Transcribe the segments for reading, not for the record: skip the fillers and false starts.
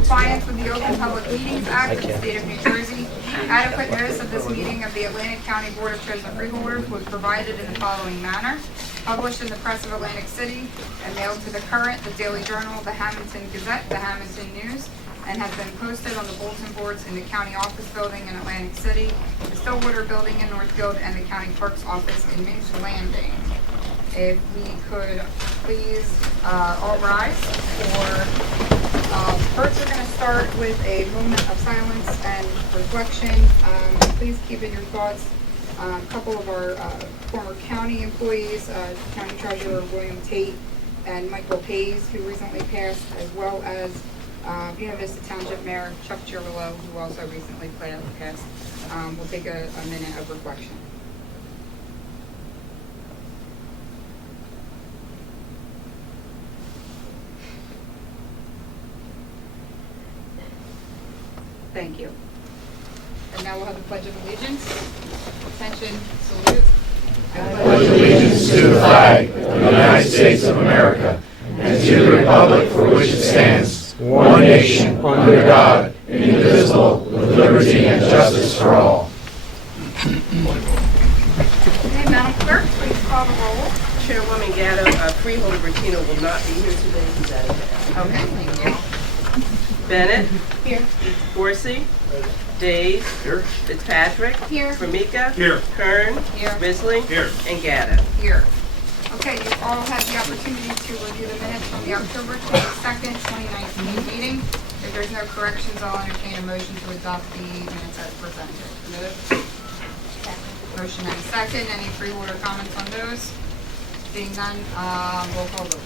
compliance with the Open Public Meetings Act of the State of New Jersey, adequate notice of this meeting of the Atlantic County Board of Chosen Freeholders was provided in the following manner. Published in the Press of Atlantic City and mailed to the Current, the Daily Journal, the Hamilton Gazette, the Hamilton News, and has been posted on the bulletin boards in the county office building in Atlantic City, the Stillwater building in Northfield, and the county clerk's office in Minch Landing. If we could please all rise for, first we're going to start with a moment of silence and reflection. Please keep in your thoughts a couple of our former county employees, County Treasurer William Tate and Michael Hayes, who recently passed, as well as Buena Vista Township Mayor Chuck Chirillo, who also recently passed. We'll take a minute of reflection. Thank you. And now we'll have the Pledge of Allegiance. Attention, salute. I pledge allegiance to the flag of the United States of America and to the republic for which it stands, one nation, under God, indivisible, with liberty and justice for all. Okay, Madam Clerk, please call the roll. Chairwoman Gatto, Freeholder Bertino will not be here today. He's out of town. Okay, thank you. Bennett. Here. Horsey. Days. Here. Fitzpatrick. Here. Formica. Here. Kern. Here. Risley. Here. And Gatto. Here. Okay, you've all had the opportunity to review the minutes from the October 22nd, 2019 meeting. If there's no corrections, I'll entertain a motion to adopt the minutes as presented. Motion and second. Any freeholder comments on those? Being none, roll call vote.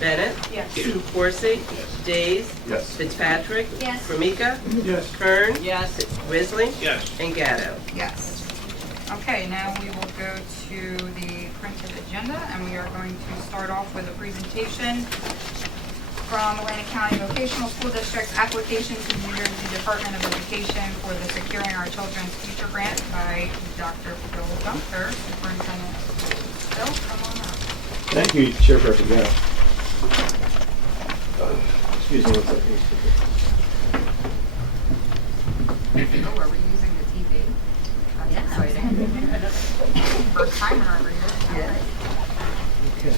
Bennett. Yes. Horsey. Days. Yes. Fitzpatrick. Yes. Formica. Yes. Kern. Yes. Risley. Yes. And Gatto. Yes. Okay, now we will go to the printed agenda, and we are going to start off with a presentation from Atlantic County Vocational School District application to the New Jersey Department of Education for the Securing Our Children's Future Grant by Dr. Phil Gunther, Superintendent. Phil, come on up. Thank you, Chairperson Gatto. Excuse me one second. Oh, are we using the TV? That's exciting. First timer over here. Yeah. Okay.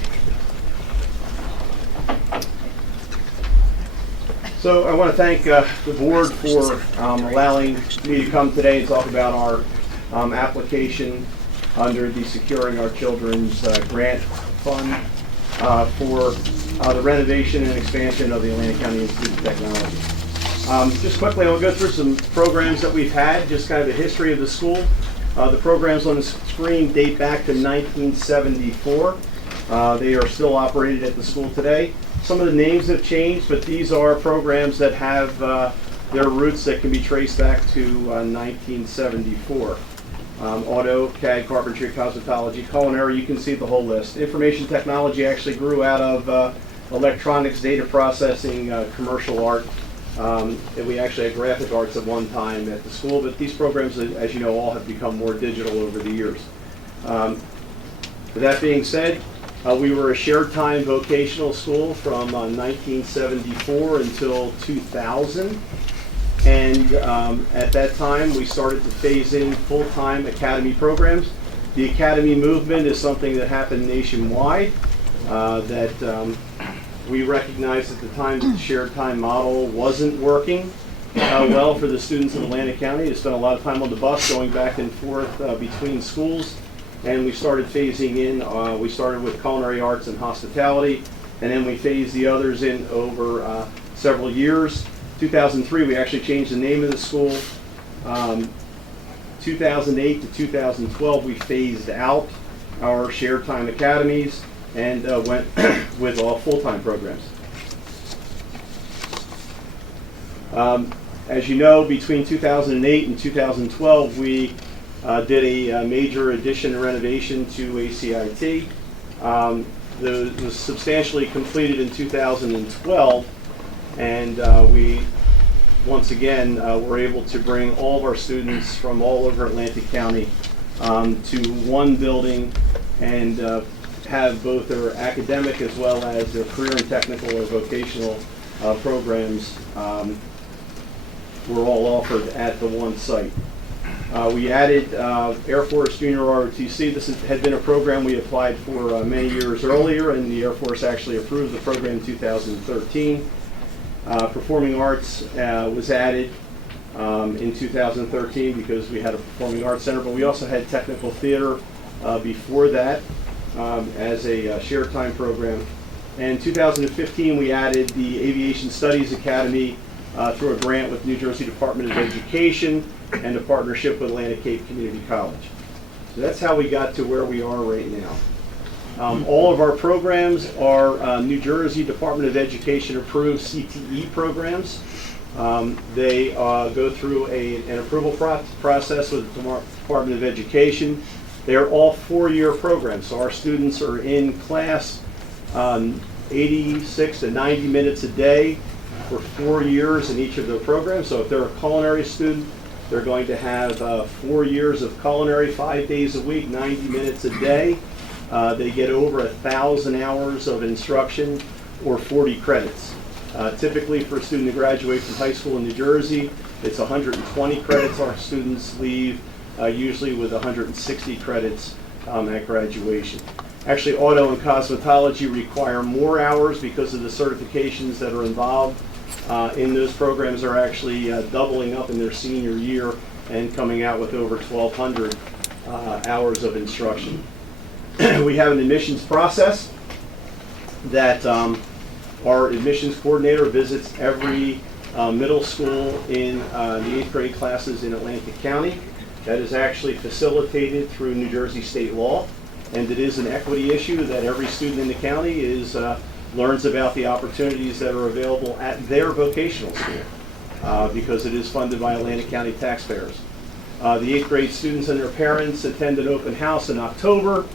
So I want to thank the board for allowing me to come today and talk about our application under the Securing Our Children's Grant Fund for the renovation and expansion of the Atlantic County Institute of Technology. Just quickly, I'll go through some programs that we've had, just kind of the history of the school. The programs on the screen date back to 1974. They are still operated at the school today. Some of the names have changed, but these are programs that have their roots that can be traced back to 1974. Auto, CAD, carpentry, cosmetology, culinary, you can see the whole list. Information technology actually grew out of electronics, data processing, commercial art. We actually had graphic arts at one time at the school, but these programs, as you know, all have become more digital over the years. With that being said, we were a shared time vocational school from 1974 until 2000. And at that time, we started to phase in full-time academy programs. The academy movement is something that happened nationwide, that we recognized at the time that the shared time model wasn't working well for the students of Atlantic County. They spent a lot of time on the bus going back and forth between schools. And we started phasing in, we started with culinary arts and hospitality, and then we phased the others in over several years. 2003, we actually changed the name of the school. 2008 to 2012, we phased out our shared time academies and went with all full-time programs. As you know, between 2008 and 2012, we did a major addition and renovation to ACIT. It was substantially completed in 2012, and we once again were able to bring all of our students from all over Atlantic County to one building and have both their academic as well as their career and technical or vocational programs were all offered at the one site. We added Air Force Junior ROTC. This had been a program we applied for many years earlier, and the Air Force actually approved the program in 2013. Performing arts was added in 2013 because we had a performing arts center, but we also had technical theater before that as a shared time program. And in 2015, we added the Aviation Studies Academy through a grant with New Jersey Department of Education and a partnership with Atlantic Cape Community College. So that's how we got to where we are right now. All of our programs are New Jersey Department of Education approved CTE programs. They go through an approval process with the Department of Education. They're all 4-year programs, so our students are in class 86 to 90 minutes a day for 4 years in each of their programs. So if they're a culinary student, they're going to have 4 years of culinary, 5 days a week, 90 minutes a day. They get over 1,000 hours of instruction or 40 credits. Typically for a student to graduate from high school in New Jersey, it's 120 credits. Our students leave usually with 160 credits at graduation. Actually, auto and cosmetology require more hours because of the certifications that are involved in those programs are actually doubling up in their senior year and coming out with over 1,200 hours of instruction. We have an admissions process that our admissions coordinator visits every middle school in the 8th grade classes in Atlantic County. That is actually facilitated through New Jersey state law, and it is an equity issue that every student in the county learns about the opportunities that are available at their vocational school because it is funded by Atlantic County taxpayers. The 8th grade students and their parents attend an open house in October.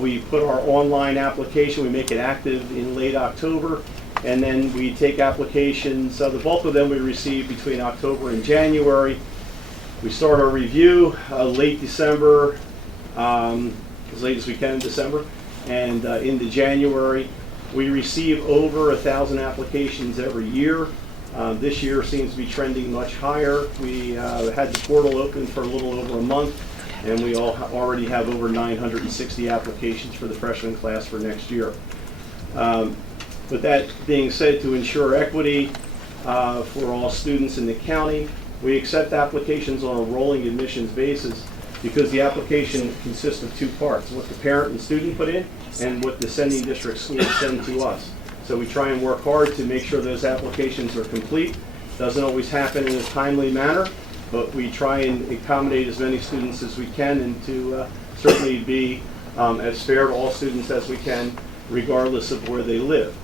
We put our online application, we make it active in late October, and then we take applications, the bulk of them we receive between October and January. We start our review late December, as late as we can in December, and into January. We receive over 1,000 applications every year. This year seems to be trending much higher. We had the portal open for a little over a month, and we already have over 960 applications for the freshman class for next year. With that being said, to ensure equity for all students in the county, we accept applications on a rolling admissions basis because the application consists of 2 parts, what the parent and student put in and what the sending district schools send to us. So we try and work hard to make sure those applications are complete. Doesn't always happen in a timely manner, but we try and accommodate as many students as we can and to certainly be as fair to all students as we can, regardless of where they live.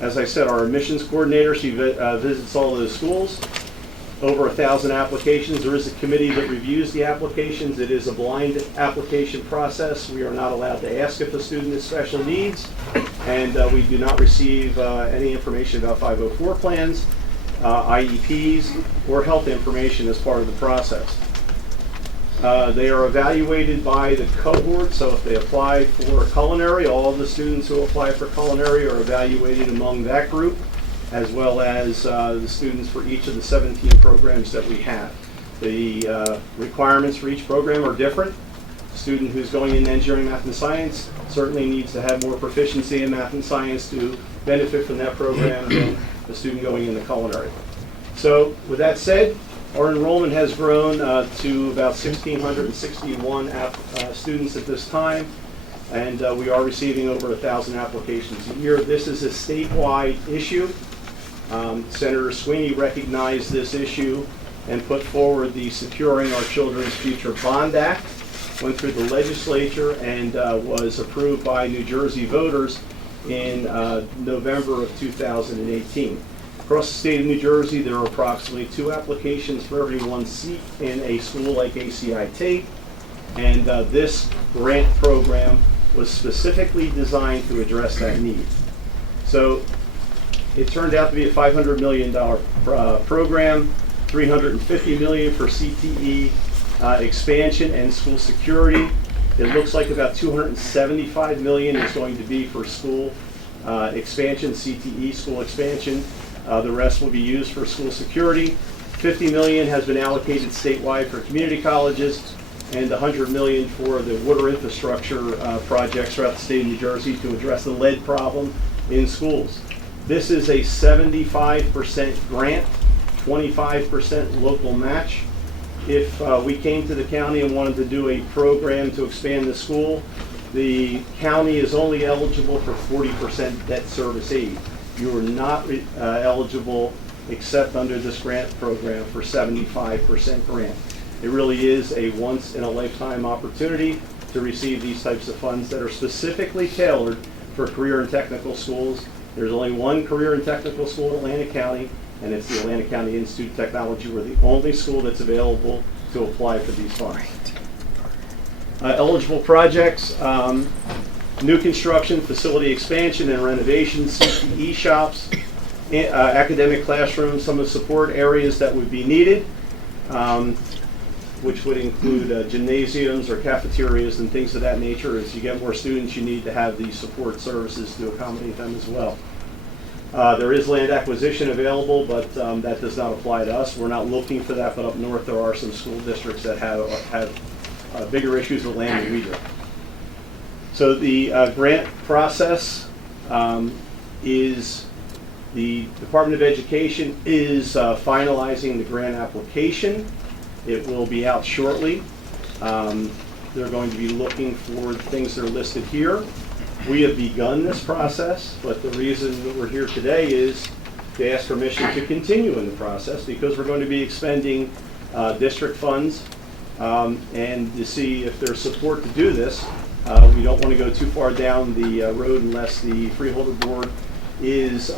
As I said, our admissions coordinator, she visits all of those schools. Over 1,000 applications. There is a committee that reviews the applications. It is a blind application process. We are not allowed to ask if a student has special needs, and we do not receive any information about 504 plans, IEPs, or health information as part of the process. They are evaluated by the cohort, so if they apply for culinary, all of the students who apply for culinary are evaluated among that group, as well as the students for each of the 17 programs that we have. The requirements for each program are different. A student who's going into engineering, math, and science certainly needs to have more proficiency in math and science to benefit from that program than the student going into culinary. So with that said, our enrollment has grown to about 1,661 students at this time, and we are receiving over 1,000 applications a year. This is a statewide issue. Senator Sweeney recognized this issue and put forward the Securing Our Children's Future Bond Act, went through the legislature and was approved by New Jersey voters in November of 2018. Across the state of New Jersey, there are approximately 2 applications for every 1 seat in a school like ACIT, and this grant program was specifically designed to address that need. So it turned out to be a $500 million program, $350 million for CTE expansion and school security. It looks like about $275 million is going to be for school expansion, CTE, school expansion. The rest will be used for school security. $50 million has been allocated statewide for community colleges, and $100 million for the water infrastructure projects throughout the state of New Jersey to address the lead problem in schools. This is a 75% grant, 25% local match. If we came to the county and wanted to do a program to expand the school, the county is only eligible for 40% debt service aid. You are not eligible except under this grant program for 75% grant. It really is a once-in-a-lifetime opportunity to receive these types of funds that are specifically tailored for career and technical schools. There's only one career and technical school in Atlantic County, and it's the Atlantic County Institute of Technology. We're the only school that's available to apply for these funds. Eligible projects, new construction, facility expansion and renovation, CTE shops, academic classrooms, some of the support areas that would be needed, which would include gymnasiums or cafeterias and things of that nature. As you get more students, you need to have these support services to accommodate them as well. There is land acquisition available, but that does not apply to us. We're not looking for that, but up north there are some school districts that have bigger issues with land than we do. So the grant process is the Department of Education is finalizing the grant application. It will be out shortly. They're going to be looking for the things that are listed here. We have begun this process, but the reason that we're here today is to ask permission to continue in the process because we're going to be expending district funds and to see if there's support to do this. We don't want to go too far down the road unless the Freeholder Board is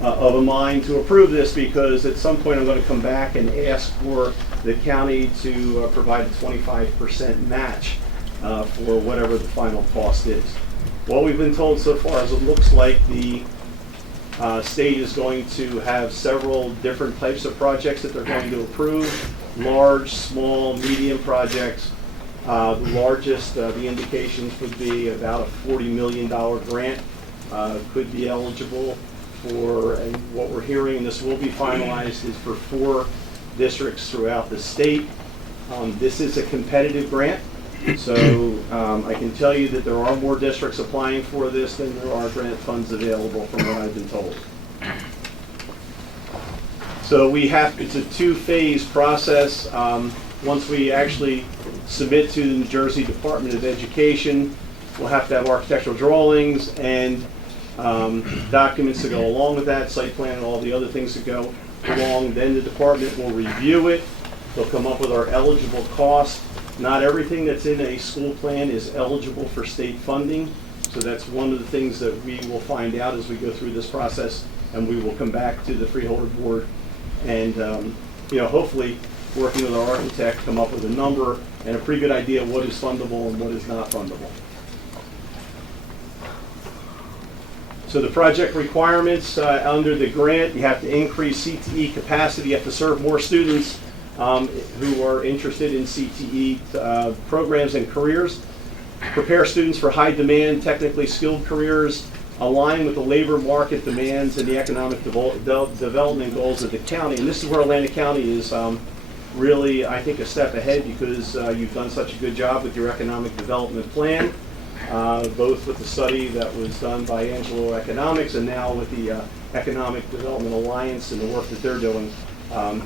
of a mind to approve this, because at some point I'm going to come back and ask for the county to provide a 25% match for whatever the final cost is. What we've been told so far is it looks like the state is going to have several different types of projects that they're going to approve, large, small, medium projects. The largest, the indications would be about a $40 million grant could be eligible for, and what we're hearing, and this will be finalized, is for 4 districts throughout the state. This is a competitive grant, so I can tell you that there are more districts applying for this than there are grant funds available from what I've been told. So it's a 2-phase process. Once we actually submit to the New Jersey Department of Education, we'll have to have architectural drawings and documents to go along with that, site plan and all the other things that go along. Then the department will review it. They'll come up with our eligible cost. Not everything that's in a school plan is eligible for state funding, so that's one of the things that we will find out as we go through this process, and we will come back to the Freeholder Board and hopefully working with our architect, come up with a number and a pretty good idea of what is fundable and what is not fundable. So the project requirements under the grant, you have to increase CTE capacity. You have to serve more students who are interested in CTE programs and careers. Prepare students for high demand, technically skilled careers. Align with the labor market demands and the economic development goals of the county. And this is where Atlantic County is really, I think, a step ahead, because you've done such a good job with your economic development plan, both with the study that was done by Angelo Economics and now with the Economic Development Alliance and the work that they're doing.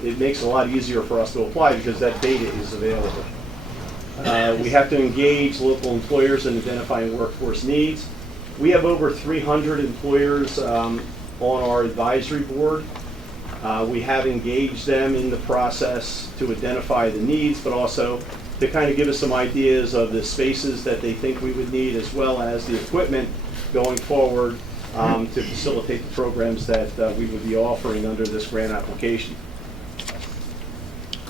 It makes it a lot easier for us to apply because that data is available. We have to engage local employers in identifying workforce needs. We have over 300 employers on our advisory board. We have engaged them in the process to identify the needs, but also to kind of give us some ideas of the spaces that they think we would need, as well as the equipment going forward to facilitate the programs that we would be offering under this grant application.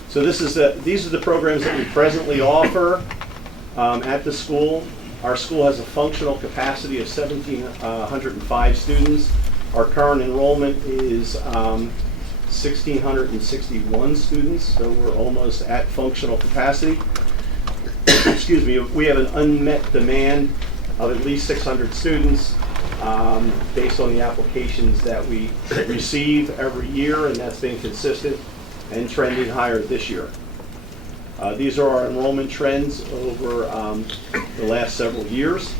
So these are the programs that we presently offer at the school. Our school has a functional capacity of 1,705 students. Our current enrollment is 1,661 students, so we're almost at functional capacity. Excuse me, we have an unmet demand of at least 600 students. based on the applications that we receive every year, and that's been consistent and trending higher this year. These are our enrollment trends over the last several years.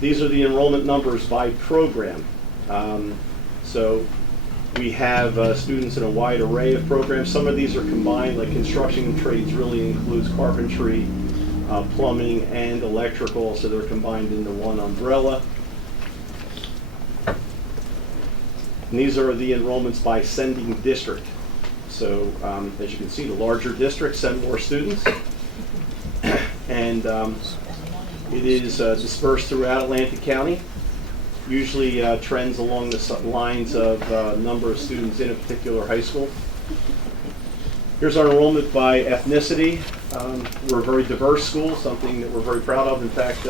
These are the enrollment numbers by program. So we have students in a wide array of programs. Some of these are combined, like construction and trades really includes carpentry, plumbing, and electrical, so they're combined into one umbrella. And these are the enrollments by sending district. So as you can see, the larger districts send more students. And it is dispersed throughout Atlantic County. Usually trends along the lines of number of students in a particular high school. Here's our enrollment by ethnicity. We're a very diverse school, something that we're very proud of. In fact,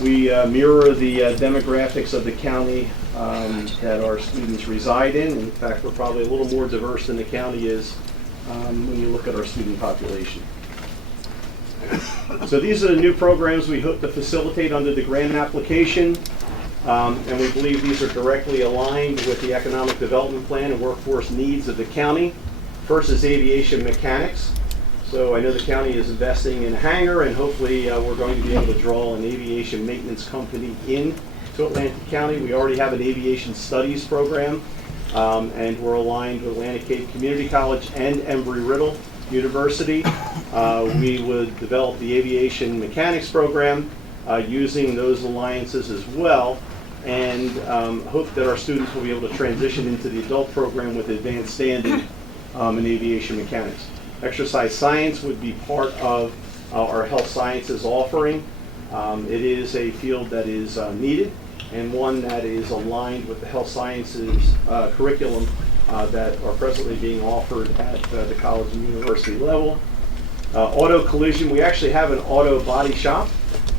we mirror the demographics of the county that our students reside in. In fact, we're probably a little more diverse than the county is when you look at our student population. So these are the new programs we hope to facilitate under the grant application. And we believe these are directly aligned with the economic development plan and workforce needs of the county. First is aviation mechanics. So I know the county is investing in a hangar, and hopefully we're going to be able to draw an aviation maintenance company in to Atlantic County. We already have an aviation studies program, and we're aligned with Atlantic Cape Community College and Embry-Riddle University. We would develop the aviation mechanics program using those alliances as well, and hope that our students will be able to transition into the adult program with advanced standing in aviation mechanics. Exercise science would be part of our health sciences offering. It is a field that is needed and one that is aligned with the health sciences curriculum that are presently being offered at the college and university level. Auto collision, we actually have an auto body shop,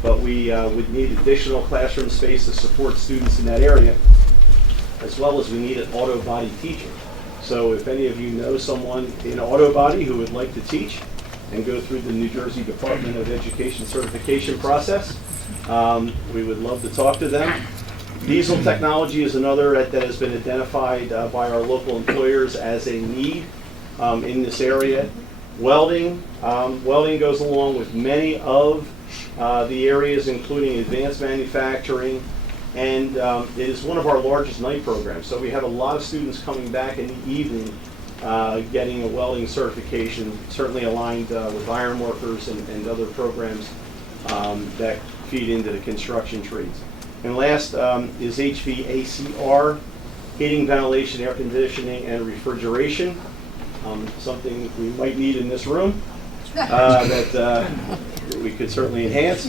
but we would need additional classroom space to support students in that area, as well as we need an auto body teacher. So if any of you know someone in auto body who would like to teach and go through the New Jersey Department of Education certification process, we would love to talk to them. Diesel technology is another that has been identified by our local employers as a need in this area. Welding. Welding goes along with many of the areas, including advanced manufacturing, and it is one of our largest night programs. So we have a lot of students coming back in the evening getting a welding certification, certainly aligned with iron workers and other programs that feed into the construction trades. And last is HVACR, heating, ventilation, air conditioning, and refrigeration. Something we might need in this room that we could certainly enhance.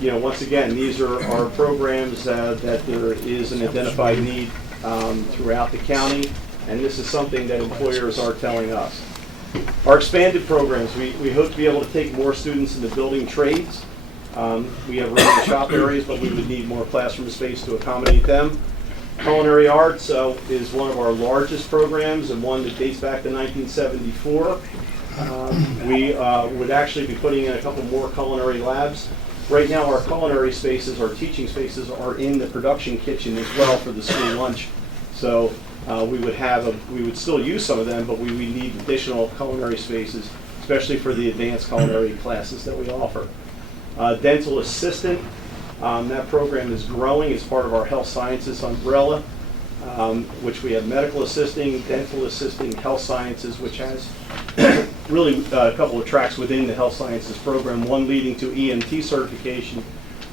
Once again, these are our programs that there is an identified need throughout the county, and this is something that employers are telling us. Our expanded programs, we hope to be able to take more students into building trades. We have room in shop areas, but we would need more classroom space to accommodate them. Culinary arts is one of our largest programs and one that dates back to 1974. We would actually be putting in a couple more culinary labs. Right now our culinary spaces, our teaching spaces, are in the production kitchen as well for the school lunch. So we would still use some of them, but we need additional culinary spaces, especially for the advanced culinary classes that we offer. Dental assistant. That program is growing as part of our health sciences umbrella, which we have medical assisting, dental assisting, health sciences, which has really a couple of tracks within the health sciences program, one leading to EMT certification,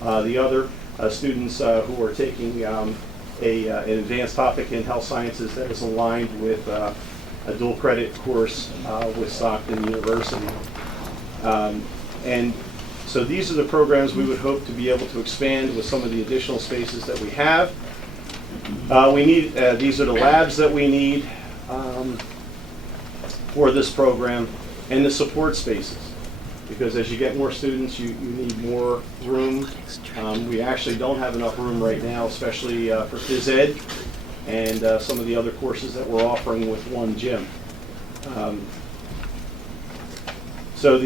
the other students who are taking an advanced topic in health sciences that is aligned with a dual credit course with Stockton University. And so these are the programs we would hope to be able to expand with some of the additional spaces that we have. These are the labs that we need for this program, and the support spaces. Because as you get more students, you need more room. We actually don't have enough room right now, especially for phys ed and some of the other courses that we're offering with one gym. So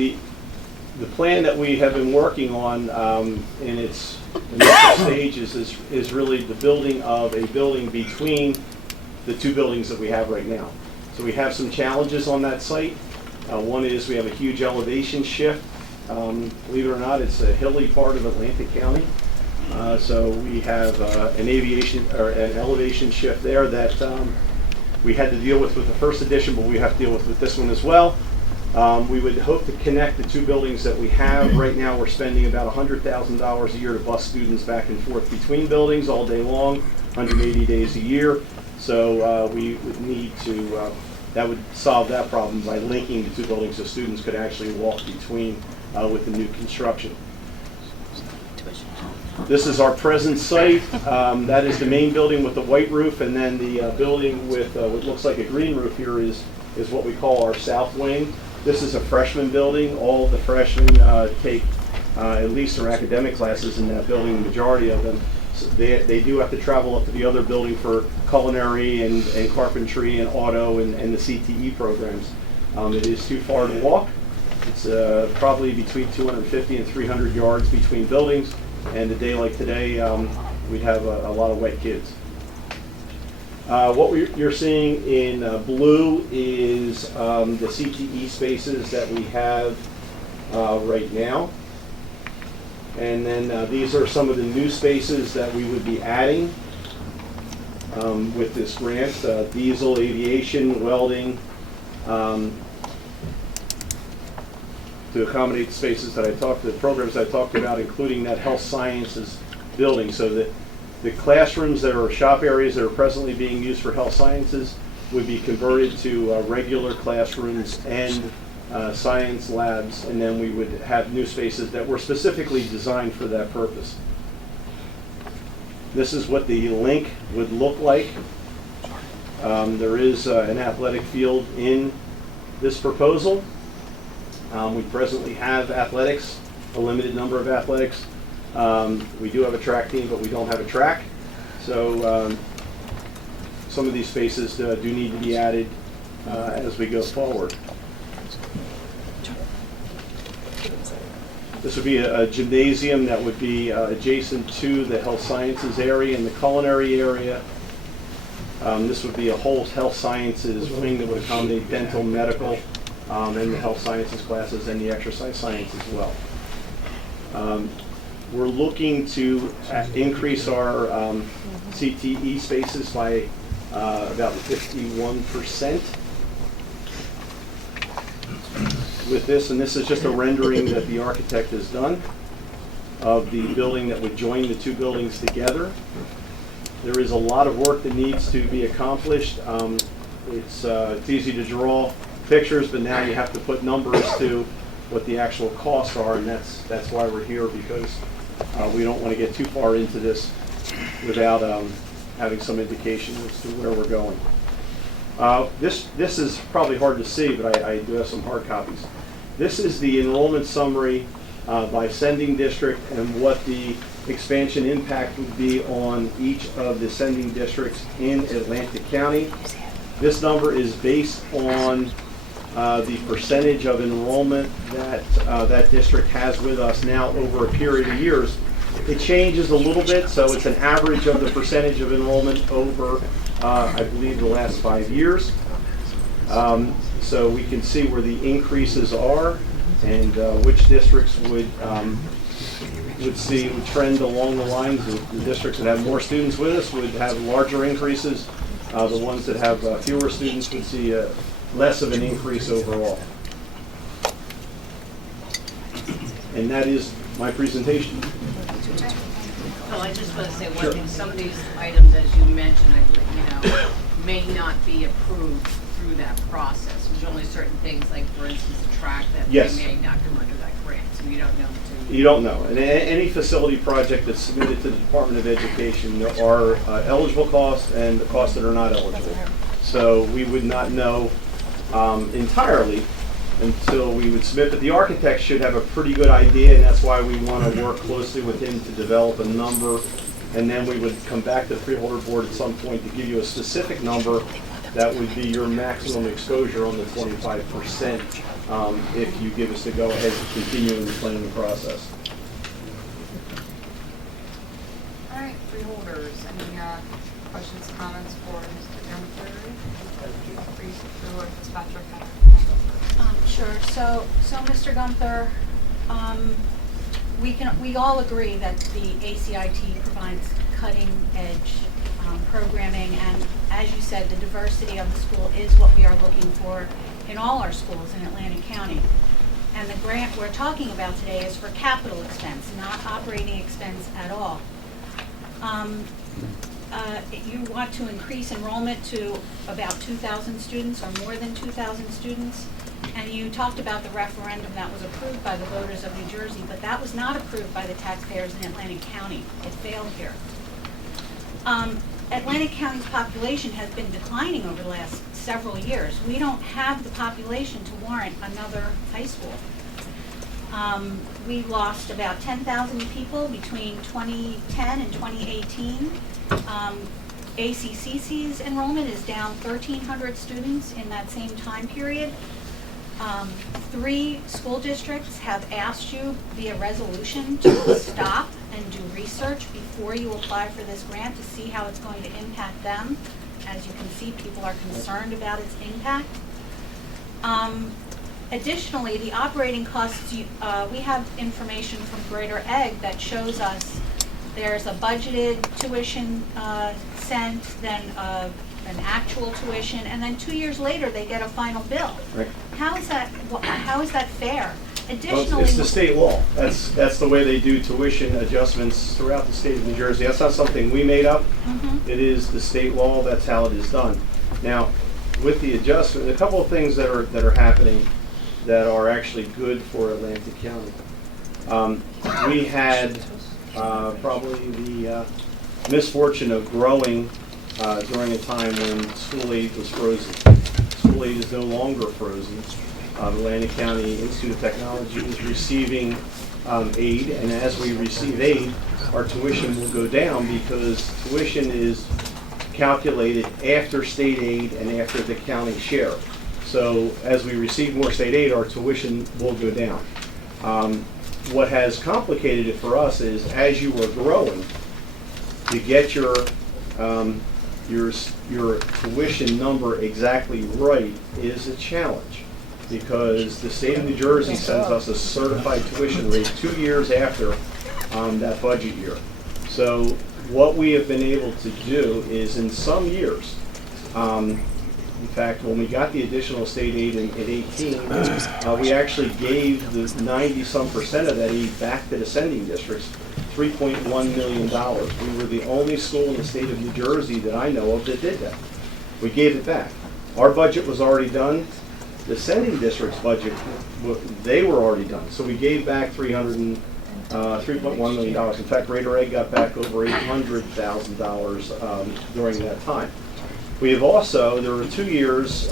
The plan that we have been working on in its initial stages is really the building of a building between the two buildings that we have right now. So we have some challenges on that site. One is we have a huge elevation shift. Believe it or not, it's a hilly part of Atlantic County. So we have an elevation shift there that we had to deal with the first edition, but we have to deal with this one as well. We would hope to connect the two buildings that we have. Right now we're spending about $100,000 a year to bus students back and forth between buildings all day long, 180 days a year. So we would need to, that would solve that problem by linking the two buildings so students could actually walk between with the new construction. This is our present site. That is the main building with the white roof, and then the building with what looks like a green roof here is what we call our south wing. This is a freshman building. All of the freshmen take at least their academic classes in that building, the majority of them. So they do have to travel up to the other building for culinary and carpentry and auto and the CTE programs. It is too far to walk. It's probably between 250 and 300 yards between buildings, and a day like today, we'd have a lot of wet kids. What you're seeing in blue is the CTE spaces that we have right now. And then these are some of the new spaces that we would be adding with this grant. Diesel, aviation, welding, to accommodate the spaces that the programs I talked about, including that health sciences building. So that the classrooms that are shop areas that are presently being used for health sciences would be converted to regular classrooms and science labs, and then we would have new spaces that were specifically designed for that purpose. This is what the link would look like. There is an athletic field in this proposal. We presently have athletics, a limited number of athletics. We do have a track team, but we don't have a track. So some of these spaces do need to be added as we go forward. This would be a gymnasium that would be adjacent to the health sciences area and the culinary area. This would be a whole health sciences wing that would accommodate dental, medical, and the health sciences classes and the exercise science as well. We're looking to increase our CTE spaces by about 51% with this, and this is just a rendering that the architect has done of the building that would join the two buildings together. There is a lot of work that needs to be accomplished. It's easy to draw pictures, but now you have to put numbers to what the actual costs are, and that's why we're here, because we don't want to get too far into this without having some indication as to where we're going. This is probably hard to see, but I do have some hard copies. This is the enrollment summary by sending district and what the expansion impact would be on each of the sending districts in Atlantic County. This number is based on the percentage of enrollment that that district has with us now over a period of years. It changes a little bit, so it's an average of the percentage of enrollment over, I believe, the last 5 years. So we can see where the increases are and which districts would trend along the lines of the districts that have more students with us would have larger increases. The ones that have fewer students would see less of an increase overall. And that is my presentation. Well, I just want to say one Sure. thing. Some of these items, as you mentioned, may not be approved through that process. There's only certain things, like for instance, the track that Yes. may not come under that grant, so you don't know until You don't know. And any facility project that's submitted to the Department of Education, there are eligible costs and the costs that are not eligible. So we would not know entirely until we would submit, but the architect should have a pretty good idea, and that's why we want to work closely with him to develop a number, and then we would come back to the Freeholder Board at some point to give you a specific number that would be your maximum exposure on the 25% if you give us the go-ahead to continue in the planning process. All right, freeholders, any questions, comments for Mr. Gunther? Freeholder dispatcher. Sure. So Mr. Gunther, we all agree that the ACIT provides cutting-edge programming, and as you said, the diversity of the school is what we are looking for in all our schools in Atlantic County. And the grant we're talking about today is for capital expense, not operating expense at all. You want to increase enrollment to about 2,000 students or more than 2,000 students. And you talked about the referendum that was approved by the voters of New Jersey, but that was not approved by the taxpayers in Atlantic County. It failed here. Atlantic County's population has been declining over the last several years. We don't have the population to warrant another high school. We lost about 10,000 people between 2010 and 2018. ACCC's enrollment is down 1,300 students in that same time period. 3 school districts have asked you via resolution to stop and do research before you apply for this grant to see how it's going to impact them. As you can see, people are concerned about its impact. Additionally, the operating costs, we have information from Greater Egg that shows us there's a budgeted tuition sent, then an actual tuition, and then 2 years later they get a final bill. Right. How is that fair? Well, Additionally, it's the state law. That's the way they do tuition adjustments throughout the state of New Jersey. That's not something we made up. It is the state law. That's how it is done. Now, with the adjustment, a couple of things that are happening that are actually good for Atlantic County. We had probably the misfortune of growing during a time when school aid was frozen. School aid is no longer frozen. Atlantic County Institute of Technology is receiving aid, and as we receive aid, our tuition will go down because tuition is calculated after state aid and after the county share. So as we receive more state aid, our tuition will go down. What has complicated it for us is as you are growing, to get your tuition number exactly right is a challenge, because the state of New Jersey sends us a certified tuition rate 2 years after that budget year. So what we have been able to do is in some years, in fact, when we got the additional state aid in 18, we actually gave the 90-some% of that aid back to the sending districts, $3.1 million. We were the only school in the state of New Jersey that I know of that did that. We gave it back. Our budget was already done. The sending district's budget, they were already done. So we gave back $3.1 million. In fact, Greater Egg got back over $800,000 during that time. We have also, there were 2 years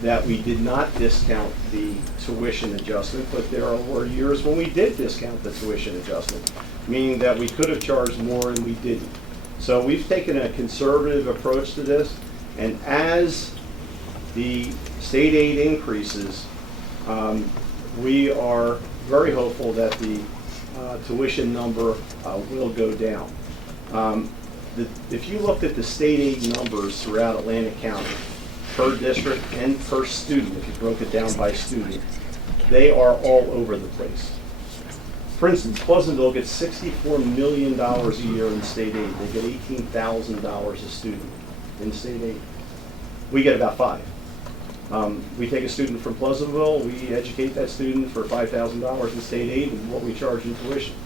that we did not discount the tuition adjustment, but there were years when we did discount the tuition adjustment, meaning that we could have charged more and we didn't. So we've taken a conservative approach to this, and as the state aid increases, we are very hopeful that the tuition number will go down. If you looked at the state aid numbers throughout Atlantic County, per district and per student, if you broke it down by student, they are all over the place. For instance, Pleasantville gets $64 million a year in state aid. They get $18,000 a student in state aid. We get about $5. We take a student from Pleasantville, we educate that student for $5,000 in state aid and what we charge in tuition.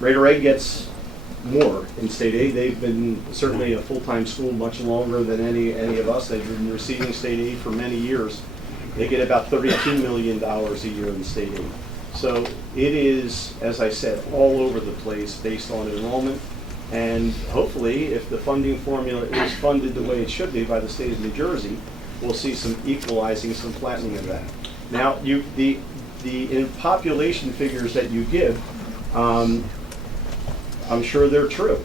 Greater Egg gets more in state aid. They've been certainly a full-time school much longer than any of us. They've been receiving state aid for many years. They get about $32 million a year in state aid. So it is, as I said, all over the place based on enrollment. And hopefully, if the funding formula is funded the way it should be by the state of New Jersey, we'll see some equalizing, some flattening of that. Now, the population figures that you give, I'm sure they're true.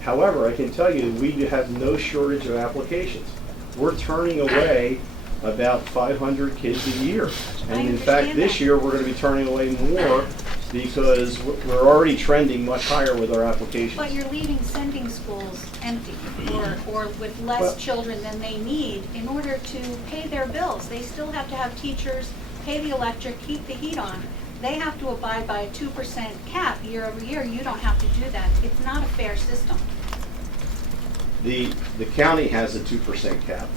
However, I can tell you we have no shortage of applications. We're turning away about 500 kids a year. I And in fact, understand this that. year, we're going to be turning away more because we're already trending much higher with our applications. But you're leaving sending schools empty or with less Well- children than they need in order to pay their bills. They still have to have teachers, pay the electric, keep the heat on. They have to abide by a 2% cap year over year. You don't have to do that. It's not a fair system. The county has a 2% cap.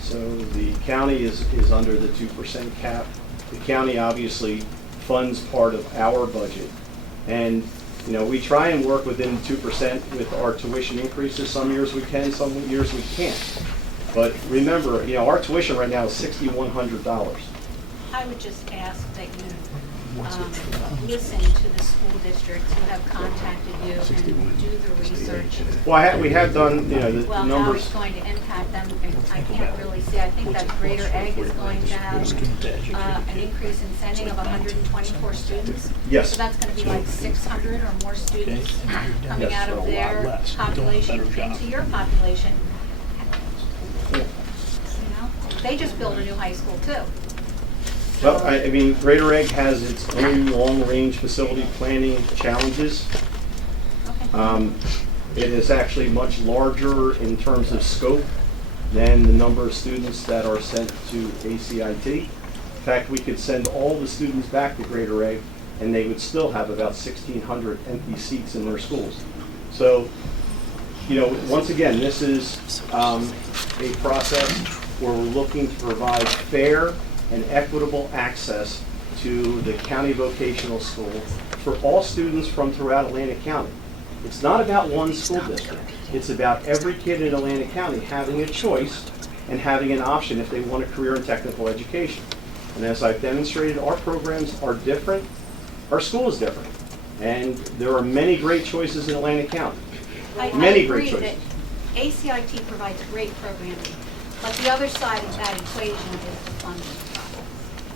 So the county is under the 2% cap. The county obviously funds part of our budget. And, you know, we try and work within 2% with our tuition increases. Some years we can, some years we can't. But remember, you know, our tuition right now is $6,100. I would just ask that you listen to the school districts who have contacted you and do the research. Well, we have done, you know, the Well, how numbers. it's going to impact them, I can't really see. I think that Greater Egg is going to have an increase in sending of 124 students. Yes. So that's going to be like 600 or more students coming Yes. out of their population into your population. You know, they just built a new high school too. Well, I mean, Greater Egg has its own long-range facility planning challenges. Okay. It is actually much larger in terms of scope than the number of students that are sent to ACIT. In fact, we could send all the students back to Greater Egg, and they would still have about 1,600 empty seats in their schools. So, you know, once again, this is a process where we're looking to provide fair and equitable access to the county vocational school for all students from throughout Atlantic County. It's not about one school district. It's about every kid in Atlantic County having a choice and having an option if they want a career in technical education. And as I've demonstrated, our programs are different. Our school is different. And there are many great choices in Atlantic County. Many great choices. I agree that ACIT provides great programming, but the other side of that equation is the funding process,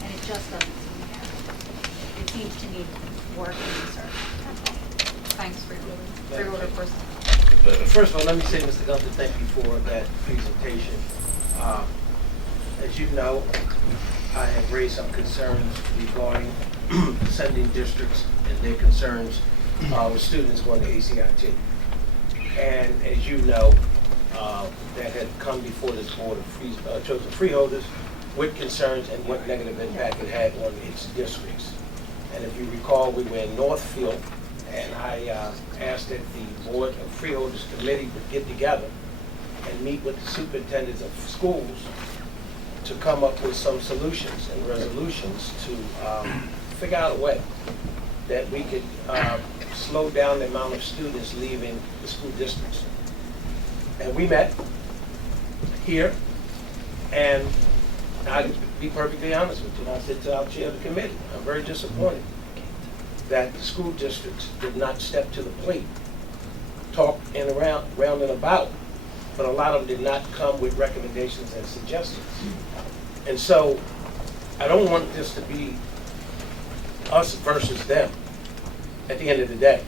and it just doesn't seem there. It seems to need work and research. Thanks, Freeholder person. First of all, let me say, Mr. Gunther, thank you for that presentation. As you know, I have raised some concerns regarding sending districts and their concerns with students going to ACIT. And as you know, that had come before this board of chosen freeholders with concerns and what negative impact it had on its districts. And if you recall, we were in Northfield, and I asked that the Board of Freeholders Committee would get together and meet with the superintendents of schools to come up with some solutions and resolutions to figure out a way that we could slow down the amount of students leaving the school districts. And we met here, and I'll be perfectly honest with you, and I said to our chair of the committee, I'm very disappointed that the school districts did not step to the plate, talk and round and about, but a lot of them did not come with recommendations and suggestions. And so I don't want this to be us versus them at the end of the day.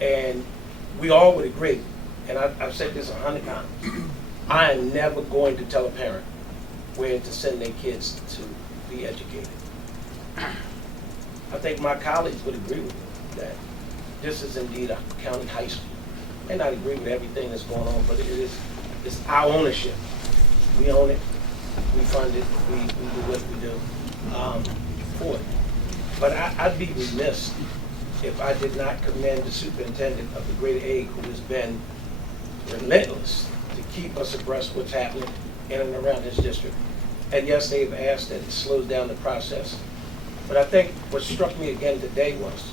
And we all would agree, and I've said this 100 times, I am never going to tell a parent where to send their kids to be educated. I think my colleagues would agree with me that this is indeed a county high school. May not agree with everything that's going on, but it's our ownership. We own it, we fund it, we do what we do for it. But I'd be remiss if I did not commend the superintendent of the Greater Egg, who has been relentless to keep us abreast of what's happening in and around his district. And yes, they've asked that it slows down the process. But I think what struck me again today was,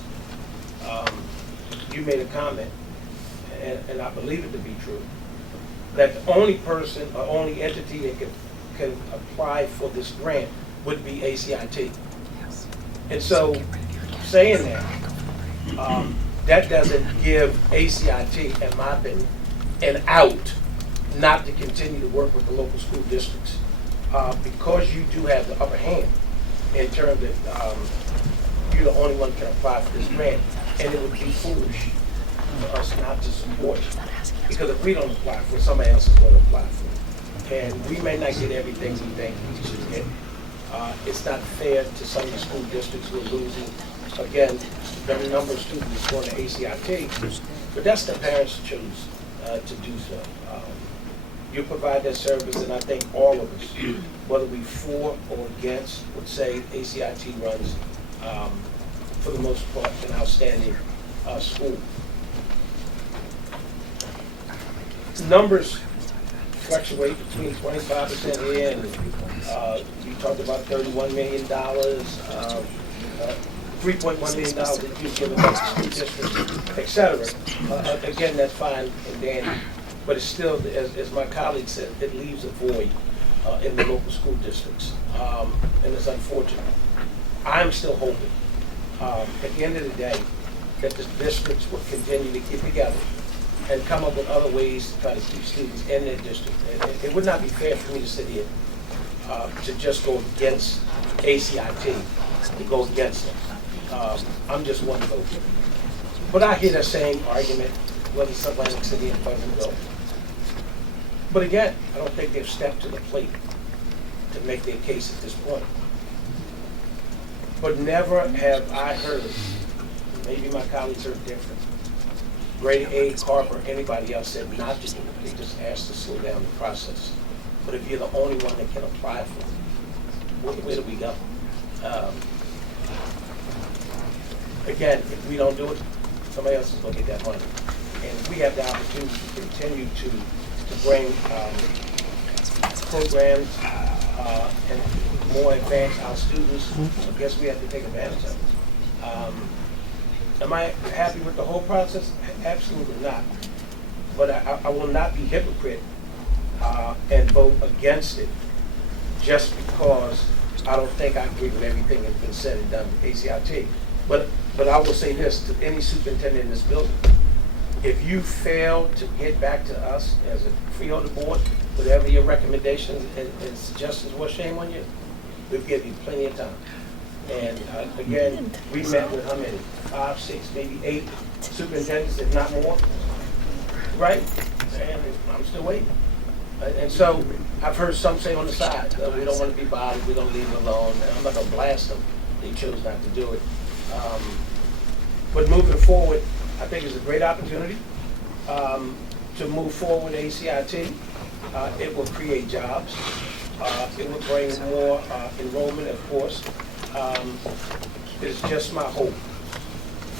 you made a comment, and I believe it to be true, that the only person or only entity that can apply for this grant would be ACIT. And so, saying that, that doesn't give ACIT, in my opinion, an out not to continue to work with the local school districts. Because you do have the upper hand in terms of you're the only one who can apply for this grant, and it would be foolish for us not to support it. Because if we don't apply for it, somebody else is going to apply for it. And we may not get everything we think we should get. It's not fair to some of the school districts who are losing, again, the number of students going to ACIT, but that's the parents' choose to do so. You provide that service, and I think all of us, whether we for or against, would say ACIT runs, for the most part, an outstanding school. Numbers fluctuate between 25% here and we talked about $31 million, $3.1 million that you've given to school districts, et cetera. Again, that's fine and dandy, but it's still, as my colleague said, it leaves a void in the local school districts, and it's unfortunate. I'm still hoping, at the end of the day, that the districts will continue to get together and come up with other ways to try to keep students in their district. It would not be fair for me to sit here to just go against ACIT, to go against them. I'm just one vote. But I hear that same argument, whether it's Atlantic City and Pleasantville. But again, I don't think they've stepped to the plate to make their case at this point. But never have I heard, maybe my colleagues heard different, Grady A, Carper, anybody else said not to do it. They just asked to slow down the process. But if you're the only one that can apply for it, where do we go? Again, if we don't do it, somebody else is going to get that money. And if we have the opportunity to continue to bring programs and more advanced our students, I guess we have to take advantage of it. Am I happy with the whole process? Absolutely not. But I will not be hypocrite and vote against it just because I don't think I agree with everything that's been said and done with ACIT. But I will say this to any superintendent in this building. If you fail to get back to us as a freeholder board, whatever your recommendations and suggestions were, shame on you. We'll give you plenty of time. And again, we met with how many? 5, 6, maybe 8 superintendents, if not more. Right? And I'm still waiting. And so I've heard some say on the side, we don't want to be bothered, we're going to leave it alone. And I'm not going to blast them. They chose not to do it. But moving forward, I think it's a great opportunity to move forward ACIT. It will create jobs. It will bring more enrollment, of course. It's just my hope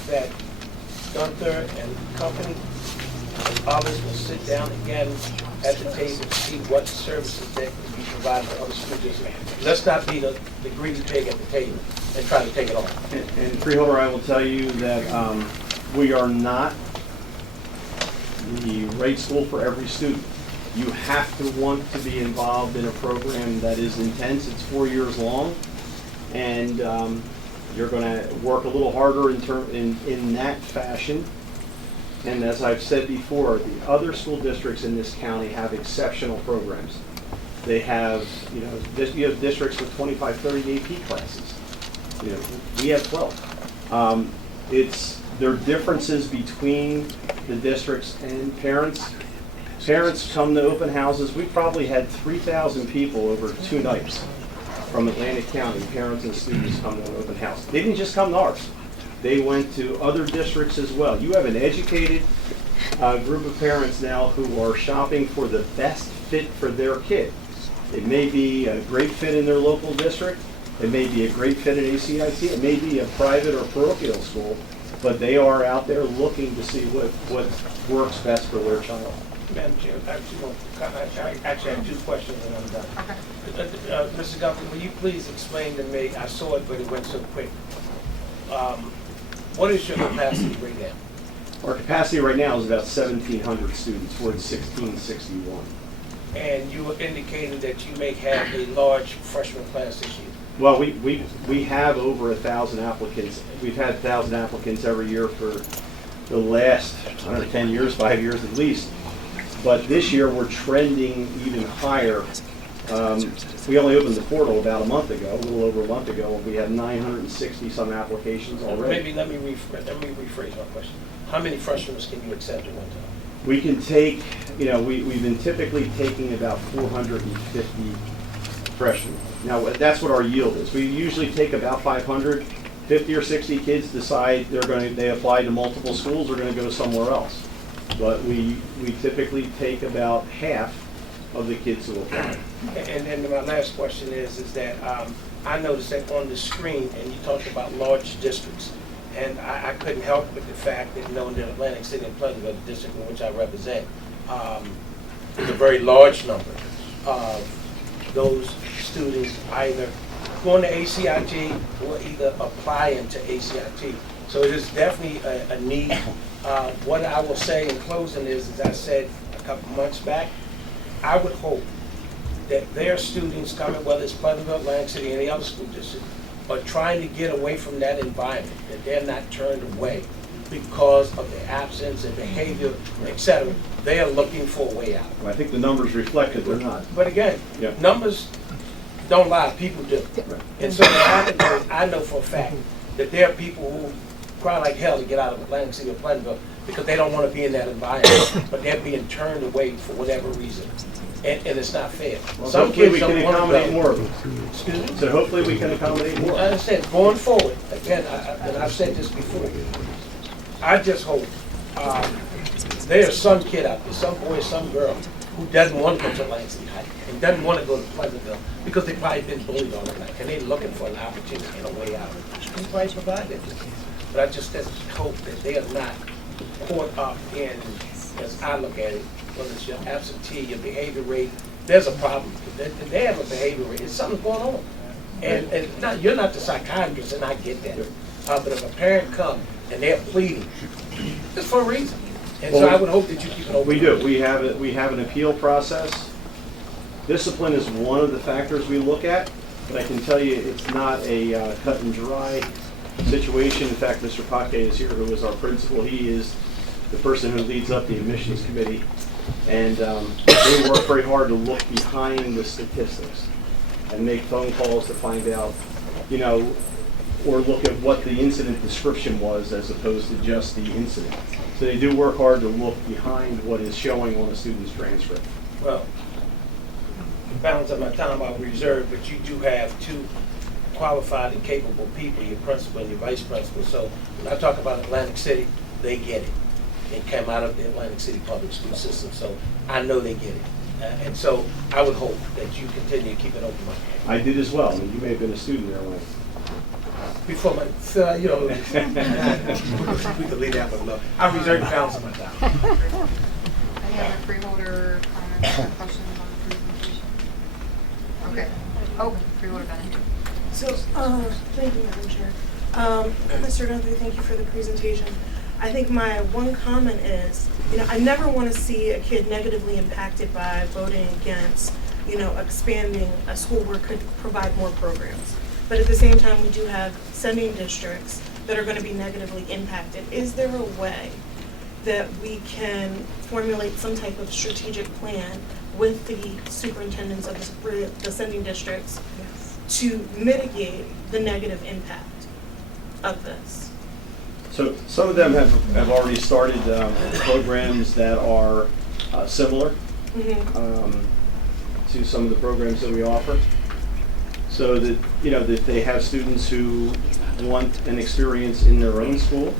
that Gunther and company and others will sit down again at the table to see what services that can be provided for other school districts. Let's not be the greedy pig at the table and try to take it all. And Freeholder, I will tell you that we are not the right school for every student. You have to want to be involved in a program that is intense. It's 4 years long, and you're going to work a little harder in that fashion. And as I've said before, the other school districts in this county have exceptional programs. They have, you have districts with 25, 30 AP classes. We have 12. There are differences between the districts and parents. Parents come to open houses. We probably had 3,000 people over 2 nights from Atlantic County. Parents and students come to an open house. They didn't just come to ours. They went to other districts as well. You have an educated group of parents now who are shopping for the best fit for their kid. It may be a great fit in their local district. It may be a great fit in ACIT. It may be a private or parochial school, but they are out there looking to see what works best for their child. Madam Chair, I actually have 2 questions and I'm done. Okay. Mr. Gunther, will you please explain to me, I saw it, but it went so quick. What is your capacity right now? Our capacity right now is about 1,700 students. We're at 1,661. And you were indicating that you may have a large freshman class this year. Well, we have over 1,000 applicants. We've had 1,000 applicants every year for the last, 10 years, 5 years at least. But this year we're trending even higher. We only opened the portal about a month ago, a little over a month ago, and we had 960 some applications already. Maybe let me rephrase my question. How many freshmen can you accept at one time? We can take we've been typically taking about 450 freshmen. Now, that's what our yield is. We usually take about 500. 50 or 60 kids decide they apply to multiple schools, they're going to go somewhere else. But we typically take about half of the kids who apply. And then my last question is that I noticed that on the screen, and you talked about large districts, and I couldn't help with the fact that knowing that Atlantic City and Pleasantville, the district in which I represent, is a very large number of those students either going to ACIT or either applying to ACIT. So it is definitely a need. What I will say in closing is, as I said a couple months back, I would hope that their students coming, whether it's Pleasantville, Atlantic City, any other school district, are trying to get away from that environment, that they're not turned away because of the absence and behavior, etc. They are looking for a way out. Well, I think the numbers reflect that they're not. But again, Yeah. numbers don't lie, people do. Right. And so what happens is, I know for a fact that there are people who cry like hell to get out of Atlantic City or Pleasantville because they don't want to be in that environment, but they're being turned away for whatever reason. And it's not fair. Well, Some hopefully kids we don't can want to accommodate go. more of them. Excuse me? So hopefully we can accommodate more. I understand, going forward, again, and I've said this before, I just hope there's some kid out there, some boy, some girl, who doesn't want to go to Atlantic City High and doesn't want to go to Pleasantville because they've probably been bullied all their life and they're looking for an opportunity and a way out. We probably provide that to them. But I just hope that they are not caught up in, as I look at it, whether it's your absentee, your behavior rate, there's a problem. They have a behavior rate, there's something going on. And you're not the psychiatrist, and I get that. But if a parent comes and they're pleading, it's for a reason. And so I would hope that you keep it open. We do. We have an appeal process. Discipline is one of the factors we look at, but I can tell you it's not a cut and dry situation. In fact, Mr. Hvac is here, who is our principal. He is the person who leads up the admissions committee, and they work very hard to look behind the statistics and make phone calls to find out, or look at what the incident description was as opposed to just the incident. So they do work hard to look behind what is showing on a student's transcript. Well, the balance of my time I'll reserve, but you do have two qualified and capable people, your principal and your vice principal. So when I talk about Atlantic City, they get it. They came out of the Atlantic City public school system, so I know they get it. And so I would hope that you continue to keep it open. I did as well. I mean, you may have been a student there when. Before my, we could leave that one alone. I reserve the balance of my time. Any other freeholder comments or questions on the presentation? Okay. Oh, freeholder Bennett. So, thank you, Madam Chair. Mr. Gunther, thank you for the presentation. I think my one comment is, I never want to see a kid negatively impacted by voting against, expanding a school where it could provide more programs. But at the same time, we do have sending districts that are going to be negatively impacted. Is there a way that we can formulate some type of strategic plan with the superintendents of the sending districts to mitigate the negative impact of this? So some of them have already started programs that are similar to some of the programs that we offer. So that, that they have students who want an experience in their own school,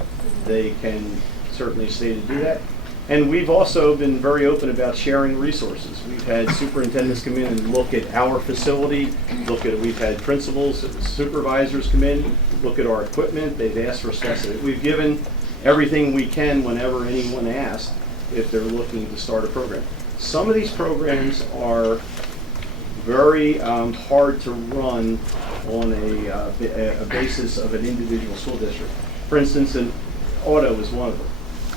they can certainly stay to do that. And we've also been very open about sharing resources. We've had superintendents come in and look at our facility, we've had principals, supervisors come in, look at our equipment. They've asked for specific. We've given everything we can whenever anyone asks if they're looking to start a program. Some of these programs are very hard to run on a basis of an individual school district. For instance, an auto is one of them.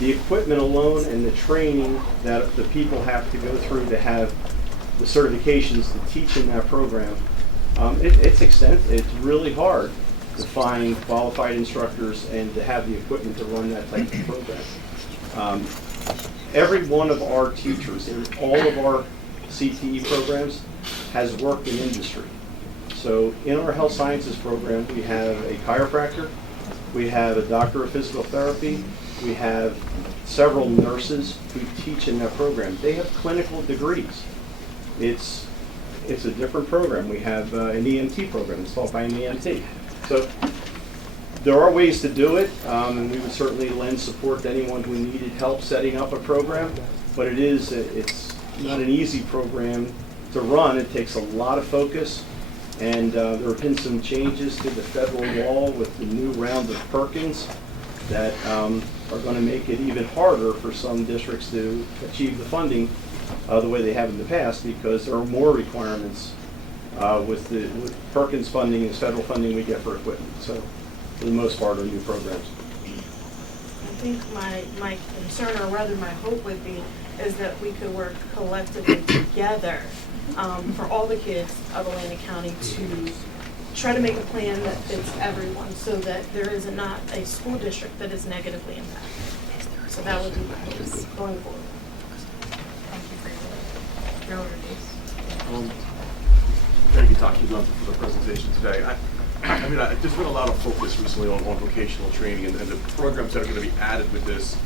The equipment alone and the training that the people have to go through to have the certifications to teach in that program, it's extensive. It's really hard to find qualified instructors and to have the equipment to run that type of program. Every one of our teachers in all of our CTE programs has worked in industry. So in our health sciences program, we have a chiropractor, we have a doctor of physical therapy, we have several nurses who teach in that program. They have clinical degrees. It's a different program. We have an EMT program. It's taught by an EMT. So there are ways to do it, and we would certainly lend support to anyone who needed help setting up a program. But it's not an easy program to run. It takes a lot of focus, and there have been some changes to the federal law with the new round of Perkins that are going to make it even harder for some districts to achieve the funding the way they have in the past, because there are more requirements with Perkins funding and federal funding we get for equipment. So for the most part, are new programs. I think my concern, or rather my hope would be, is that we could work collectively together for all the kids of Atlantic County to try to make a plan that fits everyone, so that there is not a school district that is negatively impacted. So that would be my hope going forward. Thank you for your reviews. Thank you, Dr. Johnson, for the presentation today. I mean, there's been a lot of focus recently on vocational training, and the programs that are going to be added with this,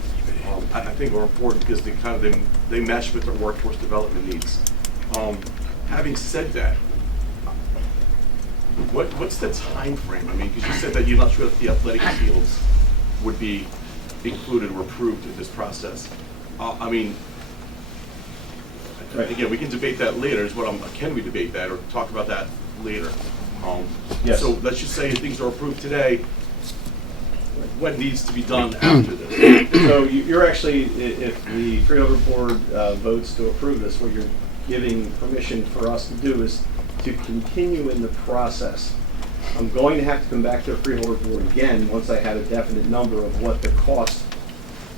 I think are important because they mesh with their workforce development needs. Having said that, what's the time frame? I mean, because you said that you're not sure if the athletic fields would be included or approved in this process. I mean, again, we can debate that later. Can we debate that or talk about that later? Yes. So let's just say things are approved today. What needs to be done after this? So you're actually, if the Freeholder Board votes to approve this, what you're giving permission for us to do is to continue in the process. I'm going to have to come back to the Freeholder Board again once I have a definite number of what the cost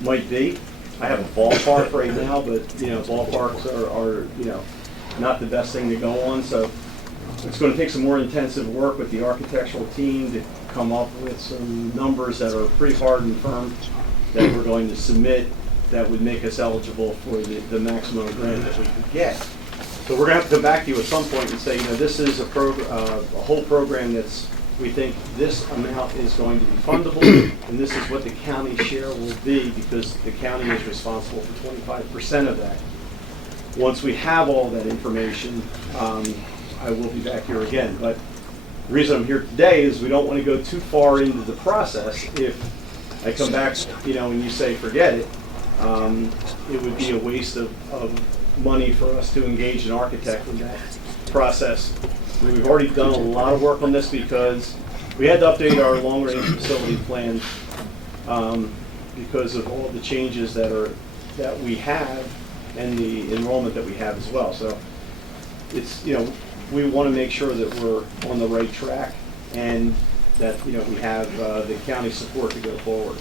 might be. I have a ballpark right now, but ballparks are not the best thing to go on. So it's going to take some more intensive work with the architectural team to come up with some numbers that are pretty hard and firm that we're going to submit that would make us eligible for the maximum grant that we could get. So we're going to have to come back to you at some point and say, this is a whole program we think this amount is going to be fundable, and this is what the county share will be, because the county is responsible for 25% of that. Once we have all that information, I will be back here again. But the reason I'm here today is we don't want to go too far into the process. If I come back, and you say forget it, it would be a waste of money for us to engage an architect in that process. We've already done a lot of work on this because we had to update our long-range facility plan because of all the changes that we have and the enrollment that we have as well. So it's, we want to make sure that we're on the right track and that, we have the county support to go forward.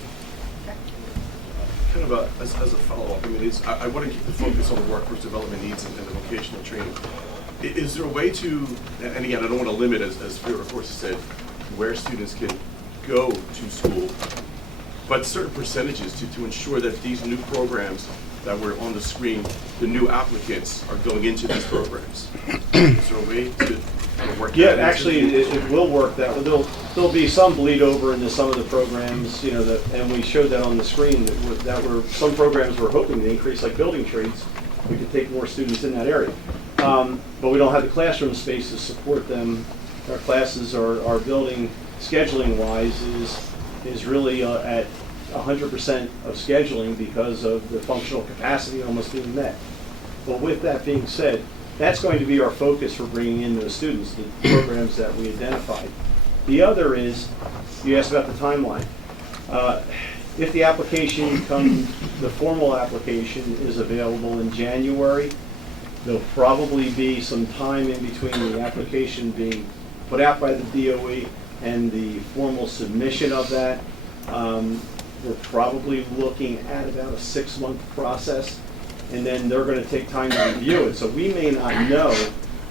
Kind of as a follow-up, I mean, I want to keep the focus on the workforce development needs and the vocational training. Is there a way to, and again, I don't want to limit, as Freeholder, of course, said, where students can go to school, but certain percentages to ensure that these new programs that were on the screen, the new applicants are going into these programs? Is there a way to work that? Yeah, actually, it will work that way. There'll be some bleed over into some of the programs, and we showed that on the screen that were some programs we're hoping to increase, like building trades. We could take more students in that area. But we don't have the classroom space to support them. Our classes, our building, scheduling-wise, is really at 100% of scheduling because of the functional capacity almost being met. But with that being said, that's going to be our focus for bringing in those students, the programs that we identified. The other is, you asked about the timeline. If the the formal application is available in January, there'll probably be some time in between the application being put out by the DOE and the formal submission of that. We're probably looking at about a 6-month process, and then they're going to take time to review it. So we may not know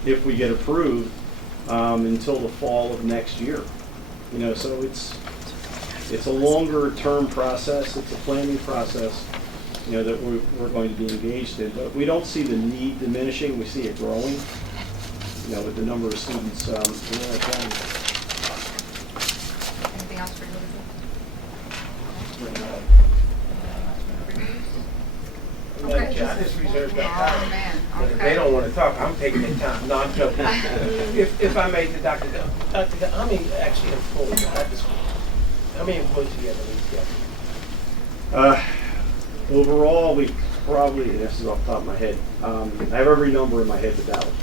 if we get approved until the fall of next year. So it's a longer term process. It's a planning process, that we're going to be engaged in. But we don't see the need diminishing. We see it growing, with the number of students in our county. Anything else for you? deserves that Oh, time. man, But if okay. they don't want to talk, I'm taking their time. No, I'm joking. If I may, to Dr. How many actually employees at the school? How many employees do you have at least? Overall, we probably, this is off the top of my head, I have every number in my head but that one.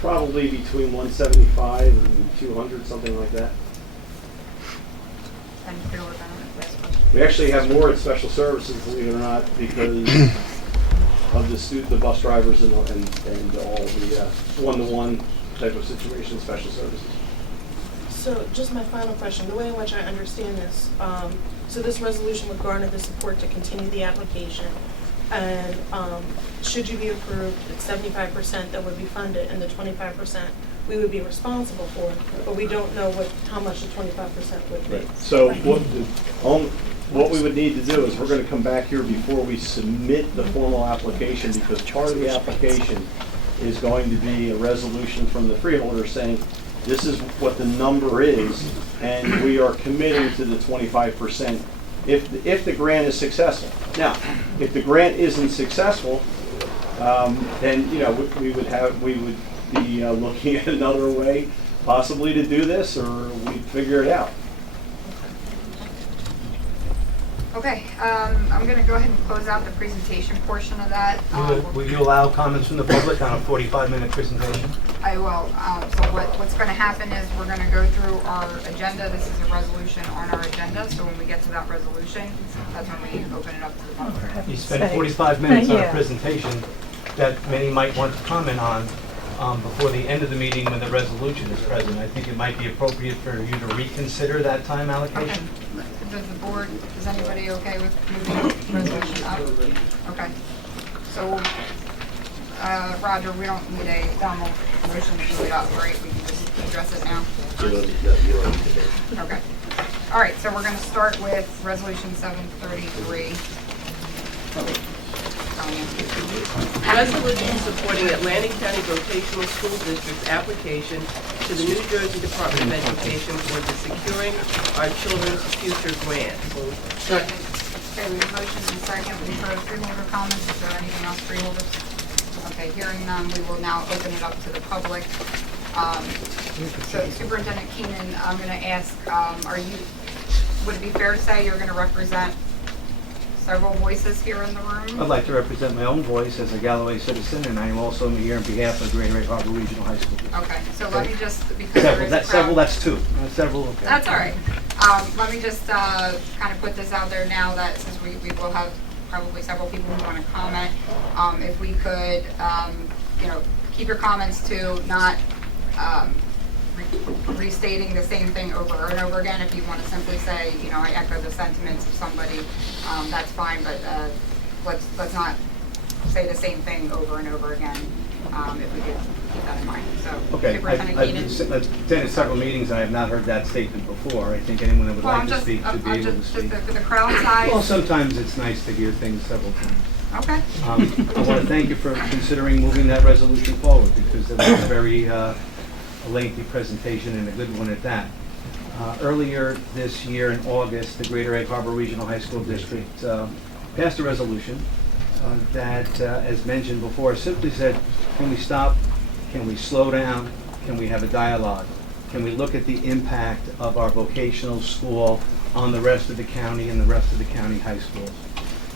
Probably between 175 and 200, something like that. And Bill, with that, last question. We actually have more at special services, believe it or not, because of the bus drivers and all the one-to-one type of situation, special services. So just my final question, the way in which I understand this, so this resolution would garner the support to continue the application, and should you be approved, it's 75% that would be funded, and the 25% we would be responsible for, but we don't know how much the 25% would be. So what we would need to do is we're going to come back here before we submit the formal application, because part of the application is going to be a resolution from the freeholder saying, this is what the number is, and we are committing to the 25% if the grant is successful. Now, if the grant isn't successful, then we would be looking at another way possibly to do this, or we'd figure it out. Okay, I'm going to go ahead and close out the presentation portion of that. Will you allow comments from the public on a 45-minute presentation? I will. So what's going to happen is we're going to go through our agenda. This is a resolution on our agenda, so when we get to that resolution, that's when we open it up to the public. You spent 45 minutes on a presentation that many might want to comment on before the end of the meeting when the resolution is present. I think it might be appropriate for you to reconsider that time allocation. Okay. Does the board, is anybody okay with moving the resolution up? Okay. So, Roger, we don't need a formal motion to move it up, right? We can just address it now? Okay. All right, so we're going to start with Resolution 733. Resolution supporting Atlantic County Vocational School District's application to the New Jersey Department of Education for the Securing Our Children's Future grant. Second. Okay, we have a motion and a second. We've heard freeholder comments. Is there anything else, freeholders? Okay, hearing none, we will now open it up to the public. So Superintendent Keenan, I'm going to ask, would it be fair to say you're going to represent several voices here in the room? I'd like to represent my own voice as a Galloway citizen, and I am also here on behalf of Greater Egg Harbor Regional High School. Okay, so let me just, because there is a crowd. Several, that's two. Several, okay. That's all right. Let me just kind of put this out there now that since we will have probably several people who want to comment, if we could, keep your comments to not restating the same thing over and over again. If you want to simply say, I echo the sentiments of somebody, that's fine, but let's not say the same thing over and over again, if we could keep that in mind. So, Okay, Superintendent I've Keenan? attended several meetings, and I have not heard that statement before. I think anyone that would like to speak should be able to speak. Just the crowd size? Well, sometimes it's nice to hear things several times. Okay. I want to thank you for considering moving that resolution forward, because it was a very lengthy presentation and a good one at that. Earlier this year in August, the Greater Egg Harbor Regional High School District passed a resolution that, as mentioned before, simply said, can we stop, can we slow down, can we have a dialogue, can we look at the impact of our vocational school on the rest of the county and the rest of the county high schools.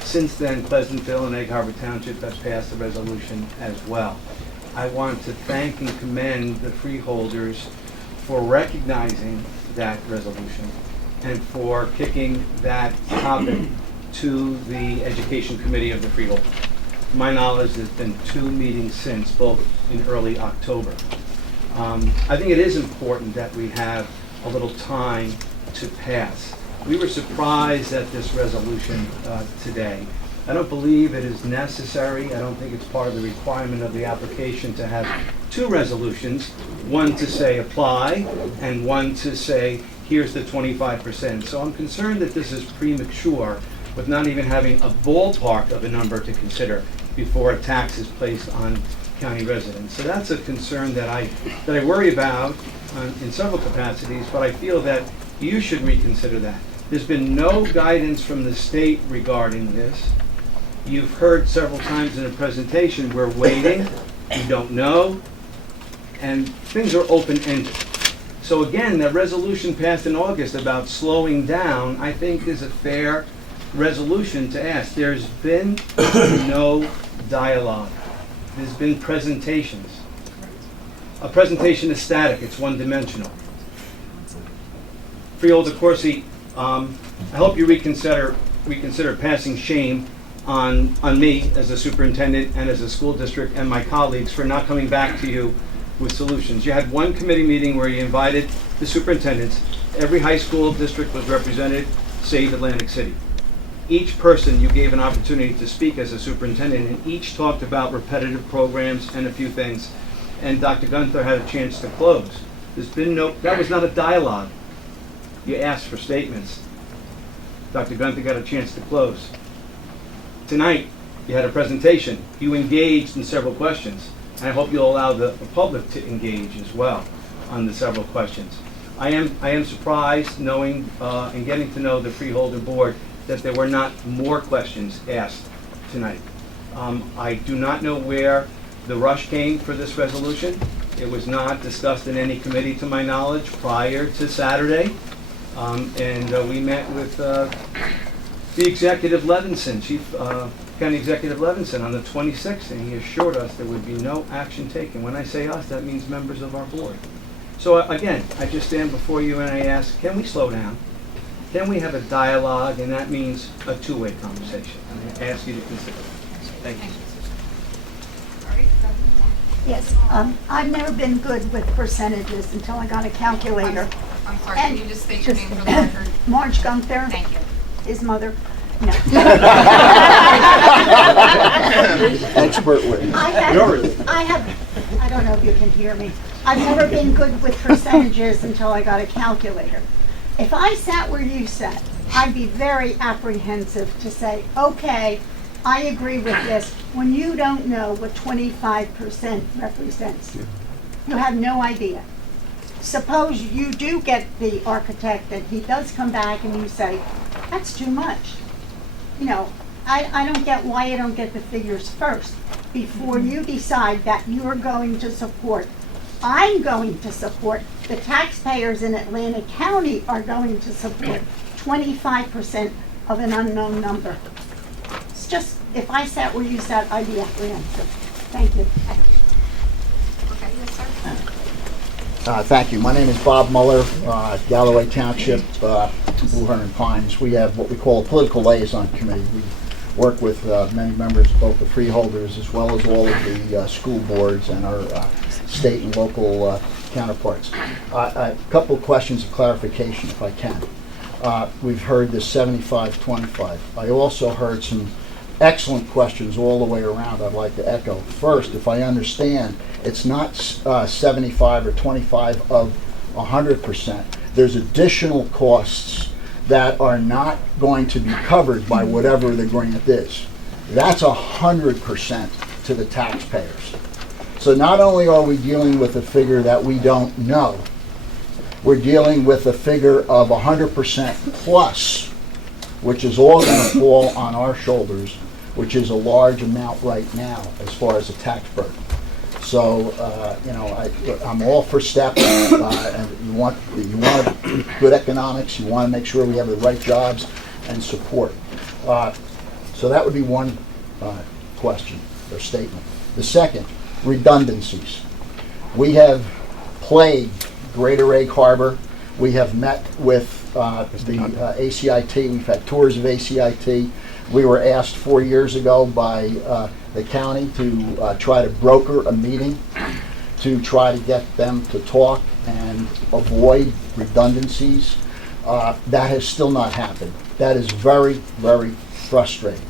Since then, Pleasantville and Egg Harbor Township has passed a resolution as well. I want to thank and commend the freeholders for recognizing that resolution and for kicking that topic to the Education Committee of the Freeholders. To my knowledge, there's been 2 meetings since, both in early October. I think it is important that we have a little time to pass. We were surprised at this resolution today. I don't believe it is necessary. I don't think it's part of the requirement of the application to have 2 resolutions, one to say apply and one to say here's the 25%. So I'm concerned that this is premature with not even having a ballpark of a number to consider before a tax is placed on county residents. So that's a concern that I worry about in several capacities, but I feel that you should reconsider that. There's been no guidance from the state regarding this. You've heard several times in the presentation, we're waiting, we don't know, and things are open-ended. So again, the resolution passed in August about slowing down, I think is a fair resolution to ask. There's been no dialogue. There's been presentations. A presentation is static, it's one-dimensional. Freeholder Corsi, I hope you reconsider passing shame on me as a superintendent and as a school district and my colleagues for not coming back to you with solutions. You had one committee meeting where you invited the superintendents. Every high school district was represented, save Atlantic City. Each person you gave an opportunity to speak as a superintendent, and each talked about repetitive programs and a few things. And Dr. Gunther had a chance to close. There's been that was not a dialogue. You asked for statements. Dr. Gunther got a chance to close. Tonight, you had a presentation. You engaged in several questions. And I hope you'll allow the public to engage as well on the several questions. I am surprised knowing and getting to know the Freeholder Board that there were not more questions asked tonight. I do not know where the rush came for this resolution. It was not discussed in any committee to my knowledge prior to Saturday. We met with the Executive Levinson, Chief County Executive Levinson on the 26th, and he assured us there would be no action taken. When I say us, that means members of our board. So again, I just stand before you and I ask, can we slow down? Can we have a dialogue? And that means a two-way conversation. I ask you to consider it. Thank you. All right, Yes, I've never been good with percentages until I got a calculator. I'm sorry, can you just state your name for the record? Marge Gunther, Thank you. his mother. No. Expert witness. I don't know if you can hear me. I've never been good with percentages until I got a calculator. If I sat where you sat, I'd be very apprehensive to say, okay, I agree with this, when you don't know what 25% represents. You have no idea. Suppose you do get the architect and he does come back and you say, that's too much. You know, I don't get why you don't get the figures first before you decide that you're going to support. I'm going to support, the taxpayers in Atlantic County are going to support 25% of an unknown number. It's just, if I sat where you sat, I'd be apprehensive. Thank you. Okay, yes, sir. Thank you. My name is Bob Muller, Galloway Township, Blue Heron and Pines. We have what we call a political liaison committee. We work with many members of both the freeholders as well as all of the school boards and our state and local counterparts. A couple of questions of clarification, if I can. We've heard the 75-25. I also heard some excellent questions all the way around I'd like to echo. First, if I understand, it's not 75 or 25 of 100%. There's additional costs that are not going to be covered by whatever the grant is. That's 100% to the taxpayers. So not only are we dealing with a figure that we don't know, we're dealing with a figure of 100% plus, which is all going to fall on our shoulders, which is a large amount right now as far as a tax burden. So, I'm all for steps, and you want good economics, you want to make sure we have the right jobs and support. So that would be one question or statement. The second, redundancies. We have plagued Greater Egg Harbor. We have met with the ACIT. We've had tours of ACIT. We were asked 4 years ago by the county to try to broker a meeting to try to get them to talk and avoid redundancies. That has still not happened. That is very, very frustrating.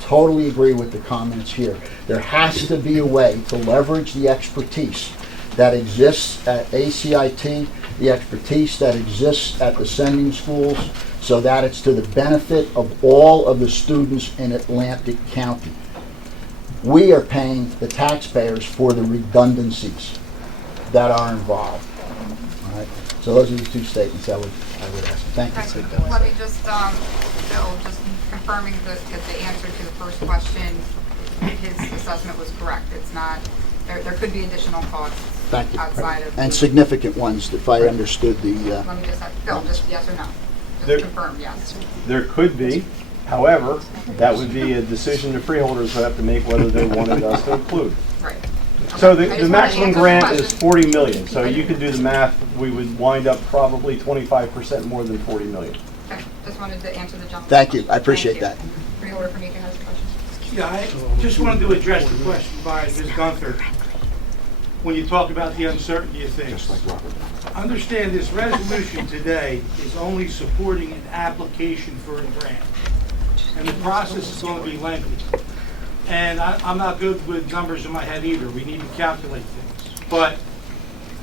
Totally agree with the comments here. There has to be a way to leverage the expertise that exists at ACIT, the expertise that exists at the sending schools, so that it's to the benefit of all of the students in Atlantic County. We are paying the taxpayers for the redundancies that are involved. All right? So those are the two statements I would ask. Thank you. Let me just Bill, just confirming that the answer to the first question, his assessment was correct. It's not, there could be additional costs Thank you. outside of. And significant ones, if I understood the, Let me just have, Bill, just yes or no? There- Just confirm, yes. There could be, however, that would be a decision the freeholders would have to make whether they wanted us to include. Right. So Okay. I the just wanted maximum to answer the grant is question. 40 million, so you could do the math, we would wind up probably 25% more than 40 million. Okay, just wanted to answer the gentleman's thank you, question. I appreciate Thank that. you. Freeholder for Meeking has a question. Yeah, I just wanted to address the question by Ms. Gunther. When you talk about the uncertainty of things, understand this resolution today is only supporting an application for a grant. And the process is going to be lengthy. And I'm not good with numbers in my head either. We need to calculate things. But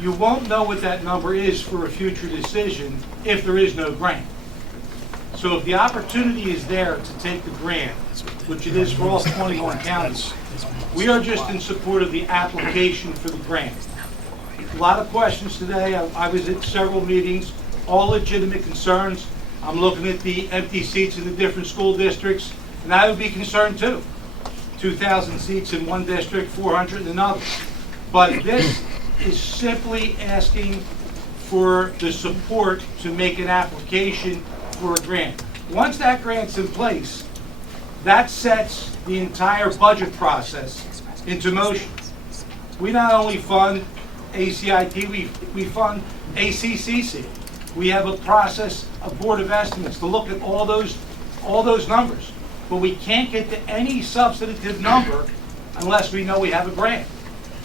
you won't know what that number is for a future decision if there is no grant. So if the opportunity is there to take the grant, which it is for all 21 counties, we are just in support of the application for the grant. A lot of questions today. I was at several meetings, all legitimate concerns. I'm looking at the empty seats in the different school districts, and I would be concerned too. 2,000 seats in one district, 400 in another. But this is simply asking for the support to make an application for a grant. Once that grant's in place, that sets the entire budget process into motion. We not only fund ACIT, we fund ACCC. We have a process, a board of estimates to look at all those numbers. But we can't get to any substantive number unless we know we have a grant.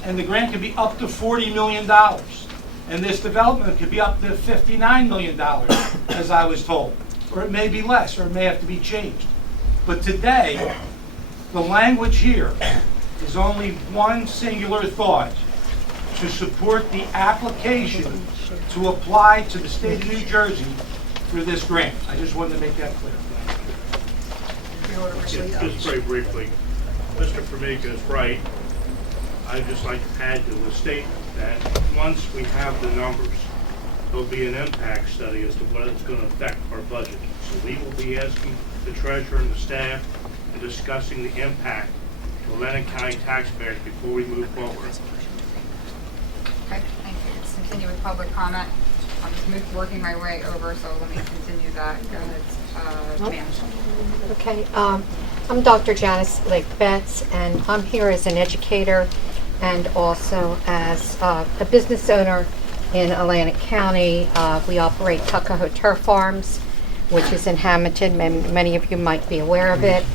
And the grant can be up to $40 million. And this development could be up to $59 million, as I was told. Or it may be less, or it may have to be changed. But today, the language here is only one singular thought: to support the application to apply to the state of New Jersey for this grant. I just wanted to make that clear. Just very briefly, Mr. Formica is right. I'd just like to add to the statement that once we have the numbers, there'll be an impact study as to what it's going to affect our budget. So we will be asking the treasurer and the staff and discussing the impact to Atlantic County taxpayers before we move forward. Okay, thank you. Let's continue with public comment. I'm just working my way over, so let me continue that. Go ahead, ma'am. Okay, I'm Dr. Janice Lake Betts, and I'm here as an educator and also as a business owner in Atlantic County. We operate Tuckahoe Turf Farms, which is in Hamilton. Many of you might be aware of it.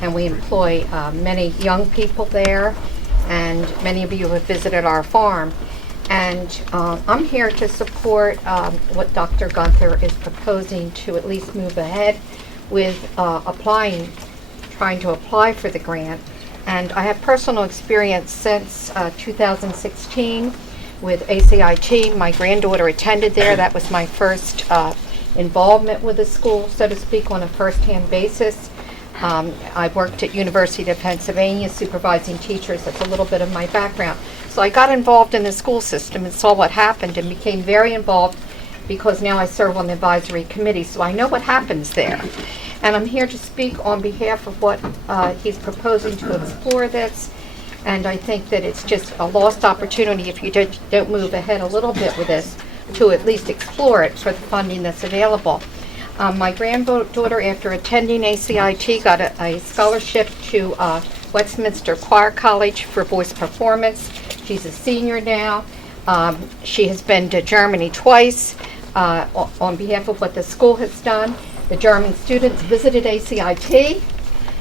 And we employ many young people there, and many of you have visited our farm. And I'm here to support what Dr. Gunther is proposing to at least move ahead with trying to apply for the grant. And I have personal experience since 2016 with ACIT. My granddaughter attended there. That was my first involvement with the school, so to speak, on a first-hand basis. I worked at University of Pennsylvania supervising teachers. That's a little bit of my background. So I got involved in the school system and saw what happened and became very involved because now I serve on the advisory committee, so I know what happens there. And I'm here to speak on behalf of what he's proposing to explore this. And I think that it's just a lost opportunity if you don't move ahead a little bit with this to at least explore it for the funding that's available. My granddaughter, after attending ACIT, got a scholarship to Westminster Choir College for voice performance. She's a senior now. She has been to Germany twice on behalf of what the school has done. The German students visited ACIT.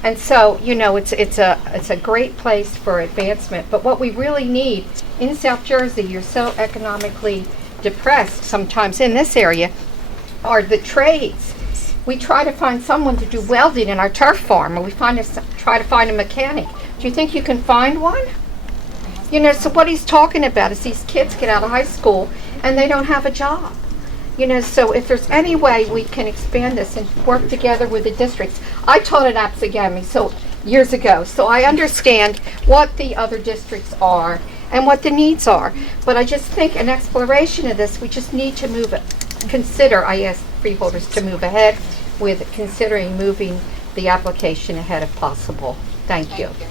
And so, you know, it's a great place for advancement. But what we really need in South Jersey, you're so economically depressed sometimes in this area, are the trades. We try to find someone to do welding in our turf farm, or we try to find a mechanic. Do you think you can find one? You know, so what he's talking about is these kids get out of high school and they don't have a job. You know, so if there's any way we can expand this and work together with the districts. I taught at Apsagami years ago, so I understand what the other districts are and what the needs are. But I just think an exploration of this, we just need to consider, I ask freeholders to move ahead with considering moving the application ahead if possible. Thank you. Okay,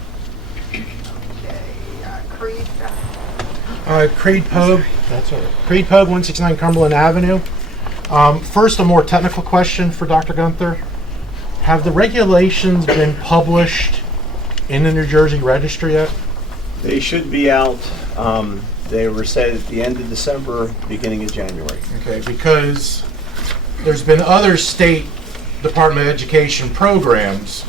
Creed, Creed Pogue. That's right. Creed Pogue, 169 Cumberland Avenue. First, a more technical question for Dr. Gunther. Have the regulations been published in the New Jersey Registry yet? They should be out. They were said at the end of December, beginning of January. Okay, because there's been other state Department of Education programs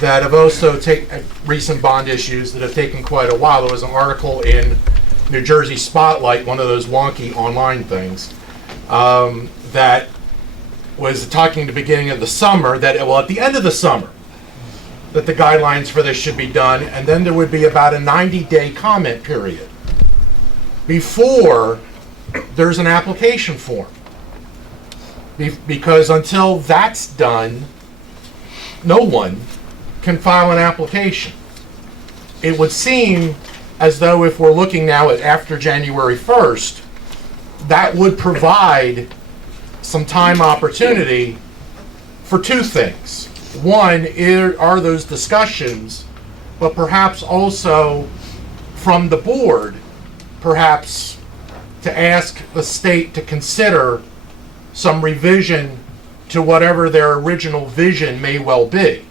that have also taken recent bond issues that have taken quite a while. There was an article in New Jersey Spotlight, one of those wonky online things, that was talking at the beginning of the summer that, well, at the end of the summer, that the guidelines for this should be done, and then there would be about a 90-day comment period before there's an application form. Because until that's done, no one can file an application. It would seem as though if we're looking now at after January 1st, that would provide some time opportunity for two things. One are those discussions, but perhaps also from the board, perhaps to ask the state to consider some revision to whatever their original vision may well be.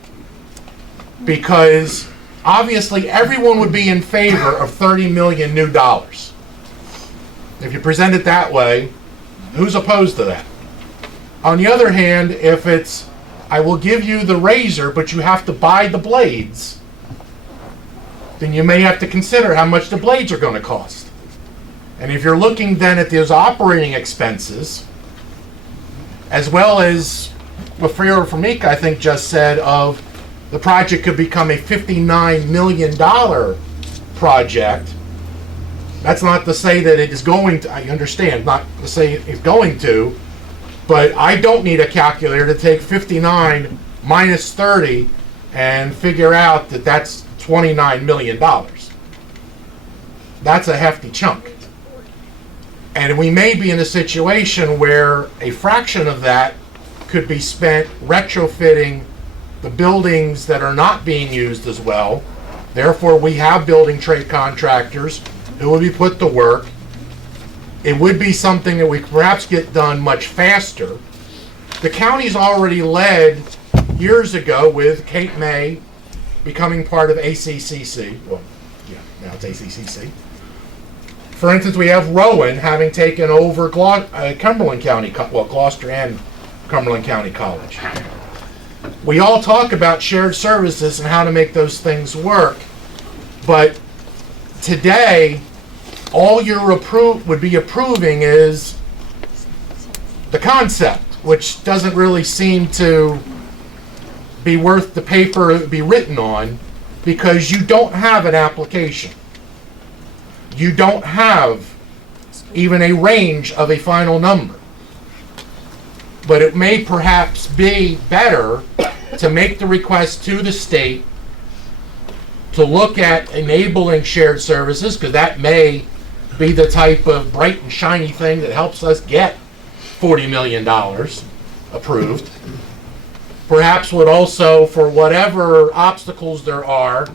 Because obviously everyone would be in favor of $30 million new dollars. If you present it that way, who's opposed to that? On the other hand, if it's, I will give you the razor, but you have to buy the blades, then you may have to consider how much the blades are going to cost. And if you're looking then at those operating expenses, as well as what Freeholder Meeting, I think, just said of the project could become a $59 million project. That's not to say that it is going to, I understand, not to say it's going to, but I don't need a calculator to take 59 minus 30 and figure out that that's $29 million. That's a hefty chunk. And we may be in a situation where a fraction of that could be spent retrofitting the buildings that are not being used as well. Therefore, we have building trade contractors who will be put to work. It would be something that we could perhaps get done much faster. The county's already led years ago with Cape May becoming part of ACCC. Well, yeah, now it's ACCC. For instance, we have Rowan having taken over Cumberland County, well, Gloucester and Cumberland County College. We all talk about shared services and how to make those things work, but today, all you're would be approving is the concept, which doesn't really seem to be worth the paper it would be written on, because you don't have an application. You don't have even a range of a final number. But it may perhaps be better to make the request to the state to look at enabling shared services, because that may be the type of bright and shiny thing that helps us get $40 million approved. Perhaps would also, for whatever obstacles there are,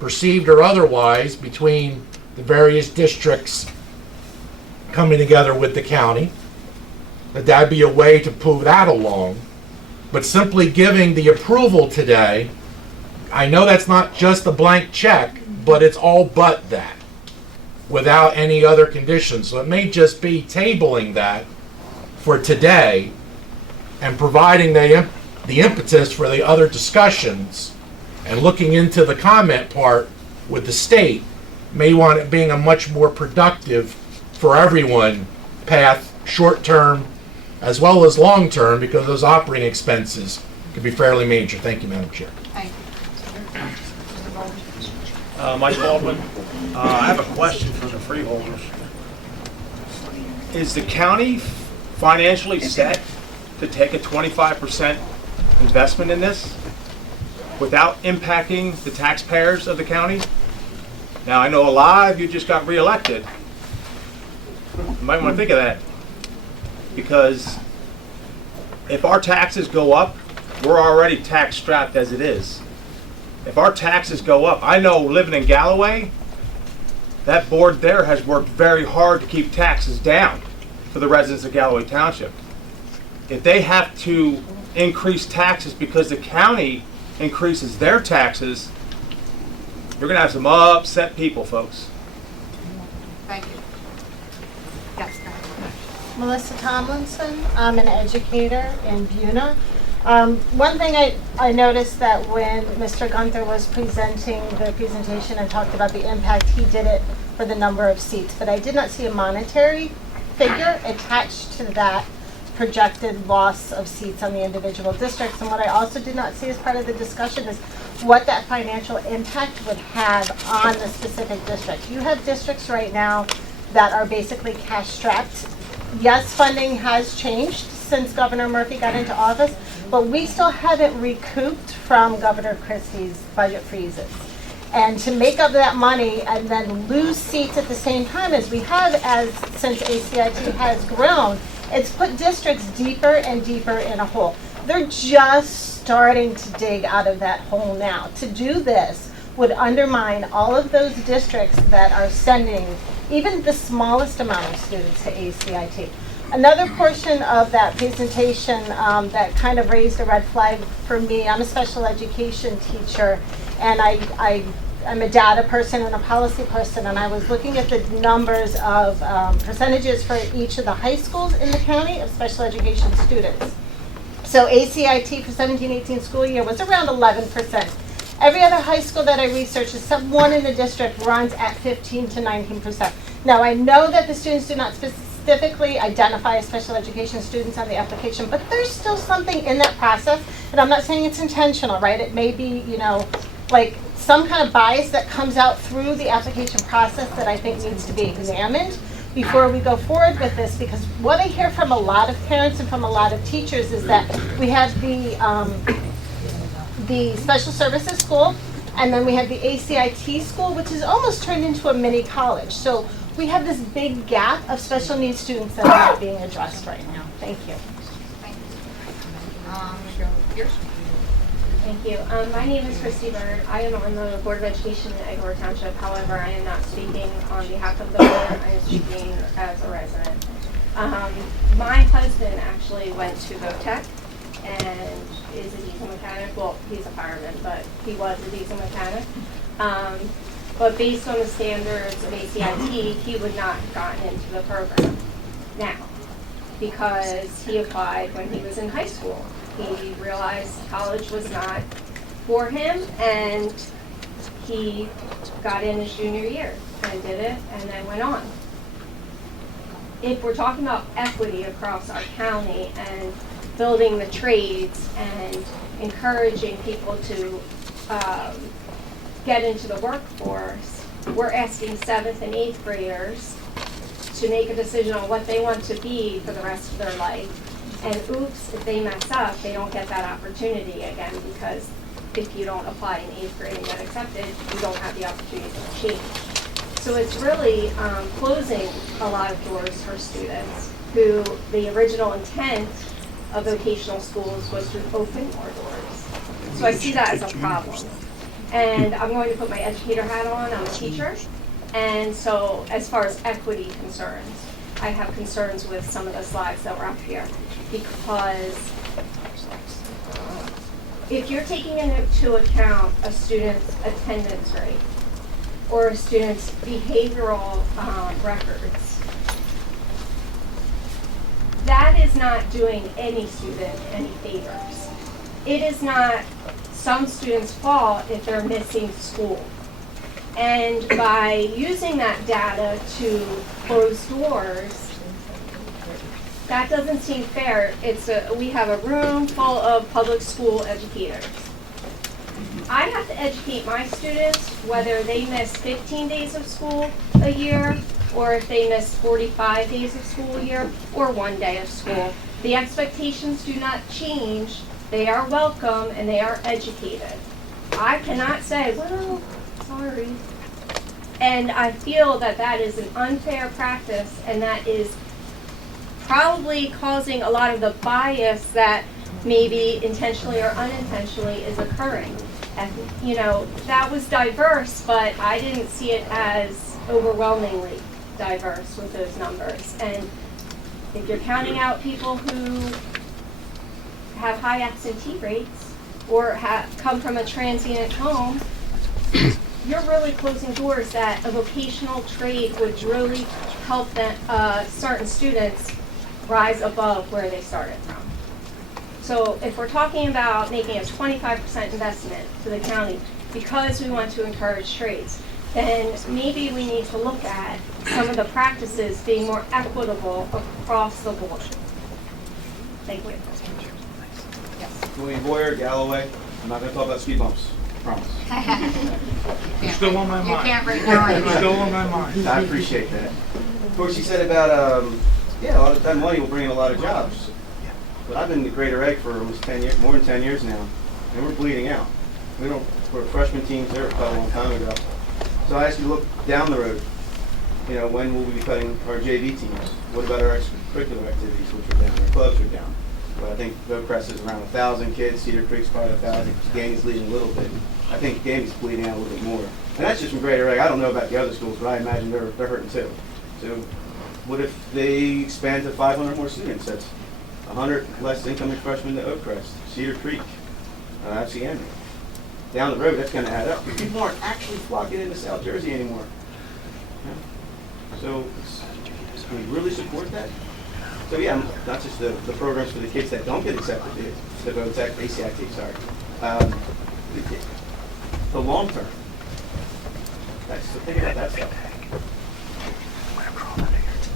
perceived or otherwise, between the various districts coming together with the county, that'd be a way to move that along. But simply giving the approval today, I know that's not just a blank check, but it's all but that, without any other conditions. So it may just be tabling that for today and providing the impetus for the other discussions and looking into the comment part with the state may want it being a much more productive for everyone path, short-term as well as long-term, because those operating expenses could be fairly major. Thank you, Madam Chair. Thank you. Mike Baldwin. I have a question for the freeholders. Is the county financially set to take a 25% investment in this without impacting the taxpayers of the county? Now, I know a lot of you just got reelected. You might want to think of that, because if our taxes go up, we're already tax strapped as it is. If our taxes go up, I know living in Galloway, that board there has worked very hard to keep taxes down for the residents of Galloway Township. If they have to increase taxes because the county increases their taxes, you're going to have some upset people, folks. Thank you. Yes, go ahead. Melissa Tomlinson. I'm an educator in Buna. One thing I noticed that when Mr. Gunther was presenting the presentation and talked about the impact, he did it for the number of seats, but I did not see a monetary figure attached to that projected loss of seats on the individual districts. And what I also did not see as part of the discussion is what that financial impact would have on the specific district. You have districts right now that are basically cash strapped. Yes, funding has changed since Governor Murphy got into office, but we still haven't recouped from Governor Christie's budget freezes. And to make up that money and then lose seats at the same time as we have since ACIT has grown, it's put districts deeper and deeper in a hole. They're just starting to dig out of that hole now. To do this would undermine all of those districts that are sending even the smallest amount of students to ACIT. Another portion of that presentation that kind of raised a red flag for me, I'm a special education teacher, and I'm a data person and a policy person, and I was looking at the numbers of percentages for each of the high schools in the county of special education students. So ACIT for 17-18 school year was around 11%. Every other high school that I researched, except one in the district, runs at 15 to 19%. Now I know that the students do not specifically identify as special education students on the application, but there's still something in that process, and I'm not saying it's intentional, right? It may be, like some kind of bias that comes out through the application process that I think needs to be examined before we go forward with this, because what I hear from a lot of parents and from a lot of teachers is that we have the special services school, and then we have the ACIT school, which is almost turned into a mini college. So we have this big gap of special needs students that are not being addressed right now. Thank you. Thank you. I'm going to go here. Thank you. My name is Christy Bird. I am on the Board of Education in Edgewater Township. However, I am not speaking on behalf of the board. I am speaking as a resident. My husband actually went to Hvac and is a diesel mechanic. Well, he's a fireman, but he was a diesel mechanic. But based on the standards of ACIT, he would not have gotten into the program now because he applied when he was in high school. He realized college was not for him, and he got in his junior year and did it and then went on. If we're talking about equity across our county and building the trades and encouraging people to get into the workforce, we're asking 7th and 8th graders to make a decision on what they want to be for the rest of their life. And oops, if they mess up, they don't get that opportunity again, because if you don't apply in 8th grade and get accepted, you don't have the opportunity to change. So it's really closing a lot of doors for students who the original intent of vocational schools was to open more doors. So I see that as a problem. And I'm going to put my educator hat on. I'm a teacher. And so as far as equity concerns, I have concerns with some of the slides that were up here, because if you're taking into account a student's attendance rate or a student's behavioral records, that is not doing any student any favors. It is not some students' fault if they're missing school. And by using that data to close doors, that doesn't seem fair. We have a room full of public school educators. I have to educate my students whether they miss 15 days of school a year, or if they miss 45 days of school a year, or 1 day of school. The expectations do not change. They are welcome and they are educated. I cannot say, well, sorry. And I feel that that is an unfair practice, and that is probably causing a lot of the bias that maybe intentionally or unintentionally is occurring. And, you know, that was diverse, but I didn't see it as overwhelmingly diverse with those numbers. And if you're counting out people who have high absentee rates or come from a transient home, you're really closing doors that a vocational trade would really help them, certain students rise above where they started from. So if we're talking about making a 25% investment to the county because we want to encourage trades, then maybe we need to look at some of the practices being more equitable across the board. Thank you. William Boyer, Galloway. I'm not going to talk about speed bumps. Promise. You're still on my mind. You can't right now. You're still on my mind. I appreciate that. Of course, you said about, a lot of that money will bring in a lot of jobs. But I've been in the Greater Egg for almost 10 years, more than 10 years now, and we're bleeding out. We're freshman teams there cut a long time ago. So I asked you to look down the road. You know, when will we be cutting our JV teams? What about our extracurricular activities, which are down? Our clubs are down. But I think Crest is around 1,000 kids. Cedar Creek's probably 1,000. Gamey's leading a little bit. I think Gamey's bleeding out a little bit more. And that's just from Greater Egg. I don't know about the other schools, but I imagine they're hurting too. So what if they expand to 500 more students? That's 100 less incoming freshmen to Oak Crest, Cedar Creek, FCM. Down the road, that's going to add up. People aren't actually flocking into South Jersey anymore. Yeah. So, can we really support that? So yeah, not just the programs for the kids that don't get accepted, the VOTEC, ACIT, sorry. The long term. That's the thing about that stuff.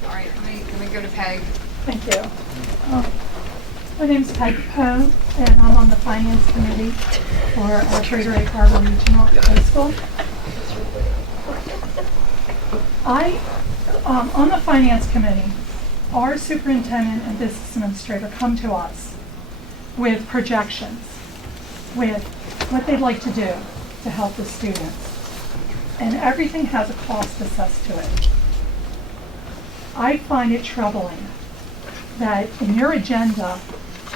All right, let me go to Peg. Thank you. My name's Peg Poe, and I'm on the Finance Committee for our Greater Egg Harbor Regional High School. On the Finance Committee, our superintendent and business administrator come to us with projections, with what they'd like to do to help the students. And everything has a cost assessed to it. I find it troubling that in your agenda,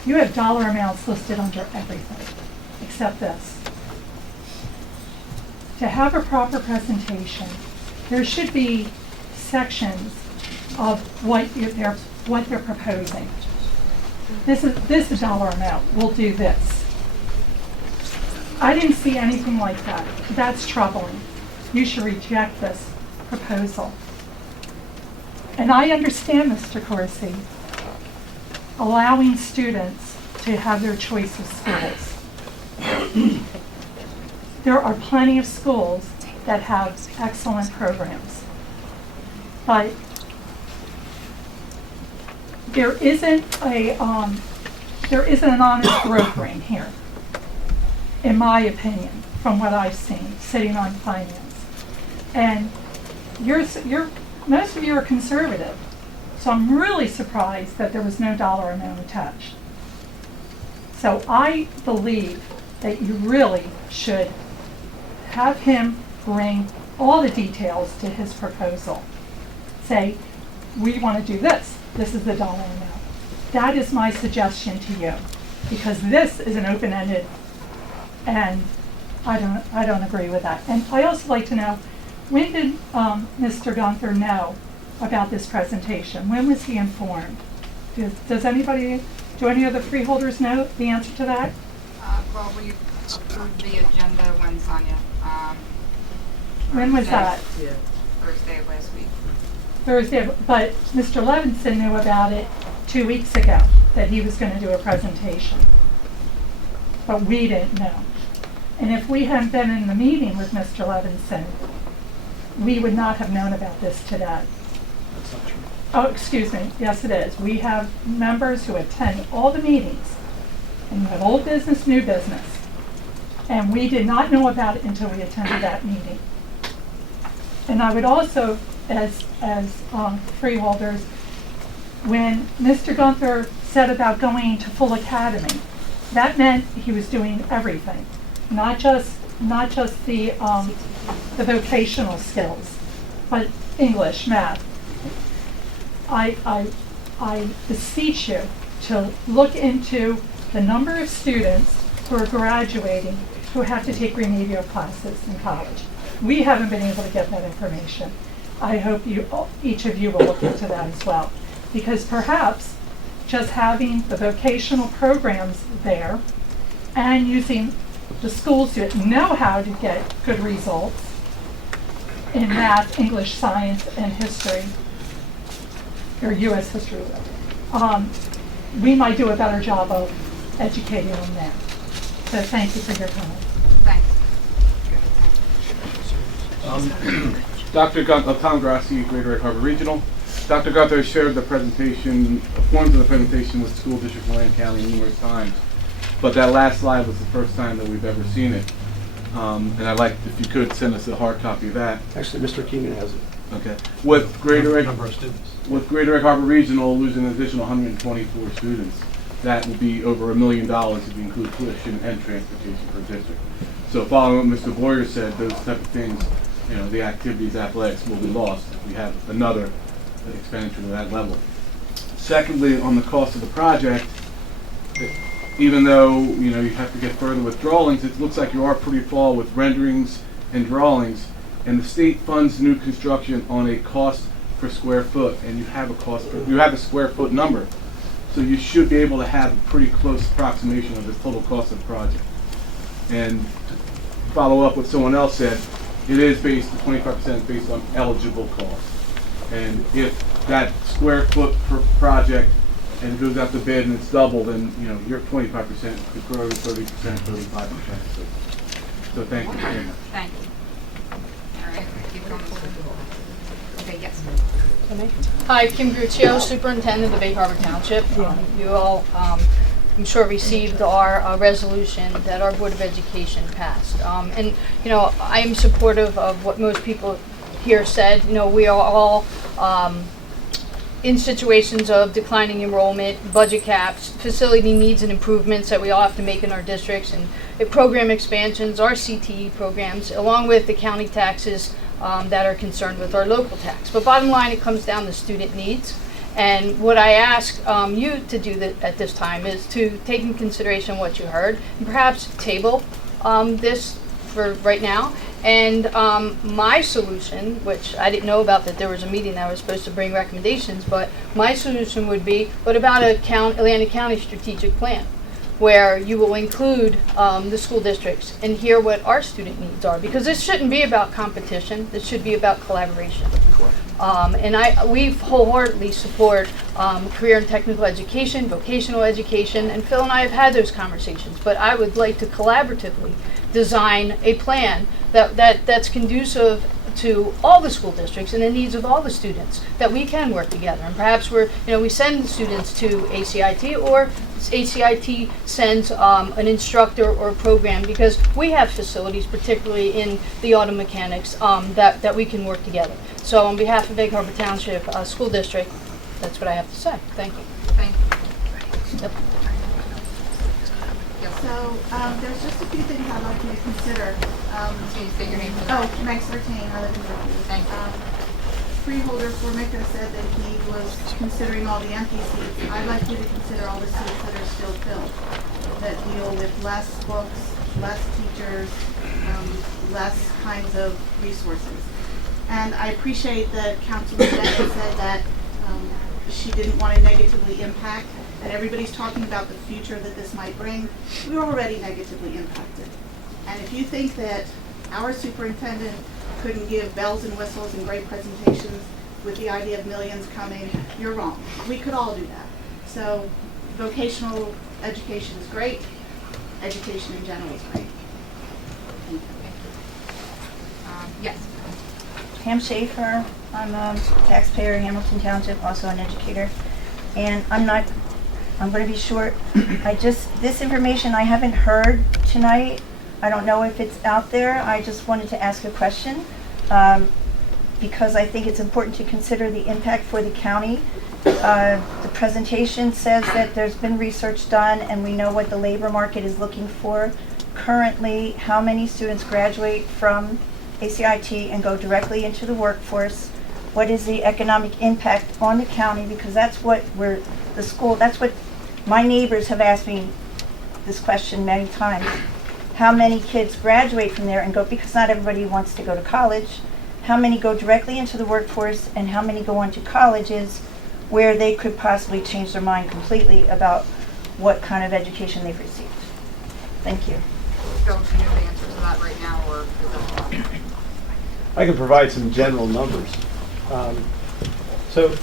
you have dollar amounts listed under everything, except this. To have a proper presentation, there should be sections of what they're proposing. This is a dollar amount. We'll do this. I didn't see anything like that. That's troubling. You should reject this proposal. And I understand, Mr. Corsi, allowing students to have their choice of schools. There are plenty of schools that have excellent programs, but there isn't an honest brokering here, in my opinion, from what I've seen sitting on finance. And most of you are conservative, so I'm really surprised that there was no dollar amount attached. So I believe that you really should have him bring all the details to his proposal. Say, we want to do this. This is the dollar amount. That is my suggestion to you, because this is an open-ended, and I don't agree with that. And I also like to know, when did Mr. Gunther know about this presentation? When was he informed? Does anybody, do any of the freeholders know the answer to that? Well, we approved the agenda when Sonia. When was that? Thursday of last week. Thursday, but Mr. Levinson knew about it 2 weeks ago, that he was going to do a presentation. But we didn't know. And if we hadn't been in the meeting with Mr. Levinson, we would not have known about this today. That's not true. Oh, excuse me. Yes, it is. We have members who attend all the meetings, and you have old business, new business. And we did not know about it until we attended that meeting. And I would also, as freeholders, when Mr. Gunther said about going to full academy, that meant he was doing everything, not just the vocational skills, but English, math. I I beseech you to look into the number of students who are graduating who have to take remedial classes in college. We haven't been able to get that information. I hope each of you will look into that as well. Because perhaps just having the vocational programs there and using the schools that know how to get good results in math, English, science, and history, or U.S. history, we might do a better job of educating them there. So thank you for your time. Thanks. Dr. Gunther, Tom Grassi, Greater Egg Harbor Regional. Dr. Gunther shared the presentation, forms of the presentation with School District of Atlantic County numerous times, but that last slide was the first time that we've ever seen it. And I'd like, if you could, send us a hard copy of that. Actually, Mr. Keenan has it. Okay. With Greater Egg Harbor Regional losing an additional 124 students, that would be over $1 million if you include tuition and transportation per district. So following what Mr. Boyer said, those type of things, you know, the activities, athletics will be lost if we have another expenditure to that level. Secondly, on the cost of the project, even though, you know, you have to get further with drawings, it looks like you are pretty far with renderings and drawings, and the state funds new construction on a cost per square foot, and you have a square foot number. So you should be able to have a pretty close approximation of the total cost of the project. And to follow up what someone else said, it is based, 25% based on eligible costs. And if that square foot per project and it goes out to bid and it's double, then, you know, your 25% could grow to 30%, 35%. So thank you very much. Thank you. All right, keep going. Okay, yes. Hi, Kim Gruccio, Superintendent of Egg Harbor Township. You all, I'm sure, received our resolution that our Board of Education passed. And, you know, I am supportive of what most people here said. You know, we are all in situations of declining enrollment, budget caps, facility needs and improvements that we all have to make in our districts, and program expansions, our CTE programs, along with the county taxes that are concerned with our local tax. But bottom line, it comes down to student needs. And what I ask you to do at this time is to take into consideration what you heard and perhaps table this for right now. And my solution, which I didn't know about that there was a meeting that was supposed to bring recommendations, but my solution would be, what about a Atlantic County strategic plan, where you will include the school districts and hear what our student needs are, because this shouldn't be about competition. This should be about collaboration. And we wholeheartedly support career and technical education, vocational education, and Phil and I have had those conversations. But I would like to collaboratively design a plan that's conducive to all the school districts and the needs of all the students, that we can work together. And perhaps we send the students to ACIT, or ACIT sends an instructor or a program, because we have facilities, particularly in the auto mechanics, that we can work together. So on behalf of Egg Harbor Township School District, that's what I have to say. Thank you. Thank you. So there's just a few things I'd like you to consider. Can you say your name? Meg Sertain, I live in Brooklyn. Thank you. Freeholder Formica said that he was considering all the empty seats. I'd like you to consider all the seats that are still filled, that deal with less books, less teachers, less kinds of resources. And I appreciate that Councilman Bennett said that she didn't want to negatively impact, and everybody's talking about the future that this might bring. We're already negatively impacted. And if you think that our superintendent couldn't give bells and whistles and great presentations with the idea of millions coming, you're wrong. We could all do that. So vocational education is great. Education in general is great. Thank you. Yes. Pam Schaefer. I'm a taxpayer in Hamilton Township, also an educator. And I'm going to be short. This information I haven't heard tonight. I don't know if it's out there. I just wanted to ask a question because I think it's important to consider the impact for the county. The presentation says that there's been research done and we know what the labor market is looking for. Currently, how many students graduate from ACIT and go directly into the workforce? what is the economic impact on the county, because that's what that's what my neighbors have asked me this question many times. How many kids graduate from there and go, because not everybody wants to go to college, how many go directly into the workforce, and how many go on to colleges where they could possibly change their mind completely about what kind of education they've received. Thank you. Phil, do you know the answer to that right now, or is that I can provide some general numbers. So,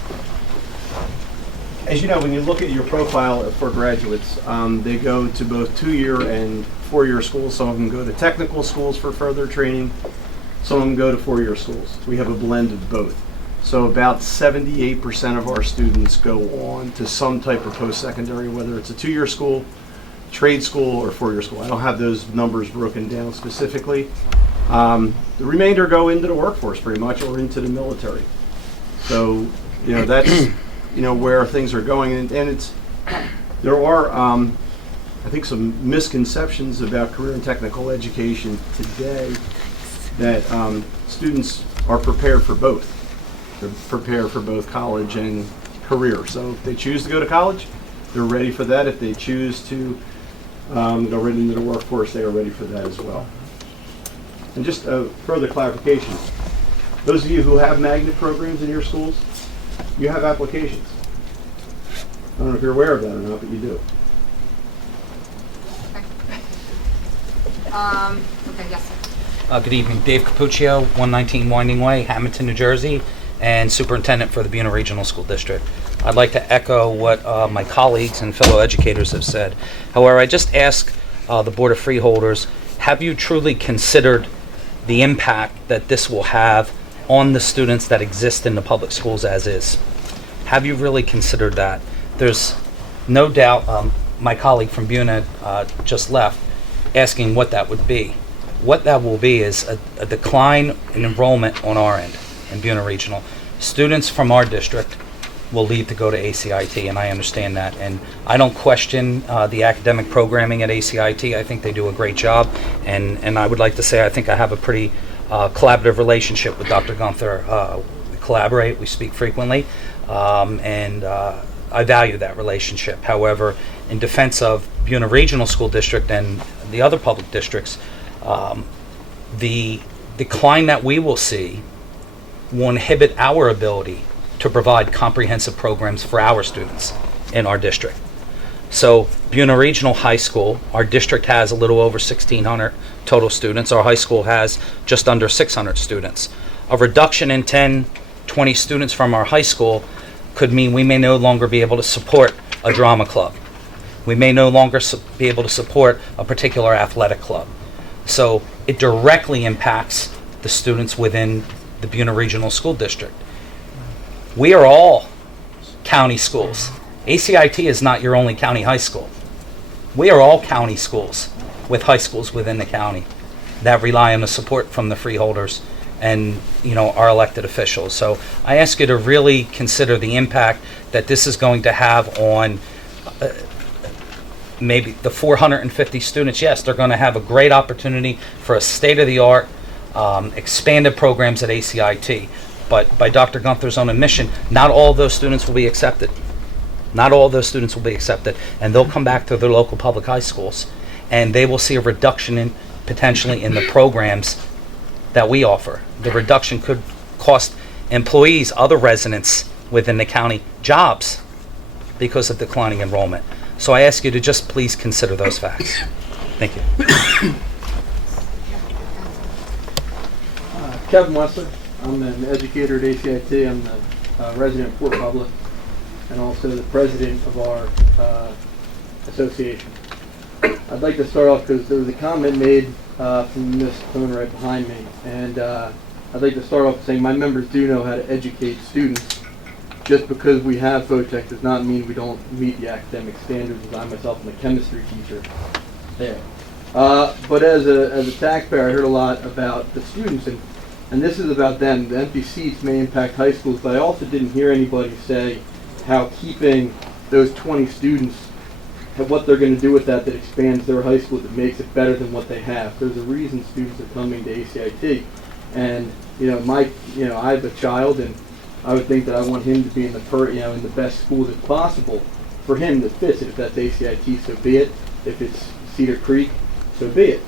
as you know, when you look at your profile for graduates, they go to both 2-year and 4-year schools. Some of them go to technical schools for further training. Some of them go to 4-year schools. We have a blend of both. So about 78% of our students go on to some type of post-secondary, whether it's a 2-year school, trade school, or 4-year school. I don't have those numbers broken down specifically. The remainder go into the workforce pretty much, or into the military. So, you know, that's, you know, where things are going. And it's, there are, I think, some misconceptions about career and technical education today that students are prepared for both. They're prepared for both college and career. So if they choose to go to college, they're ready for that. If they choose to go right into the workforce, they are ready for that as well. And just further clarification, those of you who have magnet programs in your schools, you have applications. I don't know if you're aware of that or not, but you do. okay, yes, sir. Good evening, Dave Capuccio, 119 Winding Way, Hamilton, New Jersey, and Superintendent for the Buena Regional School District. I'd like to echo what my colleagues and fellow educators have said. However, I just ask the Board of Freeholders, have you truly considered the impact that this will have on the students that exist in the public schools as is? Have you really considered that? There's no doubt, my colleague from Buena just left, asking what that would be. What that will be is a decline in enrollment on our end in Buena Regional. Students from our district will leave to go to ACIT, and I understand that. And I don't question the academic programming at ACIT. I think they do a great job. And I would like to say I think I have a pretty collaborative relationship with Dr. Gunther. We collaborate, we speak frequently, and I value that relationship. However, in defense of Buena Regional School District and the other public districts, the decline that we will see will inhibit our ability to provide comprehensive programs for our students in our district. So Buena Regional High School, our district has a little over 1,600 total students. Our high school has just under 600 students. A reduction in 10, 20 students from our high school could mean we may no longer be able to support a drama club. We may no longer be able to support a particular athletic club. So it directly impacts the students within the Buena Regional School District. We are all county schools. ACIT is not your only county high school. We are all county schools with high schools within the county that rely on the support from the freeholders and, you know, our elected officials. So I ask you to really consider the impact that this is going to have on maybe the 450 students. Yes, they're going to have a great opportunity for a state-of-the-art expanded programs at ACIT. But by Dr. Gunther's own admission, not all of those students will be accepted. Not all of those students will be accepted, and they'll come back to their local public high schools, and they will see a reduction in potentially in the programs that we offer. The reduction could cost employees, other residents within the county, jobs because of declining enrollment. So I ask you to just please consider those facts. Thank you. Kevin Wessler. I'm an educator at ACIT. I'm the resident of Fort Public and also the president of our association. I'd like to start off because there was a comment made from Ms. Cohn right behind me, and I'd like to start off saying my members do know how to educate students. Just because we have Hvac does not mean we don't meet the academic standards, as I myself am a chemistry teacher there. But as a taxpayer, I heard a lot about the students, and this is about them. The empty seats may impact high schools, but I also didn't hear anybody say how keeping those 20 students, what they're going to do with that expands their high school, that makes it better than what they have. There's a reason students are coming to ACIT. And, I have a child, and I would think that I want him to be in in the best schools as possible for him that fits it. If that's ACIT, so be it. If it's Cedar Creek, so be it.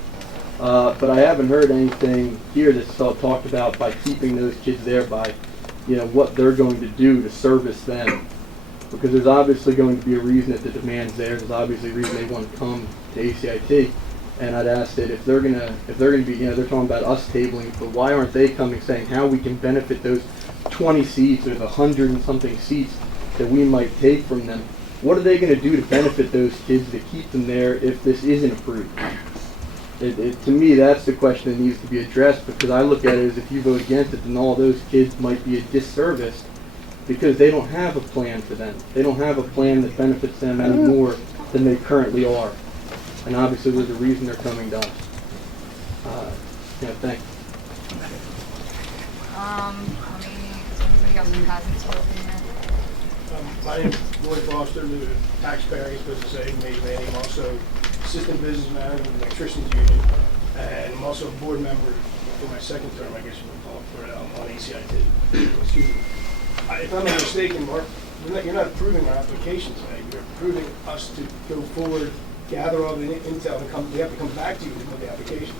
But I haven't heard anything here that's talked about by keeping those kids there, by what they're going to do to service them. Because there's obviously going to be a reason that the demand's there. There's obviously a reason they want to come to ACIT. And I'd ask that if they're gonna be, they're talking about us tabling, but why aren't they coming saying how we can benefit those 20 seats or the 100 and something seats that we might take from them? What are they going to do to benefit those kids to keep them there if this isn't approved? To me, that's the question that needs to be addressed, because I look at it as if you vote against it, then all those kids might be a disservice because they don't have a plan for them. They don't have a plan that benefits them any more than they currently are. And obviously there's a reason they're coming to us. Thanks. Anybody else who hasn't spoken yet? My name is Lloyd Foster, the taxpayer, I suppose to say, made my name also assistant business manager of the electricians union, and I'm also a board member for my second term, I guess you would call it, for on ACIT. Excuse me. If I'm not mistaken, Mark, you're not approving our application today. You're approving us to go forward, gather all the intel, and we have to come back to you with the application.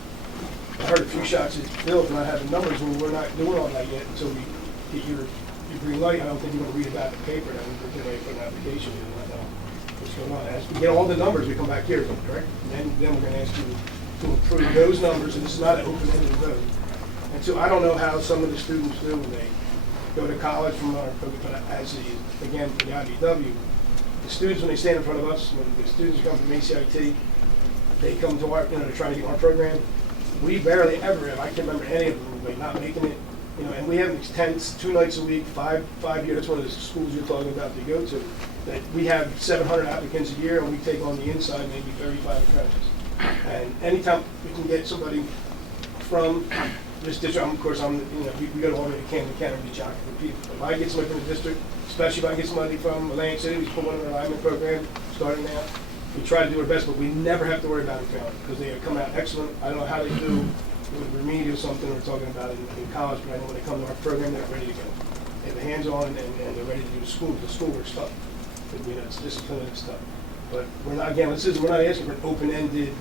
I heard a few shots at Bill for not having numbers when we're not doing all that yet until we get your green light. I don't think you're going to read about the paper that we're getting ready for an application. What's going on? As we get all the numbers, we come back here, correct? And then we're going to ask you to approve those numbers, and this is not an open-ended vote. And so I don't know how some of the students do when they go to college from our program, again, for the IBW. The students, when they stand in front of us, when the students come from ACIT, they come to our, they're trying to get our program. We barely ever have, I can't remember any of them not making it, and we have these 2 nights a week, five years, that's one of the schools you're talking about to go to, that we have 700 applicants a year, and we take on the inside maybe 35 apprentices. And anytime we can get somebody from this district, of course, we go to all the way to Camden County to reach out to people. If I get somebody from the district, especially if I get somebody from Atlantic City, we put one in our alignment program starting now. We try to do our best, but we never have to worry about it because they come out excellent. I don't know how they do with remedial something we're talking about in college, but I know when they come to our program, they're ready to go. They have hands-on and they're ready to do school. The schoolwork's tough. It's discipline and stuff. But we're not, again, we're not asking for an open-ended,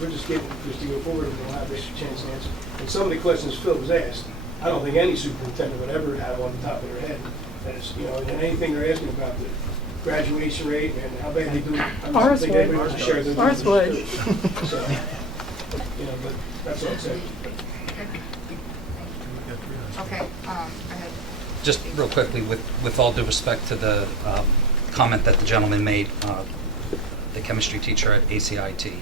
we're just giving just to go forward and we'll have a chance to answer. And some of the questions Phil was asked, I don't think any superintendent would ever have on the top of their head. That is, and anything they're asking about the graduation rate and how bad they do, I don't think anybody wants to share those numbers. Ours would. So, but that's all I'm saying. Okay, go ahead. Just real quickly, with all due respect to the comment that the gentleman made, the chemistry teacher at ACIT,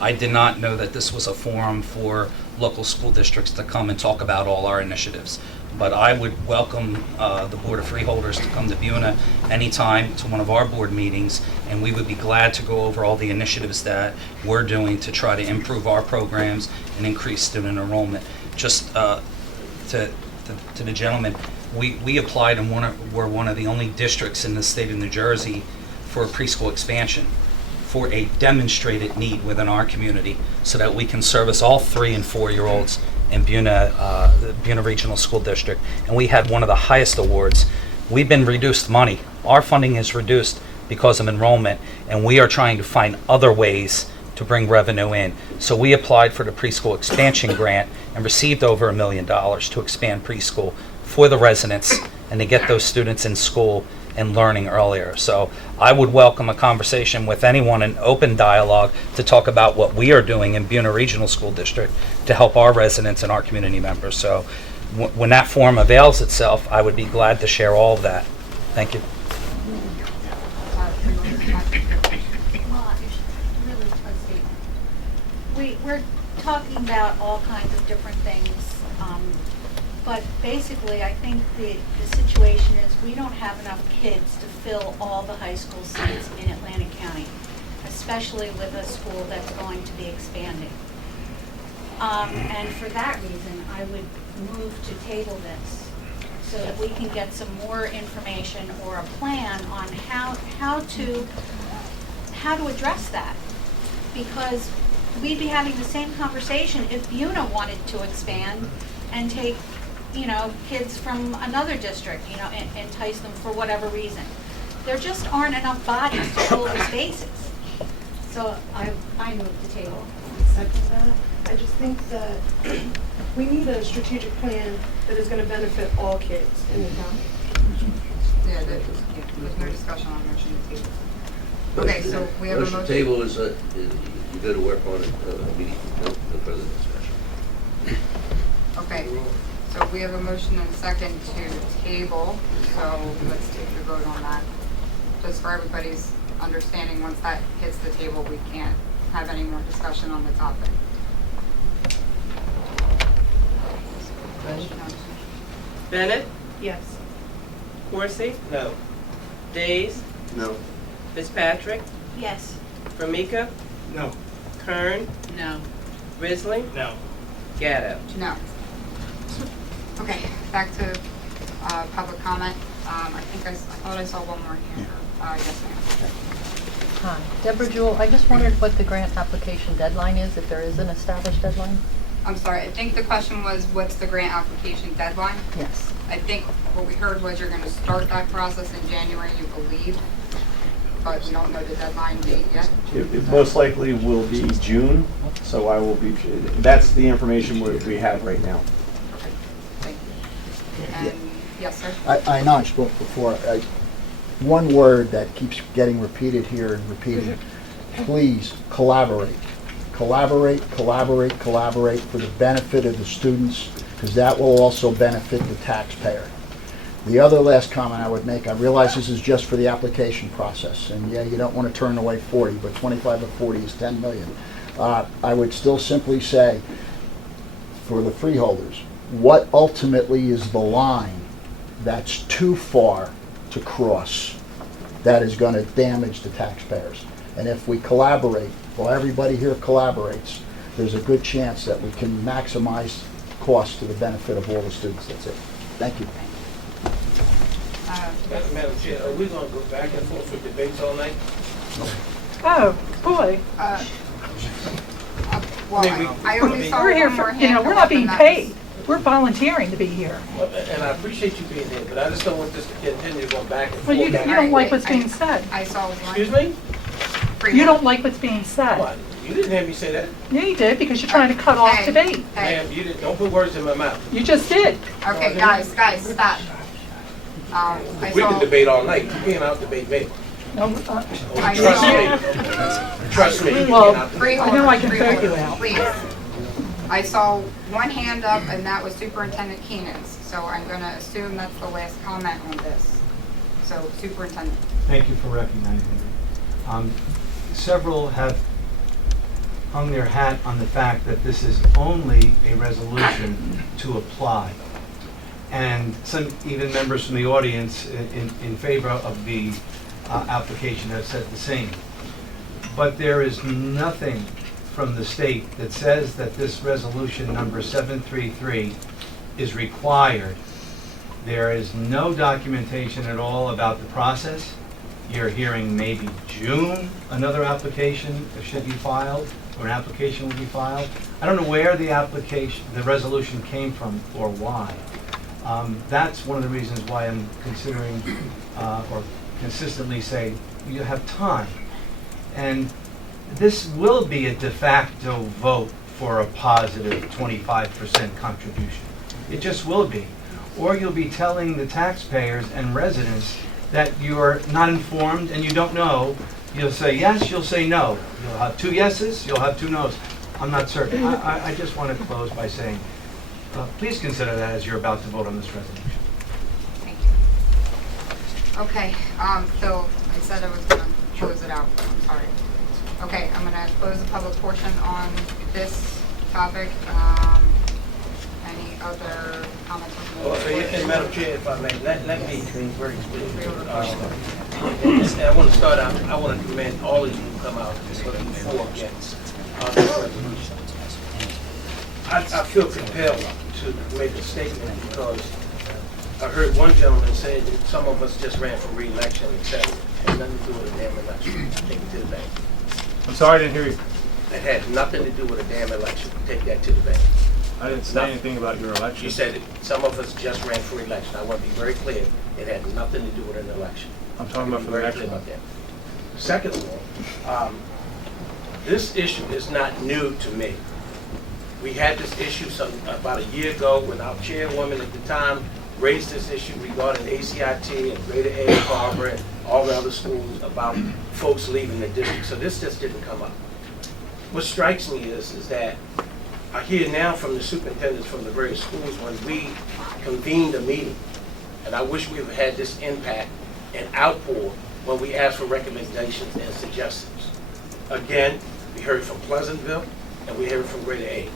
I did not know that this was a forum for local school districts to come and talk about all our initiatives. But I would welcome the Board of Freeholders to come to Buna anytime to one of our board meetings, and we would be glad to go over all the initiatives that we're doing to try to improve our programs and increase student enrollment. Just to the gentleman, we applied and we're one of the only districts in the state of New Jersey for a preschool expansion for a demonstrated need within our community so that we can service all 3- and 4-year-olds in Buna, the Buna Regional School District. And we had one of the highest awards. We've been reduced money. Our funding is reduced because of enrollment, and we are trying to find other ways to bring revenue in. So we applied for the preschool expansion grant and received over $1 million to expand preschool for the residents and to get those students in school and learning earlier. So I would welcome a conversation with anyone, an open dialogue to talk about what we are doing in Buna Regional School District to help our residents and our community members. So when that forum avails itself, I would be glad to share all of that. Thank you. We're talking about all kinds of different things, but basically I think the situation is we don't have enough kids to fill all the high school seats in Atlantic County, especially with a school that's going to be expanding. And for that reason, I would move to table this so that we can get some more information or a plan on how to address that. Because we'd be having the same conversation if Buna wanted to expand and take kids from another district, and entice them for whatever reason. There just aren't enough bodies to fill the spaces. So I move the table. Second that. I just think that we need a strategic plan that is going to benefit all kids in the county. Yeah, there's no discussion on motion to table. Okay, so we have a motion. Table is you go to work on it immediately, no further discussion. Okay, so we have a motion and a second to table, so let's take the vote on that. Just for everybody's understanding, once that hits the table, we can't have any more discussion on the topic. Bennett? Yes. Horsey? No. Days? No. Fitzpatrick? Yes. Formica? No. Kern? No. Risley? No. Gatto? No. Okay, back to public comment. I thought I saw one more hand. Yes, ma'am. Hi, Deborah Jewell. I just wondered what the grant application deadline is, if there is an established deadline? I'm sorry, I think the question was, what's the grant application deadline? Yes. I think what we heard was you're going to start that process in January, you believe, but we don't know the deadline date yet. It most likely will be June, so I will be, that's the information we have right now. Okay, thank you. And, yes, sir? I know I spoke before. One word that keeps getting repeated here and repeated, please collaborate. Collaborate, collaborate, collaborate for the benefit of the students, because that will also benefit the taxpayer. The other last comment I would make, I realize this is just for the application process, and yeah, you don't want to turn away 40, but 25 of 40 is 10 million. I would still simply say, for the freeholders, what ultimately is the line that's too far to cross that is going to damage the taxpayers? And if we collaborate, well, everybody here collaborates, there's a good chance that we can maximize costs to the benefit of all the students. That's it. Thank you. Madam Chair, are we going to go back and forth with debates all night? Oh, boy. Well, I only saw We're here one more for, hand we're come not up, being and that was- paid. We're volunteering to be here. And I appreciate you being here, but I just don't want this to continue going back and forth. Well, you don't like what's being said. I saw one. Excuse me? You don't like what's being said. What? You didn't hear me say that. Yeah, you did, because you're trying to cut off debate. Ma'am, you didn't, don't put words in my mouth. You just did. Okay, guys, stop. I We saw, can debate all night. You can't out-debate me. No, I Trust saw, me. Trust me. You Well, can't out-debate me. freeholder, I know I can freeholder, vote you out. please. I saw one hand up, and that was Superintendent Keenan's, so I'm going to assume that's the last comment on this. So, Superintendent. Thank you for recognizing me. Several have hung their hat on the fact that this is only a resolution to apply. And some, even members from the audience in favor of the application have said the same. But there is nothing from the state that says that this resolution number 733 is required. There is no documentation at all about the process. You're hearing maybe June another application should be filed, or an application will be filed. I don't know where the resolution came from or why. That's one of the reasons why I'm considering or consistently say you have time. And this will be a de facto vote for a positive 25% contribution. It just will be. Or you'll be telling the taxpayers and residents that you're not informed and you don't know. You'll say yes, you'll say no. You'll have 2 yeses, you'll have 2 no's. I'm not certain. I just want to close by saying, please consider that as you're about to vote on this resolution. Thank you. Okay, so I said I was going to close it out. I'm sorry. Okay, I'm going to close the public portion on this topic. Any other comments on the And Madam Chair, if I may, let me be very clear. And I want to start out, I want to commend all of you who come out for the for or against this resolution. I feel compelled to make a statement because I heard one gentleman say that some of us just ran for re-election, etc. It had nothing to do with a damn election. Take it to the bank. I'm sorry, I didn't hear you. It had nothing to do with a damn election. Take that to the bank. I didn't say anything about your election. You said that some of us just ran for election. I want to be very clear, it had nothing to do with an election. I'm talking about for the Very next clear one. about that. Second of all, this issue is not new to me. We had this issue about a year ago when our chairwoman at the time raised this issue regarding ACIT and Greater A, Harbor, and all the other schools about folks leaving the district. So this just didn't come up. What strikes me is that I hear now from the superintendents from the various schools when we convened a meeting, and I wish we had this impact and outpour when we asked for recommendations and suggestions. Again, we heard from Pleasantville and we heard from Greater A.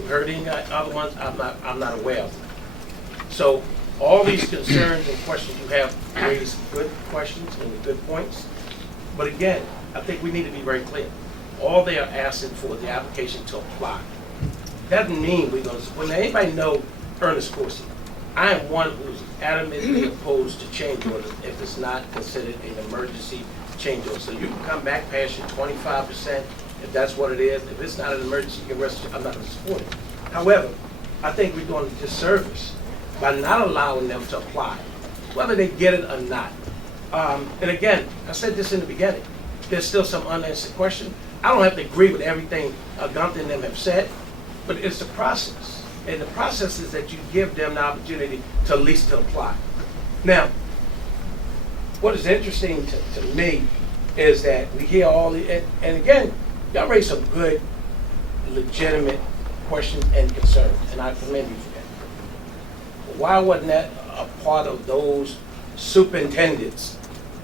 We heard any other ones I'm not aware of. So all these concerns and questions you have raise good questions and good points. But again, I think we need to be very clear. All they are asking for is the application to apply. Doesn't mean we're going to, when anybody know Ernest Corsi, I am one who's adamantly opposed to change orders if it's not considered an emergency change order. So you can come back past your 25% if that's what it is. If it's not an emergency, you can rest, I'm not going to support it. However, I think we're doing a disservice by not allowing them to apply, whether they get it or not. And again, I said this in the beginning, there's still some unanswered questions. I don't have to agree with everything Gunther and them have said, but it's the process. And the process is that you give them the opportunity to at least to apply. Now, what is interesting to me is that we hear all the, and again, y'all raised some good, legitimate questions and concerns, and I commend you for that. But why wasn't that a part of those superintendents'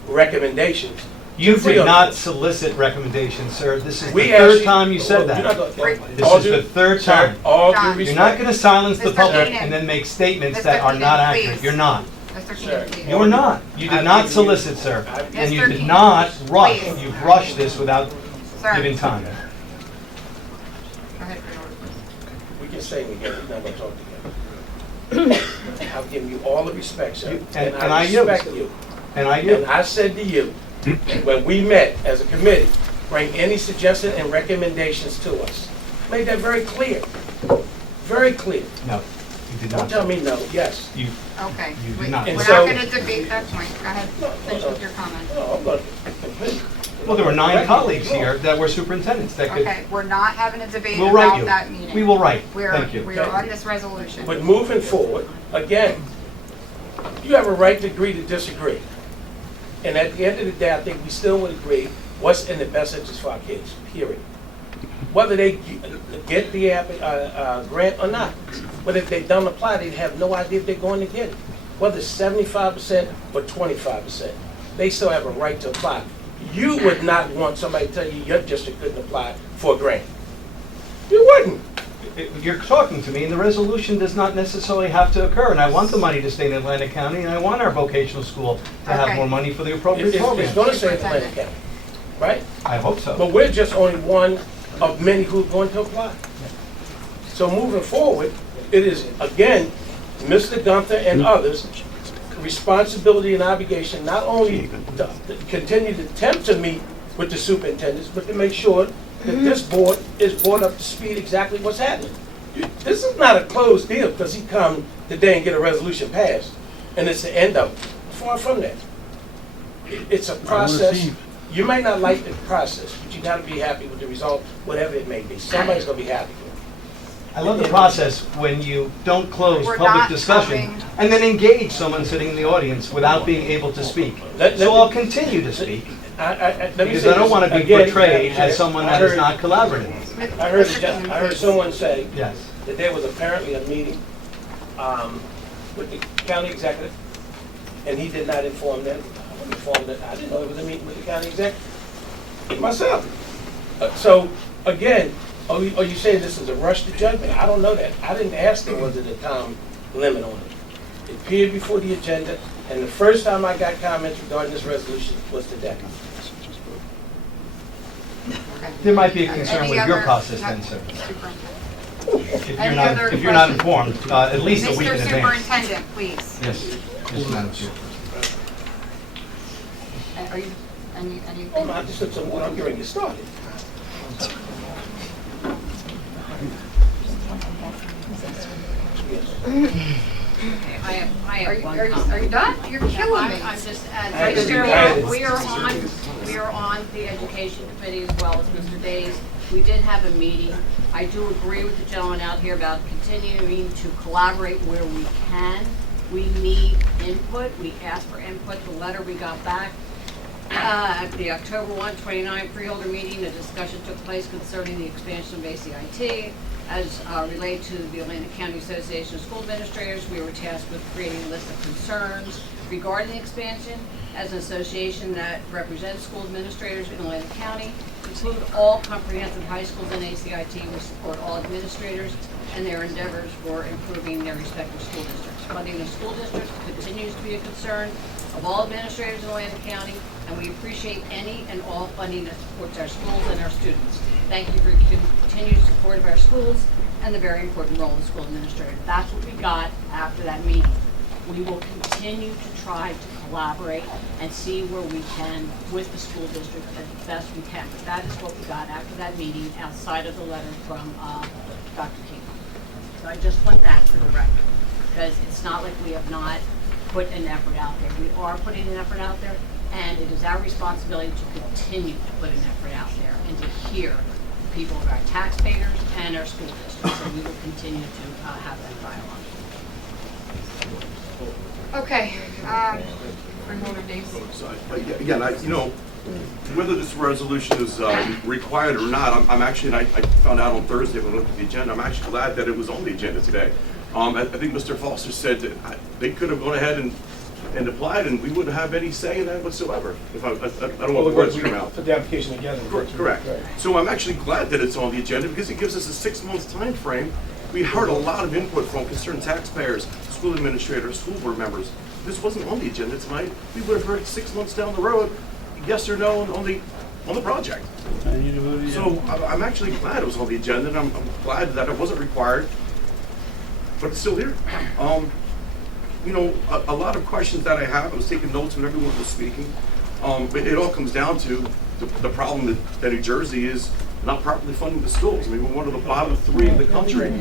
recommendations? You did not solicit recommendations, sir. This is the We third actually- time you said You're not that. gonna- This all is due- the third sir, time. all due You're respect. not going to silence the Mr. public Keenan. and then make statements Mr. that are not Keenan, accurate. please. You're not. Mr. Sir. Keenan, please. You're not. You did I've not given you- solicit, sir. And you Mr. did Keenan, not rush. please. You've rushed this without Sir. giving time. Go ahead, Freeholder, please. We can say it again, we're not gonna talk together. I've given you all the respect, sir, And and I I yield. respect you. And I do. And I said to you, when we met as a committee, bring any suggestions and recommendations to us. Made that very clear. Very clear. No, you did Don't not. tell me no, yes. You, Okay. You did We- not. We're And not so- going to debate that point. Go ahead, finish with your comment. No, I'm gonna continue. well, there were 9 colleagues here that were superintendents that could. Okay, we're not having a debate We'll write about you. that meeting. We will write. We're, Thank you. we're on this resolution. But moving forward, again, you have a right to agree to disagree. And at the end of the day, I think we still would agree what's in the best interest for our kids, period. Whether they get the grant or not. But if they don't apply, they have no idea if they're going to get it. Whether it's 75% or 25%, they still have a right to apply. You would not want somebody to tell you your district couldn't apply for a grant. You wouldn't. You're talking to me, and the resolution does not necessarily have to occur. And I want the money to stay in Atlantic County, and I want our vocational school to have Okay. more money for the appropriate It's programs. going to say Atlantic County, right? I hope so. But we're just only one of many who are going to apply. So moving forward, it is, again, Mr. Gunther and others' responsibility and obligation not only to continue to attempt to meet with the superintendents, but to make sure that this board is brought up to speed exactly what's happening. This is not a closed deal because he come today and get a resolution passed, and it's the end of it. Far from that. It's a process. You may not like the process, but you gotta be happy with the result, whatever it may be. Somebody's gonna be happy with it. I love the process when you don't close We're public not discussion having- and then engage someone sitting in the audience without being able to speak. So I'll continue to speak Let me because say I don't this want to be again, portrayed Madam as Chair. someone that is not collaborative. I heard someone say Yes. that there was apparently a meeting with the county executive, and he did not inform them. I wasn't informed that. I didn't know there was a meeting with the county executive. Myself. So, again, are you saying this is a rush to judgment? I don't know that. I didn't ask them was it a time limit on it. It appeared before the agenda, and the first time I got comments regarding this resolution was today. There might be a concern Any with your other- process no, then, sir. Superintendent. If you're not informed, at least a week in Mr. advance. Superintendent, please. Yes, yes, Madam Chair. Are you, anything? Oh, no, I just took some water. I'm getting ready to get started. I have one Are comment. you done? You're killing me. I'm just Vice Chair adding, Wall. we are on the education committee as well as Mr. Days. We did have a meeting. I do agree with the gentleman out here about continuing to collaborate where we can. We need input. We asked for input. The letter we got back at the October 1, 29 Freeholder Meeting, a discussion took place concerning the expansion of ACIT. As related to the Atlantic County Association of School Administrators, we were tasked with creating a list of concerns regarding the expansion. As an association that represents school administrators in Atlantic County, include all comprehensive high schools in ACIT, we support all administrators and their endeavors for improving their respective school districts. Funding of school districts continues to be a concern of all administrators in Atlantic County, and we appreciate any and all funding that supports our schools and our students. Thank you for your continued support of our schools and the very important role of the school administrator. That's what we got after that meeting. We will continue to try to collaborate and see where we can with the school district as best we can. But that is what we got after that meeting outside of the letter from Dr. King. So I just want that for the record, because it's not like we have not put an effort out there. We are putting an effort out there, and it is our responsibility to continue to put an effort out there and to hear the people of our taxpayers and our school districts. So we will continue to have that dialogue. Okay, Freeholder Davis. Again, whether this resolution is required or not, I'm actually, and I found out on Thursday when I looked at the agenda, I'm actually glad that it was on the agenda today. I think Mr. Foster said that they could have gone ahead and applied, and we wouldn't have any say in that whatsoever. If I don't want the words to come out. Put the application together. Correct. So I'm actually glad that it's on the agenda because it gives us a 6-month time frame. We heard a lot of input from concerned taxpayers, school administrators, school board members. If this wasn't on the agenda tonight, we would have heard 6 months down the road, yes or no on the project. So I'm actually glad it was on the agenda, and I'm glad that it wasn't required, but it's still here. A lot of questions that I have, I was taking notes when everyone was speaking, but it all comes down to the problem that New Jersey is not properly funding the schools. I mean, we're one of the bottom 3 in the country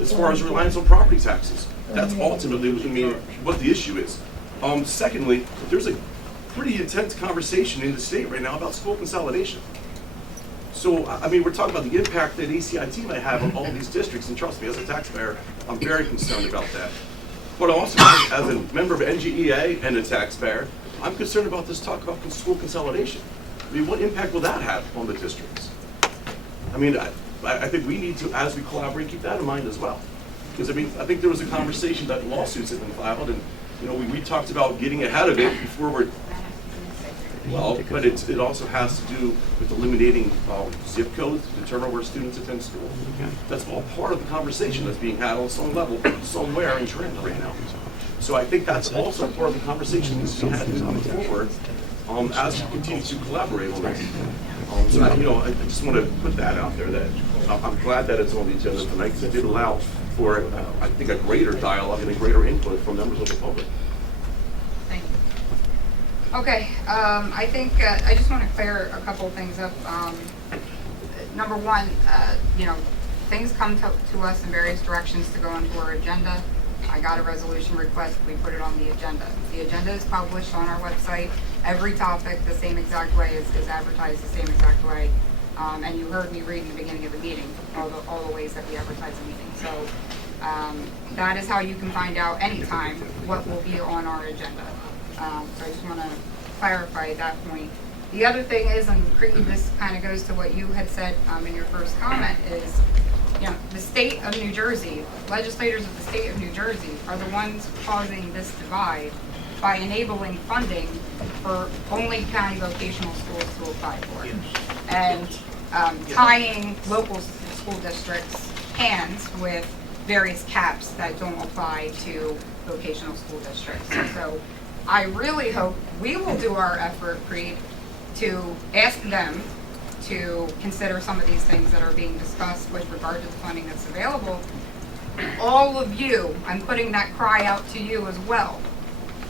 as far as reliance on property taxes. That's ultimately what the issue is. Secondly, there's a pretty intense conversation in the state right now about school consolidation. So, I mean, we're talking about the impact that ACIT might have on all these districts, and trust me, as a taxpayer, I'm very concerned about that. But also, as a member of NGEA and a taxpayer, I'm concerned about this talk about school consolidation. I mean, what impact will that have on the districts? I mean, I think we need to, as we collaborate, keep that in mind as well. Because, I mean, I think there was a conversation that lawsuits have been filed, and, we talked about getting ahead of it before we're, but it also has to do with eliminating zip codes to determine where students attend school. That's all part of the conversation that's being had on some level, somewhere in Trenton right now. So I think that's also part of the conversation that's being had moving forward as we continue to collaborate on this. So, I just want to put that out there that I'm glad that it's on the agenda tonight because it did allow for, I think, a greater dialogue and a greater input from members of the public. Thank you. Okay, I think I just want to clear a couple of things up. Number one, things come to us in various directions to go into our agenda. I got a resolution request, we put it on the agenda. The agenda is published on our website. Every topic the same exact way is advertised the same exact way. And you heard me read in the beginning of the meeting all the ways that we advertise the meeting. So that is how you can find out anytime what will be on our agenda. So I just want to clarify that point. The other thing is, and Creed, this kind of goes to what you had said in your first comment, is the state of New Jersey, legislators of the state of New Jersey are the ones causing this divide by enabling funding for only county vocational schools to apply for it. And tying local school districts' hands with various caps that don't apply to vocational school districts. So I really hope we will do our effort, Creed, to ask them to consider some of these things that are being discussed with regard to the funding that's available. All of you, I'm putting that cry out to you as well.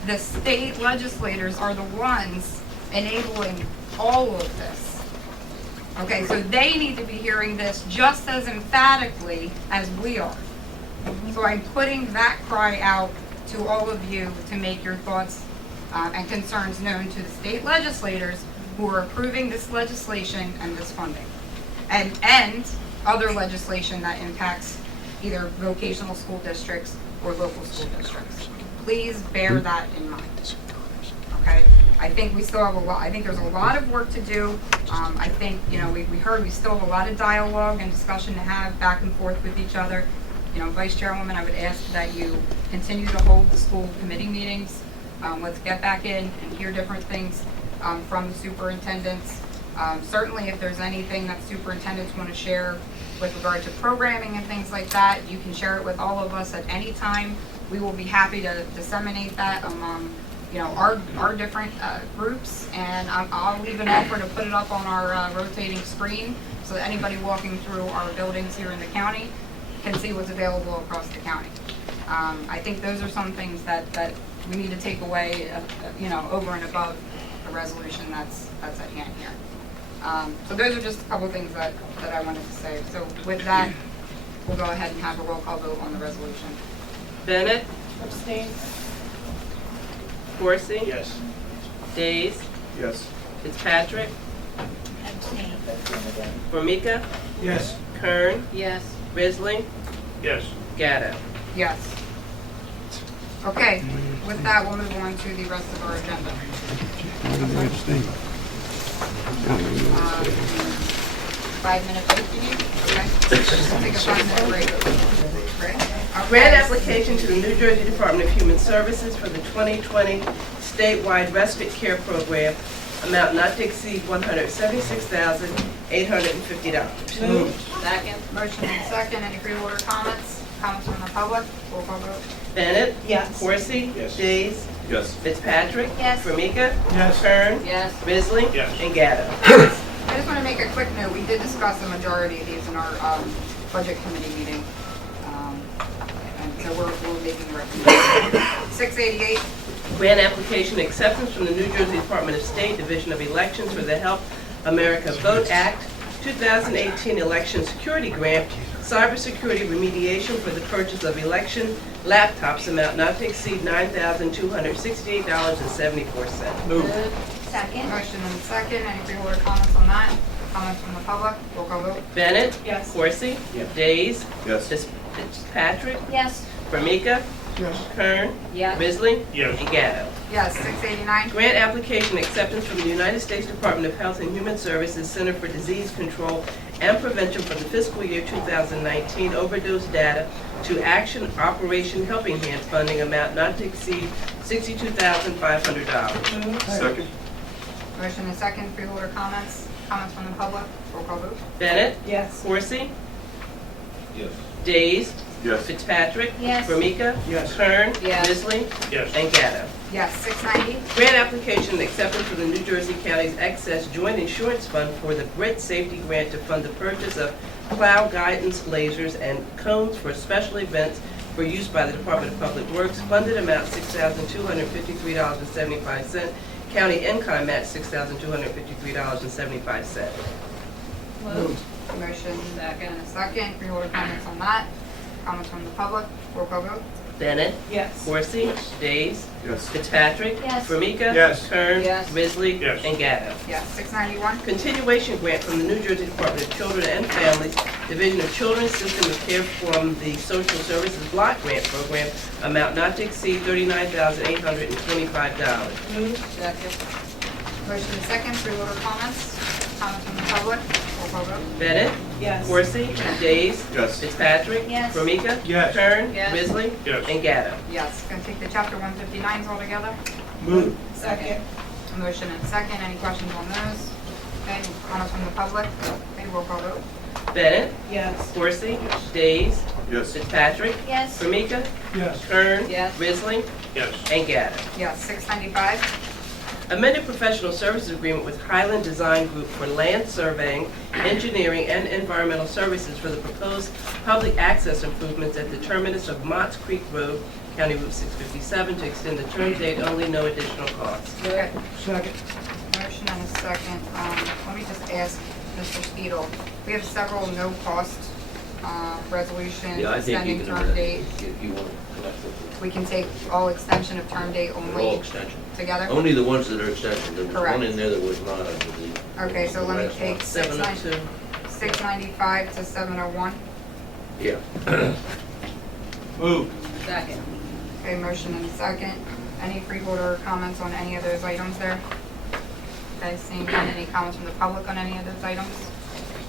The state legislators are the ones enabling all of this. Okay, so they need to be hearing this just as emphatically as we are. So I'm putting that cry out to all of you to make your thoughts and concerns known to the state legislators who are approving this legislation and this funding. And other legislation that impacts either vocational school districts or local school districts. Please bear that in mind. Okay? I think we still have I think there's a lot of work to do. I think, we heard we still have a lot of dialogue and discussion to have back and forth with each other. Vice Chairwoman, I would ask that you continue to hold the school committee meetings. Let's get back in and hear different things from the superintendents. Certainly, if there's anything that superintendents want to share with regard to programming and things like that, you can share it with all of us at any time. We will be happy to disseminate that among our different groups, and I'll even offer to put it up on our rotating screen so that anybody walking through our buildings here in the county can see what's available across the county. I think those are some things that we need to take away, over and above the resolution that's at hand here. So those are just a couple of things that I wanted to say. So with that, we'll go ahead and have a roll call vote on the resolution. Bennett, Abstain. Coursey, Yes. Days, Yes. Fitzpatrick, Abstain. Formica, Yes. Kern, Yes. Risley, Yes. Gatto. Yes. Okay, with that, we'll move on to the rest of our agenda. 5-minute break, you need? Okay. Take a 5-minute break. Great. Grant application to the New Jersey Department of Human Services for the 2020 statewide respite care program, amount not to exceed $176,850. Moved. Second. Motion and second. Any freeholder comments? Comments from the public? Roll call vote. Bennett? Yes. Coursey? Yes. Days? Yes. Fitzpatrick? Yes. Formica? Yes. Kern? Yes. Risley? Yes. And Gatto. I just want to make a quick note. We did discuss the majority of these in our budget committee meeting. And so we're making the recommendation. 688. Grant application acceptance from the New Jersey Department of State Division of Elections for the Help America Vote Act 2018 Election Security Grant, cybersecurity remediation for the purchase of election laptops, amount not to exceed $9,268.74. Moved. Second. Motion and second. Any freeholder comments on that? Comments from the public? Roll call vote. Bennett? Yes. Coursey? Yes. Days? Yes. Fitzpatrick? Yes. Formica? Yes. Kern? Yes. Risley? Yes. And Gatto. Yes. 689. Grant application acceptance from the United States Department of Health and Human Services Center for Disease Control and Prevention for the fiscal year 2019 overdose data to Action Operation Helping Hand funding, amount not to exceed $62,500. Second. Motion and second. Freeholder comments? Comments from the public? Roll call vote. Bennett? Yes. Coursey? Yes. Days? Yes. Fitzpatrick? Yes. Formica? Yes. Kern? Yes. Risley? Yes. And Gatto. Yes. 690. Grant application and acceptance for the New Jersey County's Excess Joint Insurance Fund for the Brit Safety Grant to fund the purchase of plow guidance lasers and cones for special events for use by the Department of Public Works. Funded amount $6,253.75. County in-kind match $6,253.75. Moved. Motion second and a second. Freeholder comments on that? Comments from the public? Roll call vote. Bennett? Yes. Coursey? Days? Yes. Fitzpatrick? Yes. Formica? Yes. Kern? Yes. Risley? Yes. And Gatto. Yes. 691. Continuation grant from the New Jersey Department of Children and Families, Division of Children's System of Care from the Social Services Block Grant Program, amount not to exceed $39,825. Moved. Second. Motion and second. Freeholder comments? Comments from the public? Roll call vote. Bennett? Yes. Coursey? Days? Yes. Fitzpatrick? Yes. Formica? Yes. Kern? Yes. Risley? Yes. And Gatto. Yes. Going to take the chapter 159s all together? Move. Second. A motion and second. Any questions on those? Okay. Comments from the public? Okay. Roll call vote. Bennett? Yes. Coursey? Days? Yes. Fitzpatrick? Yes. Formica? Yes. Kern? Yes. Risley? Yes. And Gatto. Yes. 695. Amended professional services agreement with Highland Design Group for land surveying, engineering, and environmental services for the proposed public access improvements at the terminus of Motts Creek Road, County Route 657, to extend the term date only, no additional cost. Okay. Second. Motion and a second. Let me just ask Mr. Speedle. We have several no-cost resolution Yeah, I think you extending can, term date. if you want to connect it. We can take all extension of term date They're all only extension. together? Only the ones that are extension. There was Correct. one in there that was not, I believe. Okay, so let me Last take one. 695 to 701. Yeah. Move. Second. Okay, motion and second. Any freeholder comments on any of those items there? Okay, seeing none. Any comments from the public on any of those items?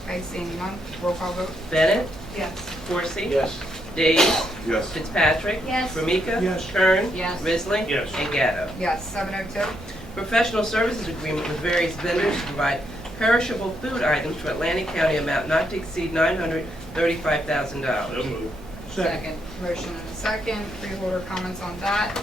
Okay, seeing none. Roll call vote. Bennett? Yes. Coursey? Yes. Days? Yes. Fitzpatrick? Yes. Ramika? Yes. Kern? Yes. Risley? Yes. And Gatto. Yes, 702. Professional services agreement with various vendors to provide perishable food items for Atlantic County amount not to exceed $935,000. So moved. Second. Motion and second. Freeholder comments on that.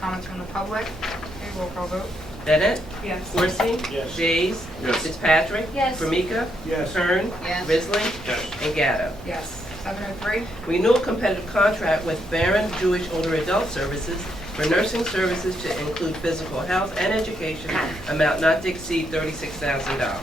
Comments from the public. Okay, roll call vote. Bennett? Yes. Coursey? Yes. Days? Yes. Fitzpatrick? Yes. Ramika? Yes. Kern? Yes. Risley? Yes. And Gatto. Yes, 703. Renewal competitive contract with Barron Jewish Older Adult Services for nursing services to include physical health and education, amount not to exceed $36,000.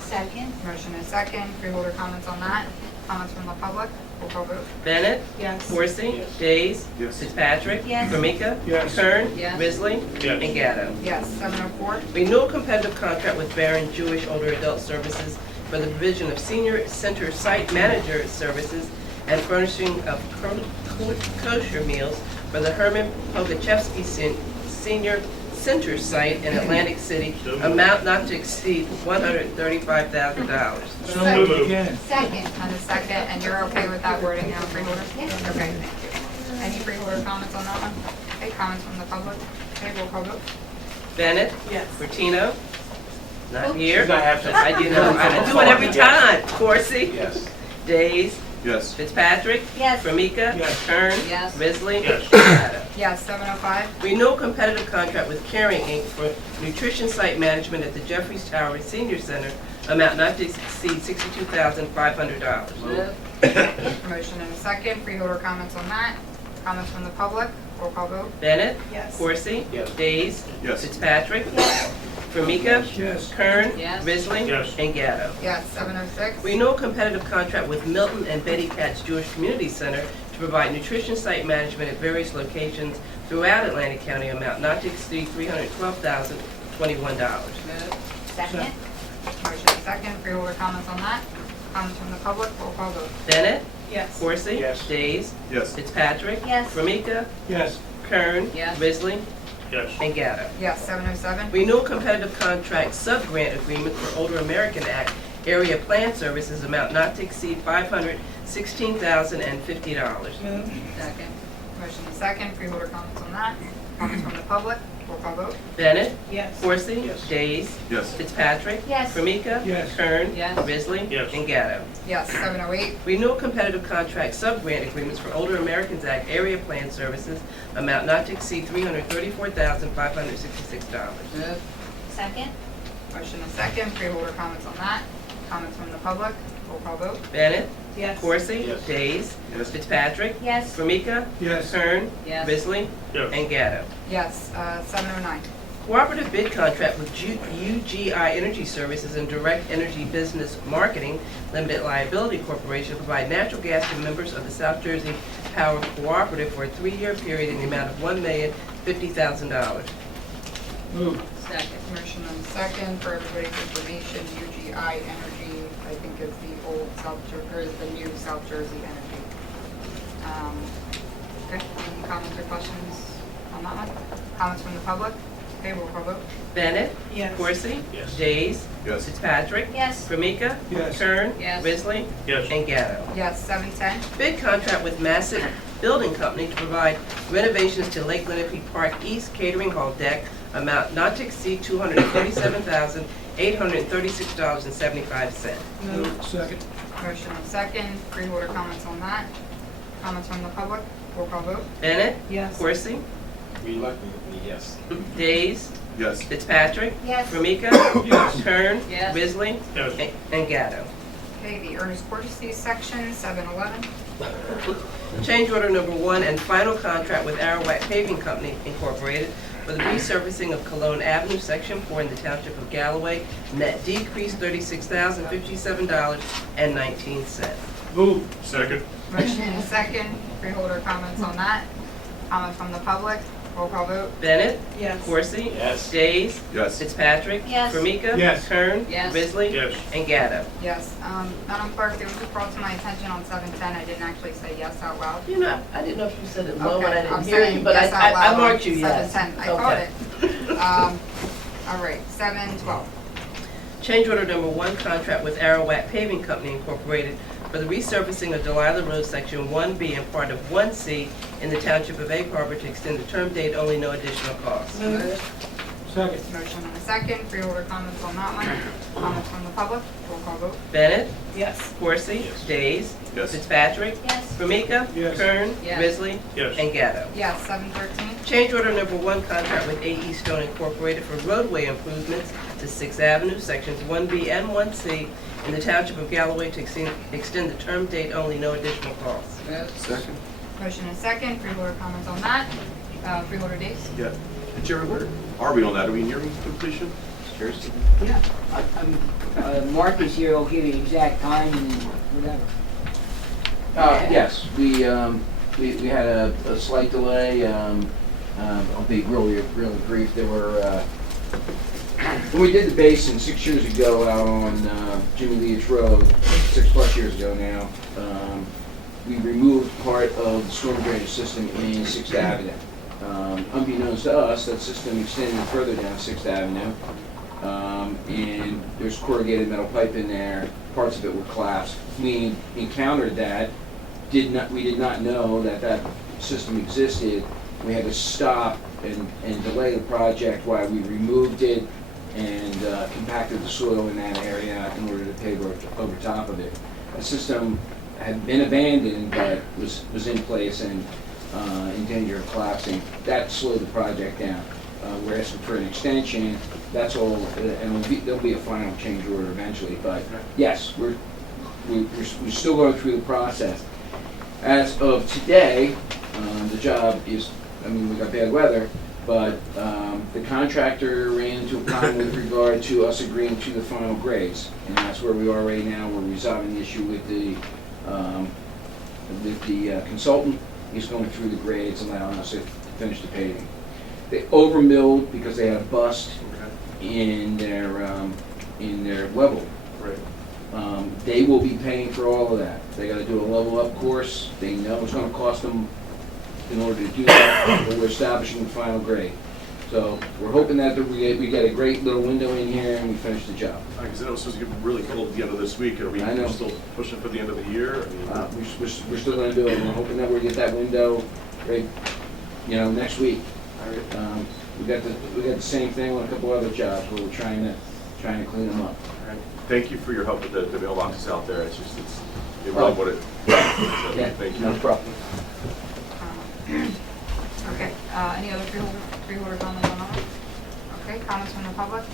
Second. Motion and second. Freeholder comments on that. Comments from the public. Roll call vote. Bennett? Yes. Coursey? Yes. Days? Yes. Fitzpatrick? Yes. Ramika? Yes. Kern? Yes. Risley? Yes. And Gatto. Yes, 704. Renewal competitive contract with Barron Jewish Older Adult Services for the provision of senior center site manager services and furnishing of kosher meals for the Herman Pogachevsky Senior Center site in Atlantic City, So moved. amount not to exceed $135,000. So moved again. Second. And a second, and you're okay with that wording now, freeholder? Yes. Okay, thank you. Any freeholder comments on that one? Okay, comments from the public? Okay, roll call vote. Bennett? Yes. Bertino? Not here. She's gonna have to- I do know, I do it every time. Coursey? Yes. Days? Yes. Fitzpatrick? Yes. Ramika? Yes. Kern? Yes. Risley? Yes. Gatto. Yes, 705. Renewal competitive contract with Caring Inc. for nutrition site management at the Jeffries Tower Senior Center, amount not to exceed $62,500. Move. Motion and a second. Freeholder comments on that. Comments from the public. Roll call vote. Bennett? Yes. Coursey? Yes. Days? Yes. Fitzpatrick? Yes. Ramika? Yes. Kern? Yes. Risley? Yes. And Gatto. Yes, 706. Renewal competitive contract with Milton and Betty Katz Jewish Community Center to provide nutrition site management at various locations throughout Atlantic County, amount not to exceed $312,021. Move. Second. Motion and second. Freeholder comments on that. Comments from the public. Roll call vote. Bennett? Yes. Coursey? Yes. Days? Yes. Fitzpatrick? Yes. Ramika? Yes. Kern? Yes. Risley? Yes. And Gatto. Yes, 707. Renewal competitive contract sub-grant agreement for Older American Act area plan services, amount not to exceed $516,050. Move. Second. Motion and second. Freeholder comments on that. Comments from the public. Roll call vote. Bennett? Yes. Coursey? Yes. Days? Yes. Fitzpatrick? Yes. Ramika? Yes. Kern? Yes. Risley? Yes. And Gatto. Yes, 708. Renewal competitive contract sub-grant agreements for Older Americans Act area plan services, amount not to exceed $334,566. Move. Second. Motion and second. Freeholder comments on that. Comments from the public. Roll call vote. Bennett? Yes. Coursey? Yes. Days? Yes. Fitzpatrick? Yes. Ramika? Yes. Kern? Yes. Risley? Yes. And Gatto. Yes, 709. Cooperative bid contract with UGI Energy Services and Direct Energy Business Marketing Limited Liability Corporation to provide natural gas to members of the South Jersey Power Cooperative for a 3-year period in the amount of $1,050,000. Move. Second. Motion and second. For everybody's information, UGI Energy, I think is the old South Jersey, or is the new South Jersey Energy. Okay, any comments or questions on that one? Comments from the public? Okay, roll call vote. Bennett? Yes. Coursey? Yes. Days? Yes. Fitzpatrick? Yes. Ramika? Yes. Kern? Yes. Risley? Yes. And Gatto. Yes, 710. Bid contract with Massive Building Company to provide renovations to Lake Lenape Park East Catering Hall deck, amount not to exceed $237,836.75. Move. Second. Motion and second. Freeholder comments on that. Comments from the public? Roll call vote. Bennett? Yes. Coursey? Reluctantly, yes. Days? Yes. Fitzpatrick? Yes. Ramika? Yes. Kern? Yes. Risley? Yes. And Gatto. Okay, the earnest courtesy section, 711. Change order number 1 and final contract with Hvac Paving Company Incorporated for the resurfacing of Cologne Avenue, Section 4 in the Township of Galloway. Net decrease $36,057.19. Move. Second. Motion and a second. Freeholder comments on that. Comments from the public. Roll call vote. Bennett? Yes. Coursey? Yes. Days? Yes. Fitzpatrick? Yes. Formica? Yes. Kern? Yes. Risley? Yes. And Gatto. Yes. Madam Clerk, it was just brought to my attention on 710. I didn't actually say yes out loud. You know, I didn't know if you said it low, Okay, and I didn't I'm hear saying you, but yes out I loud marked on you yes. 710. I Okay. caught it. All right, 712. Change order number 1, contract with Hvac Paving Company Incorporated for the resurfacing of Delilah Road, Section 1B and part of 1C in the Township of Egg Harbor to extend the term date, only no additional cost. Second. Motion and a second. Freeholder comments on that one. Comments from the public. Roll call vote. Bennett? Yes. Coursey? Days? Yes. Fitzpatrick? Yes. Formica? Yes. Kern? Yes. Risley? Yes. And Gatto. Yes, 713. Change order number 1, contract with A.E. Stone Incorporated for roadway improvements to 6th Avenue, Sections 1B and 1C in the Township of Galloway to extend the term date, only no additional cost. Second. Motion and second. Freeholder comments on that. Freeholder Days. Yeah. Jerry, where are we on that? Are we nearing completion? Curious. Yeah, Mark is here, he'll give you the exact time and whatever. Yes, we had a slight delay. I'll be really brief. There were, when we did the basin 6 years ago out on Jimmy Leach Road, 6+ years ago now, we removed part of the storm drainage system in 6th Avenue. Unbeknownst to us, that system extended further down 6th Avenue, and there's corrugated metal pipe in there. Parts of it were collapsed. We encountered that. We did not know that system existed. We had to stop and delay the project while we removed it and compacted the soil in that area in order to pave over top of it. The system had been abandoned, but was in place and in danger of collapsing. That slowed the project down. We're asking for an extension. That's all, and there'll be a final change order eventually. But yes, we're still going through the process. As of today, the job is, we got bad weather, but the contractor ran into a problem with regard to us agreeing to the final grades, and that's where we are right now. We're resolving the issue with the consultant. He's going through the grades, allowing us to finish the paving. They overmilled because they had a bust in their level. Right. They will be paying for all of that. They got to do a level up course. They know it's going to cost them in order to do that, but we're establishing the final grade. So we're hoping that we get a great little window in here and we finish the job. Because I know it's supposed to get really cold at the end of this week. Are we still pushing for the end of the year? We're still going to do it. We're hoping that we get that window right, next week. We got the same thing on a couple other jobs where we're trying to clean them up. All right. Thank you for your help with the mailboxes out there. It's really what it. Yeah, thank you. No problem. Okay, any other freeholder comments on that? Okay, comments from the public?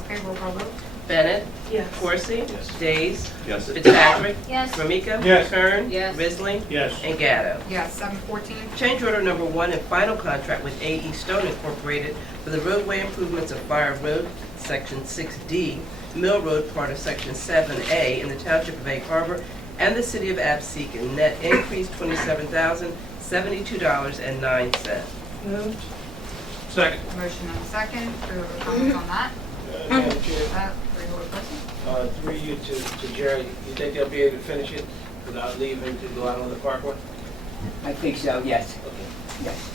Okay, roll call vote. Bennett? Yes. Coursey? Yes. Days? Yes. Fitzpatrick? Yes. Formica? Yes. Kern? Yes. Risley? Yes. And Gatto. Yes, 714. Change order number 1 and final contract with A.E. Stone Incorporated for the roadway improvements of Fire Road, Section 6D, Mill Road, part of Section 7A in the Township of Egg Harbor and the City of Absecon. Net increase $27,072.09. Moved. Second. Motion and a second. Freeholder comments on that? Madam Chair, Freeholder person? through you to Jerry, you think they'll be able to finish it without leaving to go out on the parkway? I think so, yes. Okay. Yes.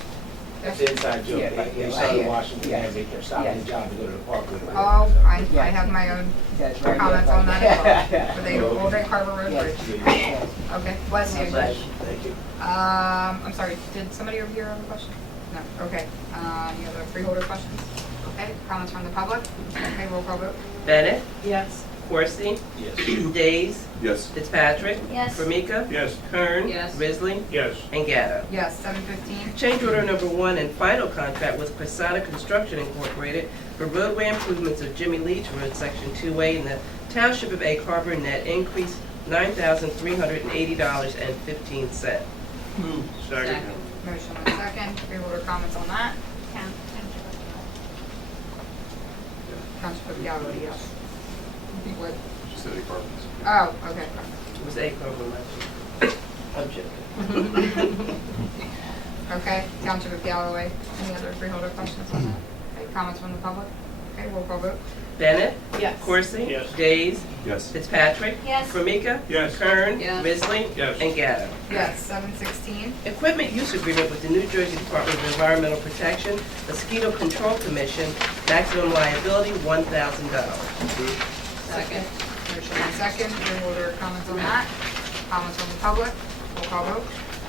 That's the inside joke. Yeah, but- They started Washington, yes, and they kept stopping yes. the job to go to the parkway. Oh, I have my own That's right. comments on that as well. For the Old Egg Harbor Road Yes. Bridge. Yes. Okay, bless you. Bless Thank you. I'm sorry, did somebody over here have a question? No, okay. Any other freeholder questions? Okay, comments from the public? Okay, roll call vote. Bennett? Yes. Coursey? Yes. Days? Yes. Fitzpatrick? Yes. Formica? Yes. Kern? Yes. Risley? Yes. And Gatto. Yes, 715. Change order number 1 and final contract with Prasanna Construction Incorporated for roadway improvements of Jimmy Leach Road, Section 2A in the Township of Egg Harbor. Net increase $9,380.15. Second. Motion and a second. Freeholder comments on that? Township of Galloway, yes. What? She said Egg Harbor. Oh, okay. was A. Coleman. I'm joking. Okay, Township of Galloway, any other freeholder questions on that? Okay, comments from the public? Okay, roll call vote. Bennett? Yes. Coursey? Yes. Days? Yes. Fitzpatrick? Yes. Formica? Yes. Kern? Yes. Risley? Yes. And Gatto. Yes, 716. Equipment use agreement with the New Jersey Department of Environmental Protection, Mosquito Control Commission, maximum liability $1,000. Second. Motion and second, freeholder comments on that? Comments from the public? Roll call vote.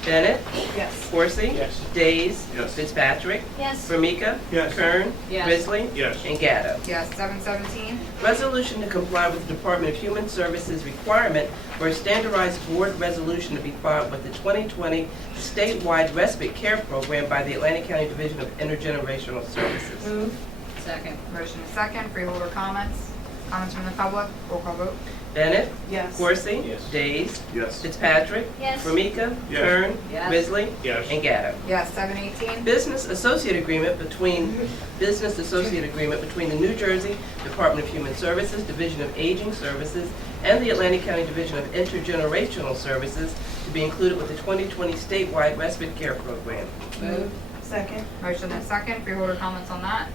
Bennett? Yes. Coursey? Yes. Days? Yes. Fitzpatrick? Yes. Formica? Yes. Kern? Yes. Risley? Yes. And Gatto. Yes, 717. Resolution to comply with the Department of Human Services requirement for a standardized board resolution to be filed with the 2020 statewide respite care program by the Atlantic County Division of Intergenerational Services. Move. Second. Motion is second, freeholder comments? Comments from the public? Roll call vote. Bennett? Yes. Coursey? Yes. Days? Yes. Fitzpatrick? Yes. Formica? Yes. Kern? Yes. Risley? Yes. And Gatto. Yes, 718. Business associate agreement between the New Jersey Department of Human Services, Division of Aging Services, and the Atlantic County Division of Intergenerational Services to be included with the 2020 statewide respite care program. Move. Second. Motion is second, freeholder comments on that?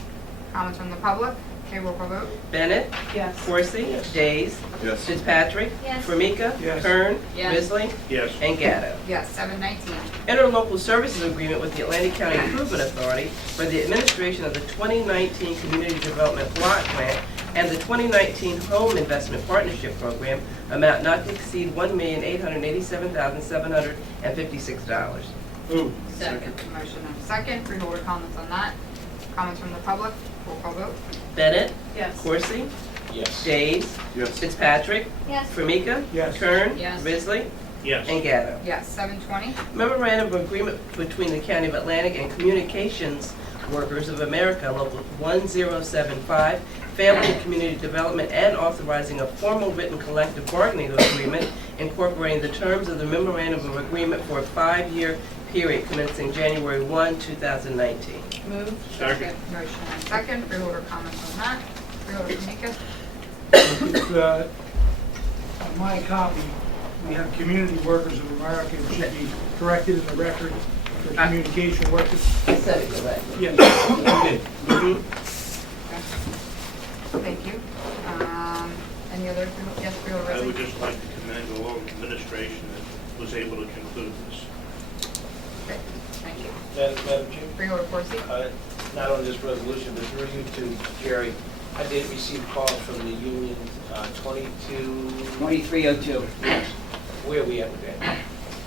Comments from the public? Okay, roll call vote. Bennett? Yes. Coursey? Yes. Days? Yes. Fitzpatrick? Yes. Formica? Yes. Kern? Yes. Risley? Yes. And Gatto. Yes, 719. Interlocal services agreement with the Atlantic County Improvement Authority for the administration of the 2019 Community Development Block Grant and the 2019 Home Investment Partnership Program, amount not to exceed $1,887,756. Move. Second. Motion and second, freeholder comments on that? Comments from the public? Roll call vote. Bennett? Yes. Coursey? Yes. Days? Yes. Fitzpatrick? Yes. Formica? Yes. Kern? Yes. Risley? Yes. And Gatto. Yes, 720. Memorandum of agreement between the County of Atlantic and Communications Workers of America, Local 1075, Family and Community Development, and authorizing a formal written collective bargaining agreement incorporating the terms of the memorandum of agreement for a 5-year period commencing January 1, 2019. Move. Second. Motion and second, freeholder comments on that? Freeholder Kaminga? On my copy, we have Community Workers of America. It should be corrected in the record for communication workers. I said it correctly. Yes, you did. Thank you. Any other, yes, freeholder I would Risley? just like to commend the local administration that was able to conclude this. Okay, thank you. Madam Chair? Freeholder Corsi? Not on this resolution, but through you to Jerry, I did receive calls from the union 2302. Where are we at with that?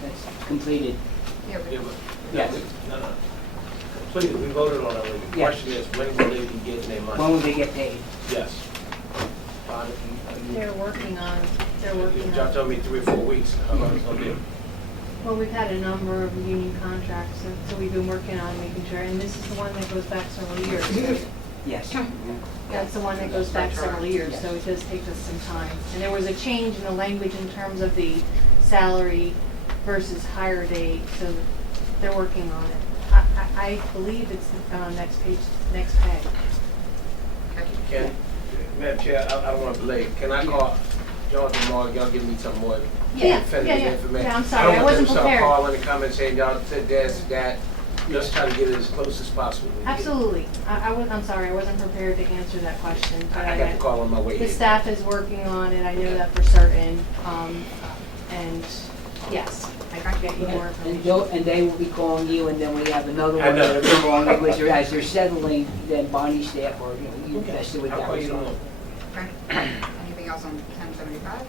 That's completed. Yeah, Yeah, but- Yes. No. Please, we voted on it. The Yes. question is, when will they be getting their money? When will they get paid? Yes. They're working on Y'all told me 3 or 4 weeks. How long it's gonna be? Well, we've had a number of union contracts, so we've been working on making sure, and this is the one that goes back several years. Yes. That's the one that goes back several years, so it does take us some time. And there was a change in the language in terms of the salary versus hire date, so they're working on it. I believe it's next page, next page. Can, Madam Chair, I don't want to delay. Can I call y'all tomorrow? Y'all give me some more definitive information? Yeah, I'm sorry, I wasn't prepared. I don't want them to start calling and come and saying y'all said this, that. Just try to get it as close as possible. Absolutely. I'm sorry, I wasn't prepared to answer that question. But I got the call on my way The here. staff is working on it, I know that for certain. And yes, I can get you more information. And they will be calling you, and then we have another I one know. that'll go on, because as they're settling, then Bonnie staff or, you invested with I'll that. call you tomorrow. Okay. Anything else on 1075?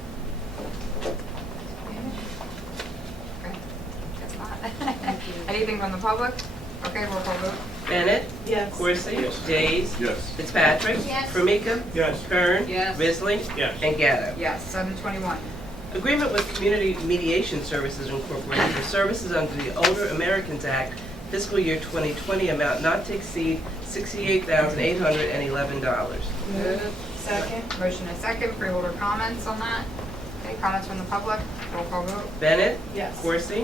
Okay. Guess not. Anything from the public? Okay, roll call vote. Bennett? Yes. Coursey? Yes. Days? Yes. Fitzpatrick? Yes. Formica? Yes. Kern? Yes. Risley? Yes. And Gatto. Yes, 721. Agreement with Community Mediation Services Incorporated for services under the Older Americans Act, fiscal year 2020, amount not to exceed $68,811. Move. Second. Motion is second. Freeholder comments on that? Okay, comments from the public? Roll call vote. Bennett? Yes. Coursey?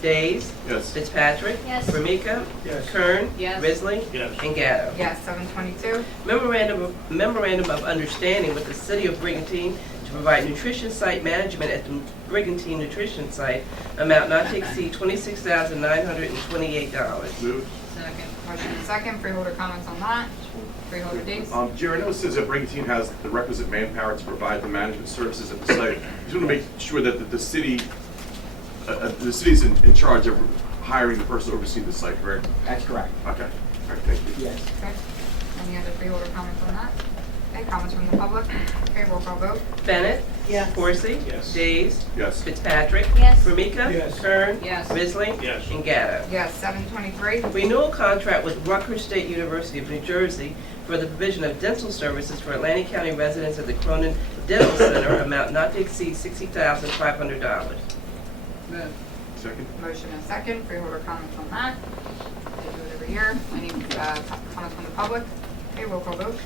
Days? Yes. Fitzpatrick? Yes. Formica? Yes. Kern? Yes. Risley? Yes. And Gatto. Yes, 722. Memorandum of Understanding with the City of Brigantine to provide nutrition site management at the Brigantine Nutrition Site, amount not to exceed $26,928. Move. Second. Motion and second. Freeholder comments on that? Freeholder Davis? Jerry, I know it says that Brigantine has the requisite manpower to provide the management services at the site. Just want to make sure that the city's in charge of hiring the person overseeing the site, correct? That's correct. Okay. All right, thank you. Yes. Okay. Any other freeholder comments on that? Okay, comments from the public? Okay, roll call vote. Bennett? Yes. Coursey? Yes. Days? Yes. Fitzpatrick? Yes. Formica? Yes. Kern? Yes. Risley? Yes. And Gatto. Yes, 723. Renewal contract with Rutgers State University of New Jersey for the provision of dental services for Atlantic County residents at the Cronin Dental Center, amount not to exceed $60,500. Move. Second. Motion and second. Freeholder comments on that? They do it every year. Any comments from the public? Okay, roll call vote.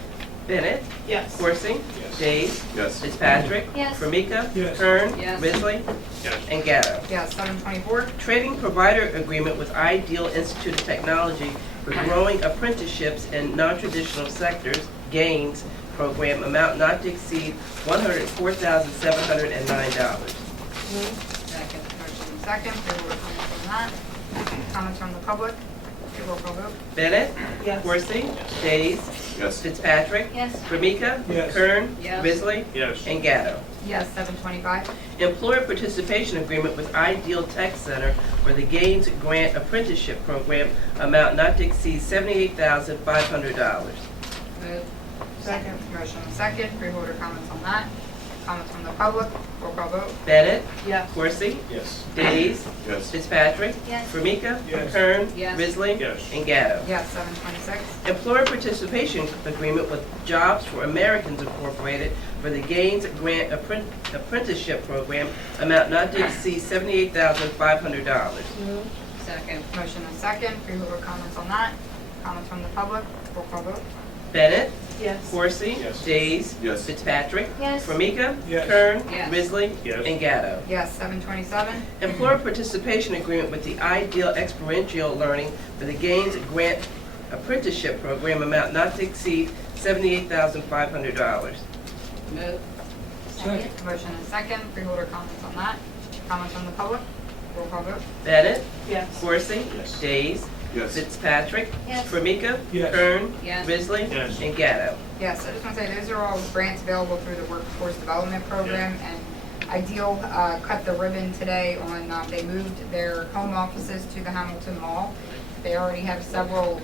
Bennett? Yes. Coursey? Yes. Days? Yes. Fitzpatrick? Yes. Formica? Yes. Kern? Yes. Risley? Yes. And Gatto. Yes, 724. Trading provider agreement with Ideal Institute of Technology for growing apprenticeships in non-traditional sectors, GAINS program, amount not to exceed $104,709. Second. Motion and second. Freeholder comments on that? Comments from the public? Okay, roll call vote. Bennett? Yes. Coursey? Days? Yes. Fitzpatrick? Yes. Formica? Yes. Kern? Yes. Risley? Yes. And Gatto. Yes, 725. Employer participation agreement with Ideal Tech Center for the Gaines Grant Apprenticeship Program, amount not to exceed $78,500. Move. Second. Motion and second. Freeholder comments on that? Comments from the public? Roll call vote. Bennett? Yes. Coursey? Yes. Days? Yes. Fitzpatrick? Yes. Formica? Yes. Kern? Yes. Risley? Yes. And Gatto. Yes, 726. Employer participation agreement with Jobs for Americans Incorporated for the Gaines Grant Apprenticeship Program, amount not to exceed $78,500. Second. Motion and second. Freeholder comments on that? Comments from the public? Roll call vote. Bennett? Yes. Coursey? Yes. Days? Yes. Fitzpatrick? Yes. Formica? Yes. Kern? Yes. Risley? Yes. And Gatto. Yes, 727. Employer participation agreement with the Ideal Experiential Learning for the Gaines Grant Apprenticeship Program, amount not to exceed $78,500. Move. Second. Motion and second. Freeholder comments on that? Comments from the public? Roll call vote. Bennett? Yes. Coursey? Yes. Days? Yes. Fitzpatrick? Yes. Formica? Yes. Kern? Yes. Risley? Yes. And Gatto. Yes, I just want to say, those are all grants available through the Workforce Development Program, and Ideal cut the ribbon today on, they moved their home offices to the Hamilton Mall. They already have several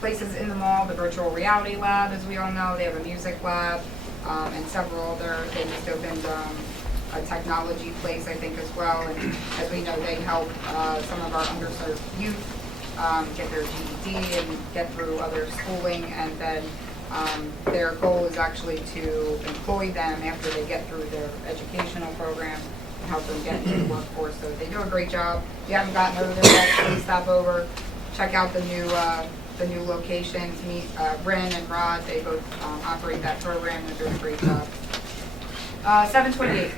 places in the mall, the virtual reality lab, as we all know, they have a music lab, and several other, they just opened a technology place, I think, as well, and as we know, they help some of our underserved youth get their GED and get through other schooling, and then their goal is actually to employ them after they get through their educational program and help them get into the workforce. So they do a great job. If you haven't gotten over there yet, please stop over, check out the new locations, meet Ren and Rod. They both operate that program. They're doing a great job. 728.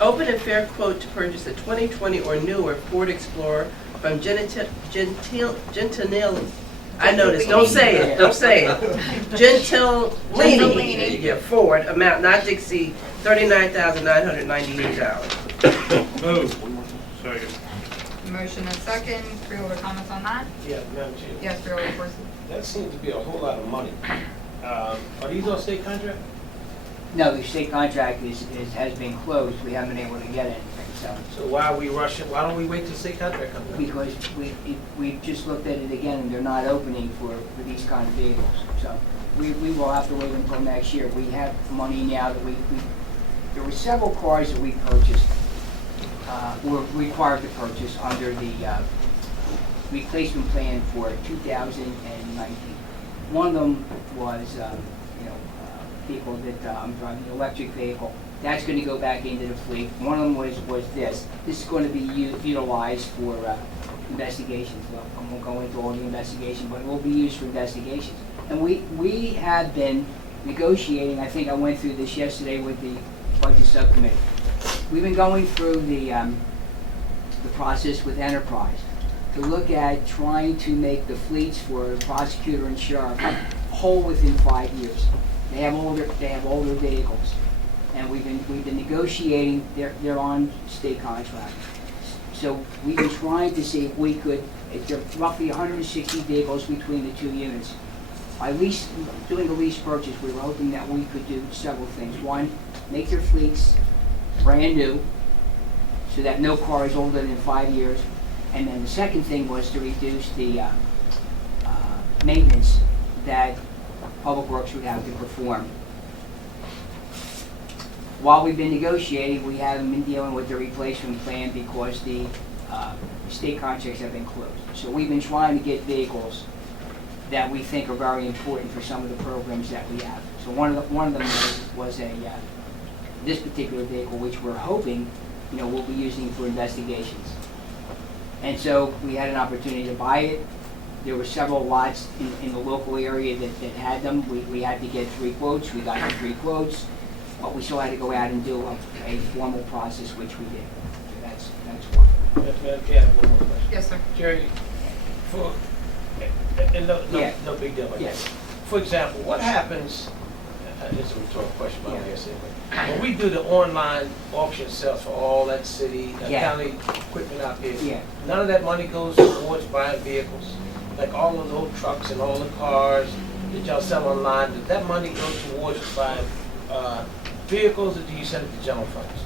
Open and fair quote to purchase a 2020 or newer Ford Explorer from Gentilini. I know this, don't say it, don't say it. Gentilini, yeah, Ford, amount not to exceed $39,998. Move. Second. Motion and second. Freeholder comments on that? Yeah, Madam Chair. Yes, Freeholder Corsi. That seems to be a whole lot of money. Are these all state contract? No, the state contract has been closed. We haven't been able to get anything, so. So why are we rushing? Why don't we wait till state contract comes out? Because we just looked at it again, and they're not opening for these kind of vehicles. So we will have to wait until next year. We have money now that there were several cars that we purchased, were required to purchase under the replacement plan for 2019. One of them was, vehicle that I'm driving, an electric vehicle. That's going to go back into the fleet. One of them was this. This is going to be utilized for investigations. Well, I won't go into all the investigation, but it will be used for investigations. And we have been negotiating. I think I went through this yesterday with the budget subcommittee. We've been going through the process with Enterprise to look at trying to make the fleets for the prosecutor and sheriff whole within 5 years. They have older vehicles, and we've been negotiating. They're on state contract, so we've been trying to see if we could. There are roughly 160 vehicles between the two units. By doing a lease purchase, we were hoping that we could do several things. One, make their fleets brand new, so that no car is older than 5 years. And then the second thing was to reduce the maintenance that Public Works would have to perform. While we've been negotiating, we haven't been dealing with the replacement plan because the state contracts have been closed. So we've been trying to get vehicles that we think are very important for some of the programs that we have. So one of them was this particular vehicle, which we're hoping, we'll be using for investigations. And so we had an opportunity to buy it. There were several lots in the local area that had them. We had to get 3 quotes. We got the 3 quotes, but we still had to go out and do a formal process, which we did. So that's one. Yes, sir. Jerry, and no big deal. Yes. For example, what happens, it's a rhetorical question, but I'm going to say it. When we do the online auction sales for all that city, county equipment out there, none of that money goes towards buying vehicles? Like all of those trucks and all the cars that y'all sell online, does that money go towards buying vehicles, or do you send it to general funds?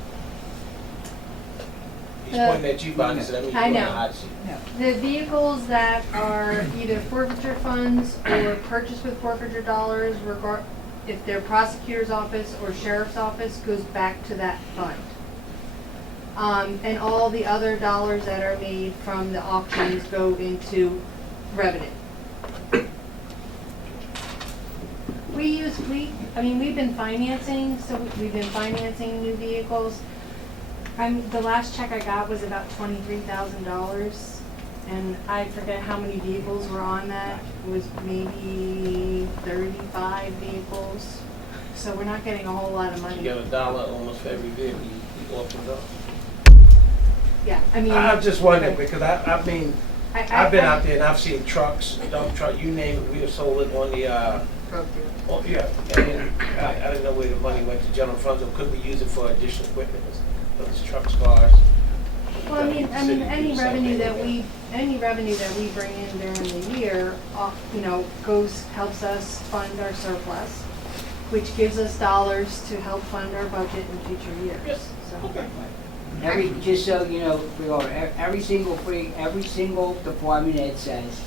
He's pointing at you, Bonnie, so that means you're on the hot seat. The vehicles that are either forfeiture funds or purchased with forfeiture dollars, if they're prosecutor's office or sheriff's office, goes back to that fund. And all the other dollars that are made from the auctions go into revenue. We've been financing, so we've been financing new vehicles. The last check I got was about $23,000, and I forget how many vehicles were on that. It was maybe 35 vehicles. So we're not getting a whole lot of money. You get $1 almost for every vehicle you opened up. Yeah, I'm just wondering, because I've been out there and I've seen trucks, dump truck, you name it, we have sold it on the, and I didn't know where the money went to general funds, or could we use it for additional equipment, whether it's trucks, cars? Well, any revenue that we bring in during the year, helps us fund our surplus, which gives us dollars to help fund our budget in future years. Yes. So. Okay. Just so you know, every single department head says,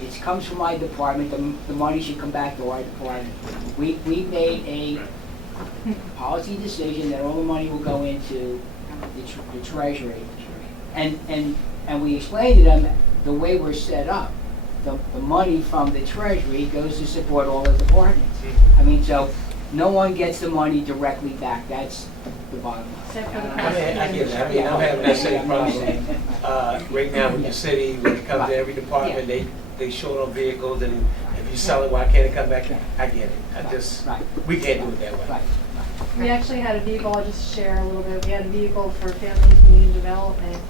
it comes from my department, the money should come back to our department. We made a policy decision that all the money will go into the treasury. And we explained to them the way we're set up. The money from the treasury goes to support all the departments. So no one gets the money directly back. That's the bottom line. I get it. I'm having that same problem right now with the city. When it comes to every department, they show on vehicles, and if you sell it, why can't it come back? I get it. We can't do it that way. We actually had a vehicle, I'll just share a little bit. We had a vehicle for family and community development,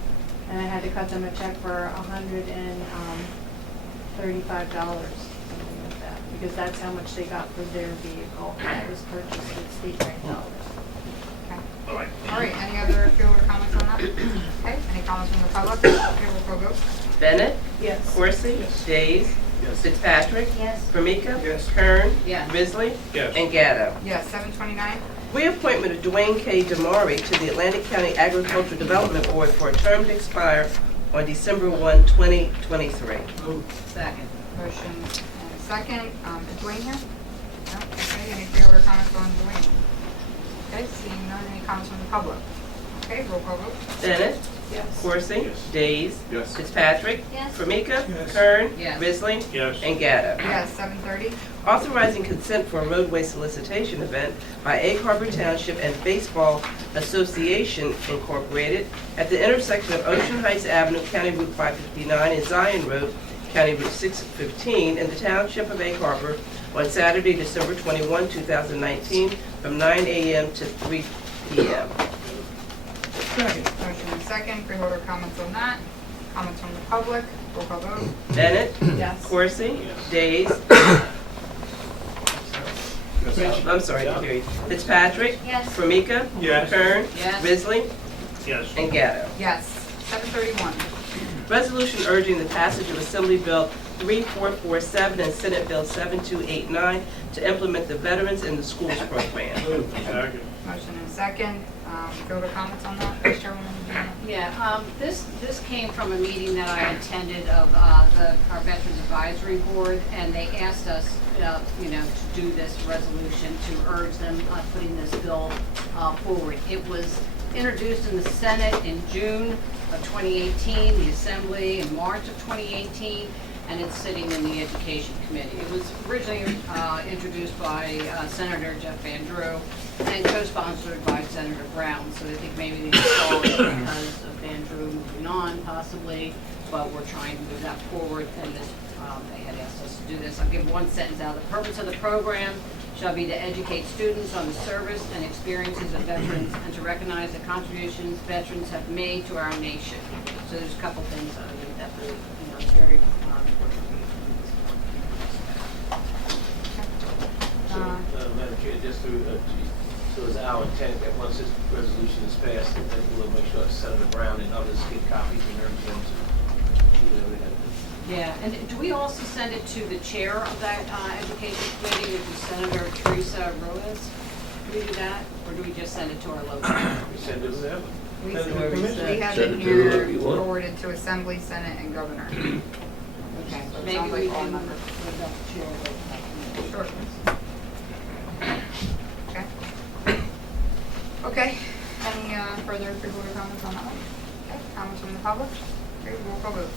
and I had to cut them a check for $135, something like that, because that's how much they got for their vehicle that was purchased with state grant dollars. All right, any other field or comments on that? Okay, any comments from the public? Okay, we'll go vote. Bennett? Yes. Corsi? Yes. Days? Yes. Fitzpatrick? Yes. Formica? Yes. Kern? Yes. Risley? Yes. And Gatto. Yes, 729. Reappointment of Dwayne K. Damari to the Atlantic County Agricultural Development Board for a term to expire on December 1, 2023. Second. Motion and second. Is Dwayne here? No? Okay, any field or comments on Dwayne? Okay, seeing none, any comments from the public? Okay, roll call vote. Bennett? Yes. Corsi? Yes. Days? Yes. Fitzpatrick? Yes. Formica? Yes. Kern? Yes. Risley? Yes. And Gatto. Yes, 730. Authorizing consent for a roadway solicitation event by Egg Harbor Township and Baseball Association Incorporated at the intersection of Ocean Heights Avenue, County Route 559, and Zion Road, County Route 615, in the Township of Egg Harbor on Saturday, December 21, 2019, from 9 a.m. to 3 p.m. Motion and second. Freeholder comments on that? Comments from the public? Roll call vote. Bennett? Yes. Corsi? Days? I'm sorry, period. Fitzpatrick? Yes. Formica? Yes. Kern? Yes. Risley? Yes. And Gatto. Yes. 7:31. Resolution urging the passage of Assembly Bill 3447 and Senate Bill 7289 to implement the Veterans in the Schools program. Second. Motion and second. Go to comments on that, Vice Chairwoman? Yeah, this came from a meeting that I attended of our Veterans Advisory Board, and they asked us, to do this resolution to urge them putting this bill forward. It was introduced in the Senate in June of 2018, the Assembly in March of 2018, and it's sitting in the Education Committee. It was originally introduced by Senator Jeff Van Drew and co-sponsored by Senator Brown. So I think maybe they saw it because of Van Drew moving on, possibly, but we're trying to move that forward, and this, they had asked us to do this. I'll give one sentence out. The purpose of the program shall be to educate students on the service and experiences of veterans and to recognize the contributions veterans have made to our nation. So there's a couple things that I think definitely, it's very important. Madam Chair, just to, so it's our intent that once this resolution is passed, that we'll make sure that Senator Brown and others get copies and urge them to do whatever they have to do. Yeah, and do we also send it to the chair of that education committee, which is Senator Teresa Reyes? Do we do that, or do we just send it to our local? We send it to them. We Send it to the commission. have Send it it to whoever here you want. forwarded to Assembly, Senate, and Governor. Okay, So it maybe sounds we like all can, members. with the chair of that committee. Sure. Okay. Any further freeholder comments on that one? Okay, comments from the public? Okay, roll call vote.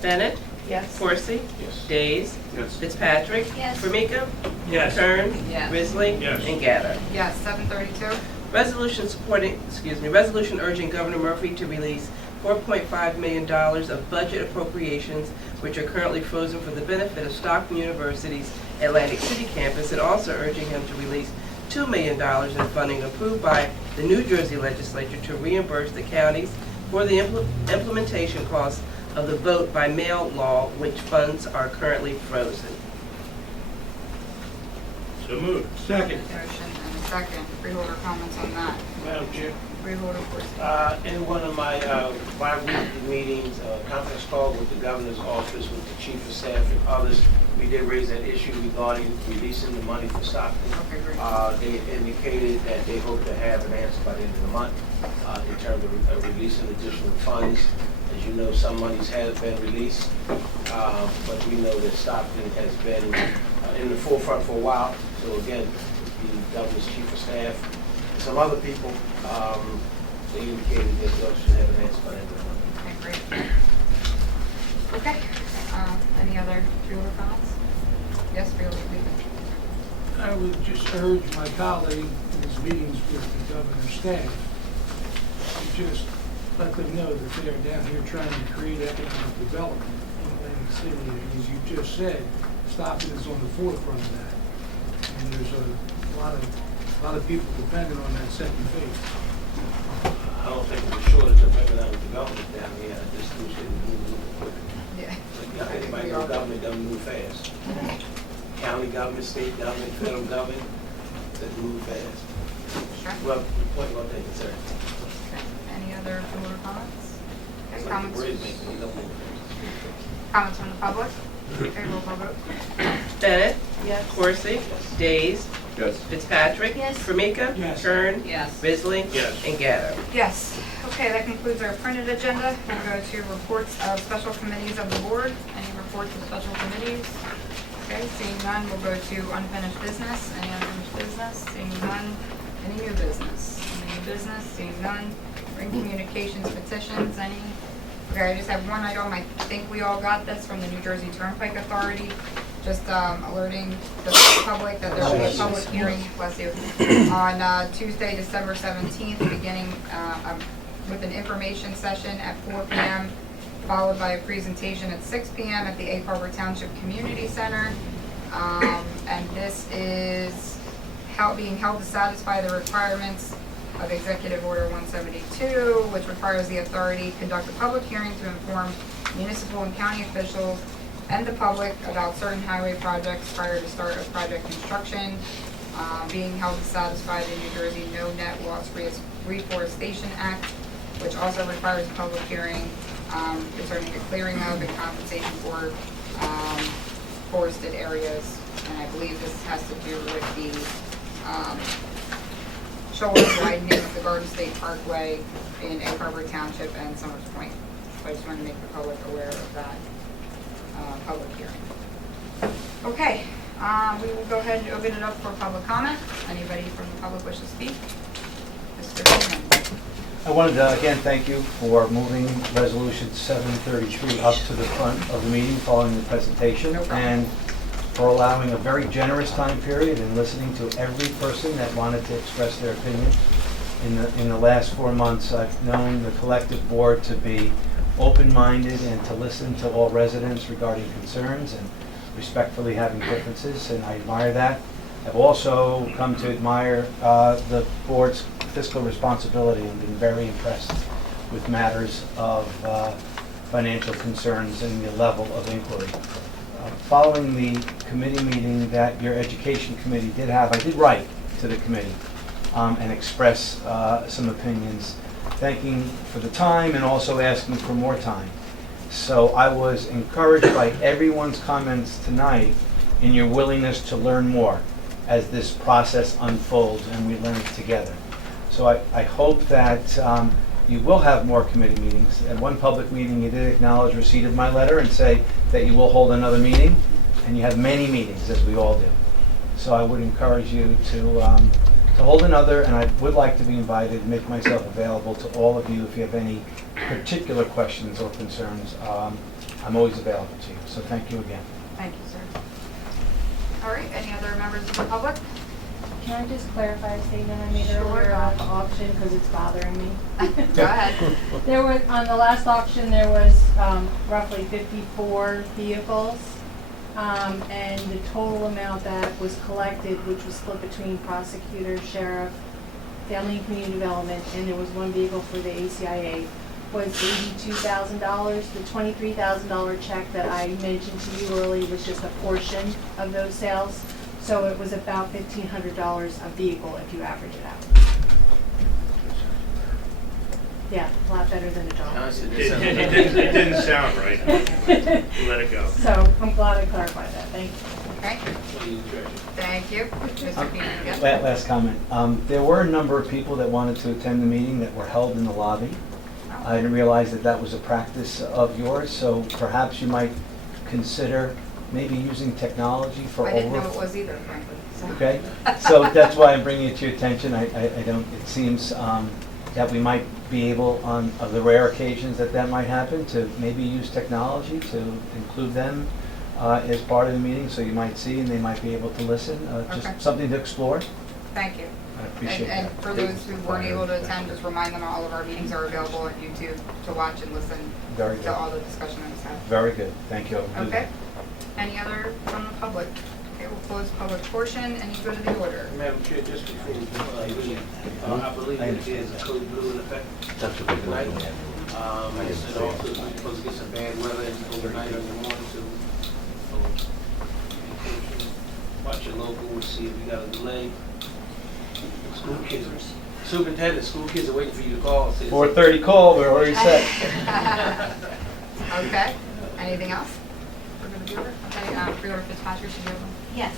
Bennett? Yes. Coursey? Yes. Days? Yes. Fitzpatrick? Yes. Formica? Yes. Kern? Yes. Risley? Yes. And Gatto. Yes, 7:32. Resolution urging Governor Murphy to release $4.5 million of budget appropriations, which are currently frozen for the benefit of Stockton University's Atlantic City campus, and also urging him to release $2 million in funding approved by the New Jersey legislature to reimburse the counties for the implementation costs of the vote by mail law, which funds are currently frozen. So moved. Second. Motion and a second. Freeholder comments on that. Madam Chair. Freeholder Corsi. In one of my bi-weekly meetings, conference call with the governor's office, with the chief of staff and others, we did raise that issue regarding releasing the money for Stockton. Okay, great. They indicated that they hope to have an answer by the end of the month in terms of releasing additional funds. As you know, some monies have been released, but we know that Stockton has been in the forefront for a while. So again, the governor's chief of staff, and some other people, they indicated that they should have an answer by the end of the month. Okay, great. Okay. Any other freeholder comments? Yes, freeholder, please. I would just urge my colleague in his meetings with the governor's staff to just let them know that they are down here trying to create economic development in Atlantic City. And as you just said, Stockton is on the forefront of that. And there's a lot of people dependent on that second phase. I don't think there's a shortage of economic development down here. I just wish it would move a little quicker. Yeah. Anybody know government doesn't move fast. County government, state government, federal government, that move fast. Sure. Well, point well taken, sir. Okay. Any other freeholder comments? Okay, It's like a comments? bridge maker, you don't move fast. Comments from the public? Okay, roll call vote. Bennett? Yes. Coursey? Days? Yes. Fitzpatrick? Yes. Formica? Yes. Kern? Yes. Risley? Yes. And Gatto. Yes. Okay, that concludes our printed agenda. We'll go to reports of special committees of the board. Any reports of special committees? Okay, seeing none, we'll go to unfinished business. Any unfinished business? Seeing none. Any new business? Any new business? Seeing none. Written communications, petitions, any? Okay, I just have one item. I think we all got this from the New Jersey Turnpike Authority. Just alerting the public that there will be a public hearing, bless you, on Tuesday, December 17th, beginning with an information session at 4 p.m., followed by a presentation at 6 p.m. at the Egg Harbor Township Community Center. And this is being held to satisfy the requirements of Executive Order 172, which requires the authority to conduct a public hearing to inform municipal and county officials and the public about certain highway projects prior to start of project construction. being held and satisfied in New Jersey No Net Loss Reforestation Act, which also requires a public hearing concerning the clearing of and compensation for forested areas. And I believe this has to do with the shoulder widening of the Garden State Parkway in Egg Harbor Township and Summers Point. So I just want to make the public aware of that public hearing. Okay, we will go ahead and open it up for public comment. Anybody from the public wish to speak? Mr. Freeman. I wanted to again thank you for moving Resolution 733 up to the front of the meeting following the presentation, and for allowing a very generous time period and listening to every person that wanted to express their opinion. In the last 4 months, I've known the collective board to be open-minded and to listen to all residents regarding concerns and respectfully having differences, and I admire that. I've also come to admire the board's fiscal responsibility and been very impressed with matters of financial concerns and the level of inquiry. Following the committee meeting that your education committee did have, I did write to the committee and express some opinions, thanking for the time and also asking for more time. So I was encouraged by everyone's comments tonight in your willingness to learn more as this process unfolds and we learn together. So I hope that you will have more committee meetings. At one public meeting, you did acknowledge receipt of my letter and say that you will hold another meeting, and you have many meetings, as we all do. So I would encourage you to hold another, and I would like to be invited, make myself available to all of you if you have any particular questions or concerns. I'm always available to you. So thank you again. Thank you, sir. All right, any other members of the public? Can I just clarify a statement I made Sure. earlier about the auction, because it's bothering me? Go ahead. There was, on the last auction, there was roughly 54 vehicles, and the total amount that was collected, which was split between prosecutor, sheriff, family and community development, and there was one vehicle for the ACIA, was $82,000. The $23,000 check that I mentioned to you earlier was just a portion of those sales. So it was about $1,500 a vehicle if you average it out. Yeah, a lot better than a dollar. It didn't sound right. Let it go. So I'm glad I clarified that. Thank you. Okay. Thank you. Mr. Keenan, yes? Last comment. There were a number of people that wanted to attend the meeting that were held in the lobby. I didn't realize that that was a practice of yours, so perhaps you might consider maybe using technology for I didn't know it was either, frankly. So. Okay, so that's why I'm bringing it to your attention. I don't, it seems that we might be able, on the rare occasions that might happen, to maybe use technology to include them as part of the meeting, so you might see and they might be able to listen. Okay. Just something to explore. Thank you. I appreciate And that. for those who weren't able to attend, just remind them all of our meetings are available on YouTube to watch and listen Very good. to all the discussion that was had. Very good. Thank you. I'll do Okay. that. Any other from the public? Okay, we'll close public portion and you go to the order. Madam Chair, just before we leave, I believe that there's a code blue in effect tonight. And also, we're supposed to get some bad weather overnight in the morning, so watch your local, we'll see if we got a delay. School kids, superintendent, school kids are waiting for you to call. 4:30 call, we're already set. Okay, anything else? We're gonna do it? Okay, Freeholder Fitzpatrick, should you have one? Yes,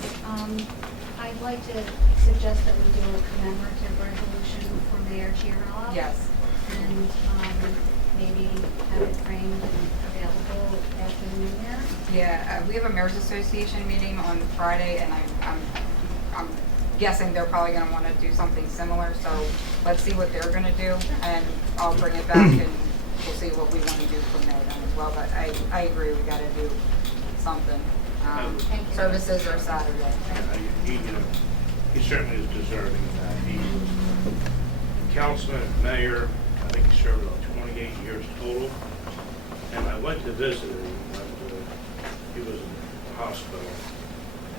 I'd like to suggest that we do a commemorative resolution for Mayor Chiarella. Yes. And maybe have it framed and available after the new year. Yeah, we have a Mayor's Association meeting on Friday, and I'm guessing they're probably gonna wanna do something similar, so let's see what they're gonna do, and I'll bring it back, and we'll see what we wanna do from there then as well, but I agree, we gotta do something. Services are Saturday. He certainly is deserving of that. He was councilman, mayor, I think he served about 28 years total. And I went to visit him when he was in the hospital.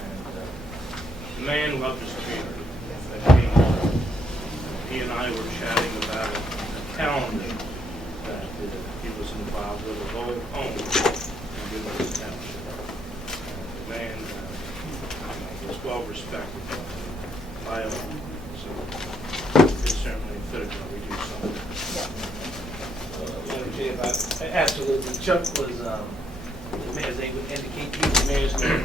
And the man loved his community. He and I were chatting about a calendar that he was involved with, a whole home in Goodwood Township. And the man was well respected. by all. So it's certainly fitting that we do something. Madam Chair, absolutely. Chuck was, as they would indicate, he was the mayor's man.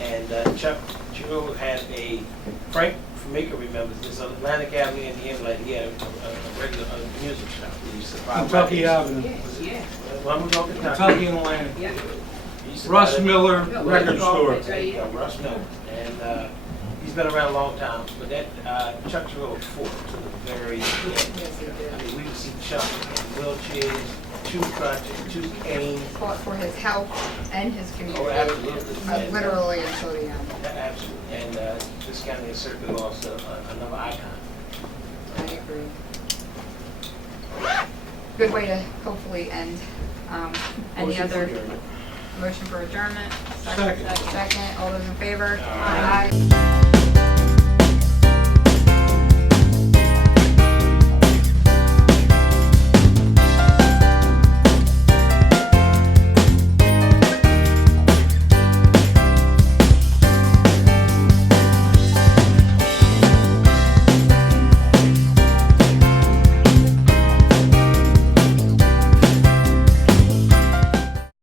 And Chuck Giroux had Frank Formica remembers this, on Atlantic Avenue in the Inlet, he had a regular music shop. He used to buy Kentucky records. Avenue. Well, I'm going to Kentucky and Atlantic. He used to Russ buy Miller that- Record Store. Russ Miller. And he's been around a long time, but that Chuck Giroux fought to the very end. I mean, we would see Chuck in wheelchairs, two crutches, two canes. Fought for his health and his community. Oh, absolutely. Literally until the end. Absolutely. And this county has certainly lost another icon. I agree. Good way to hopefully end. Any Motion for other adjournment. motion for adjournment? Second. Second. All those in favor? Aye.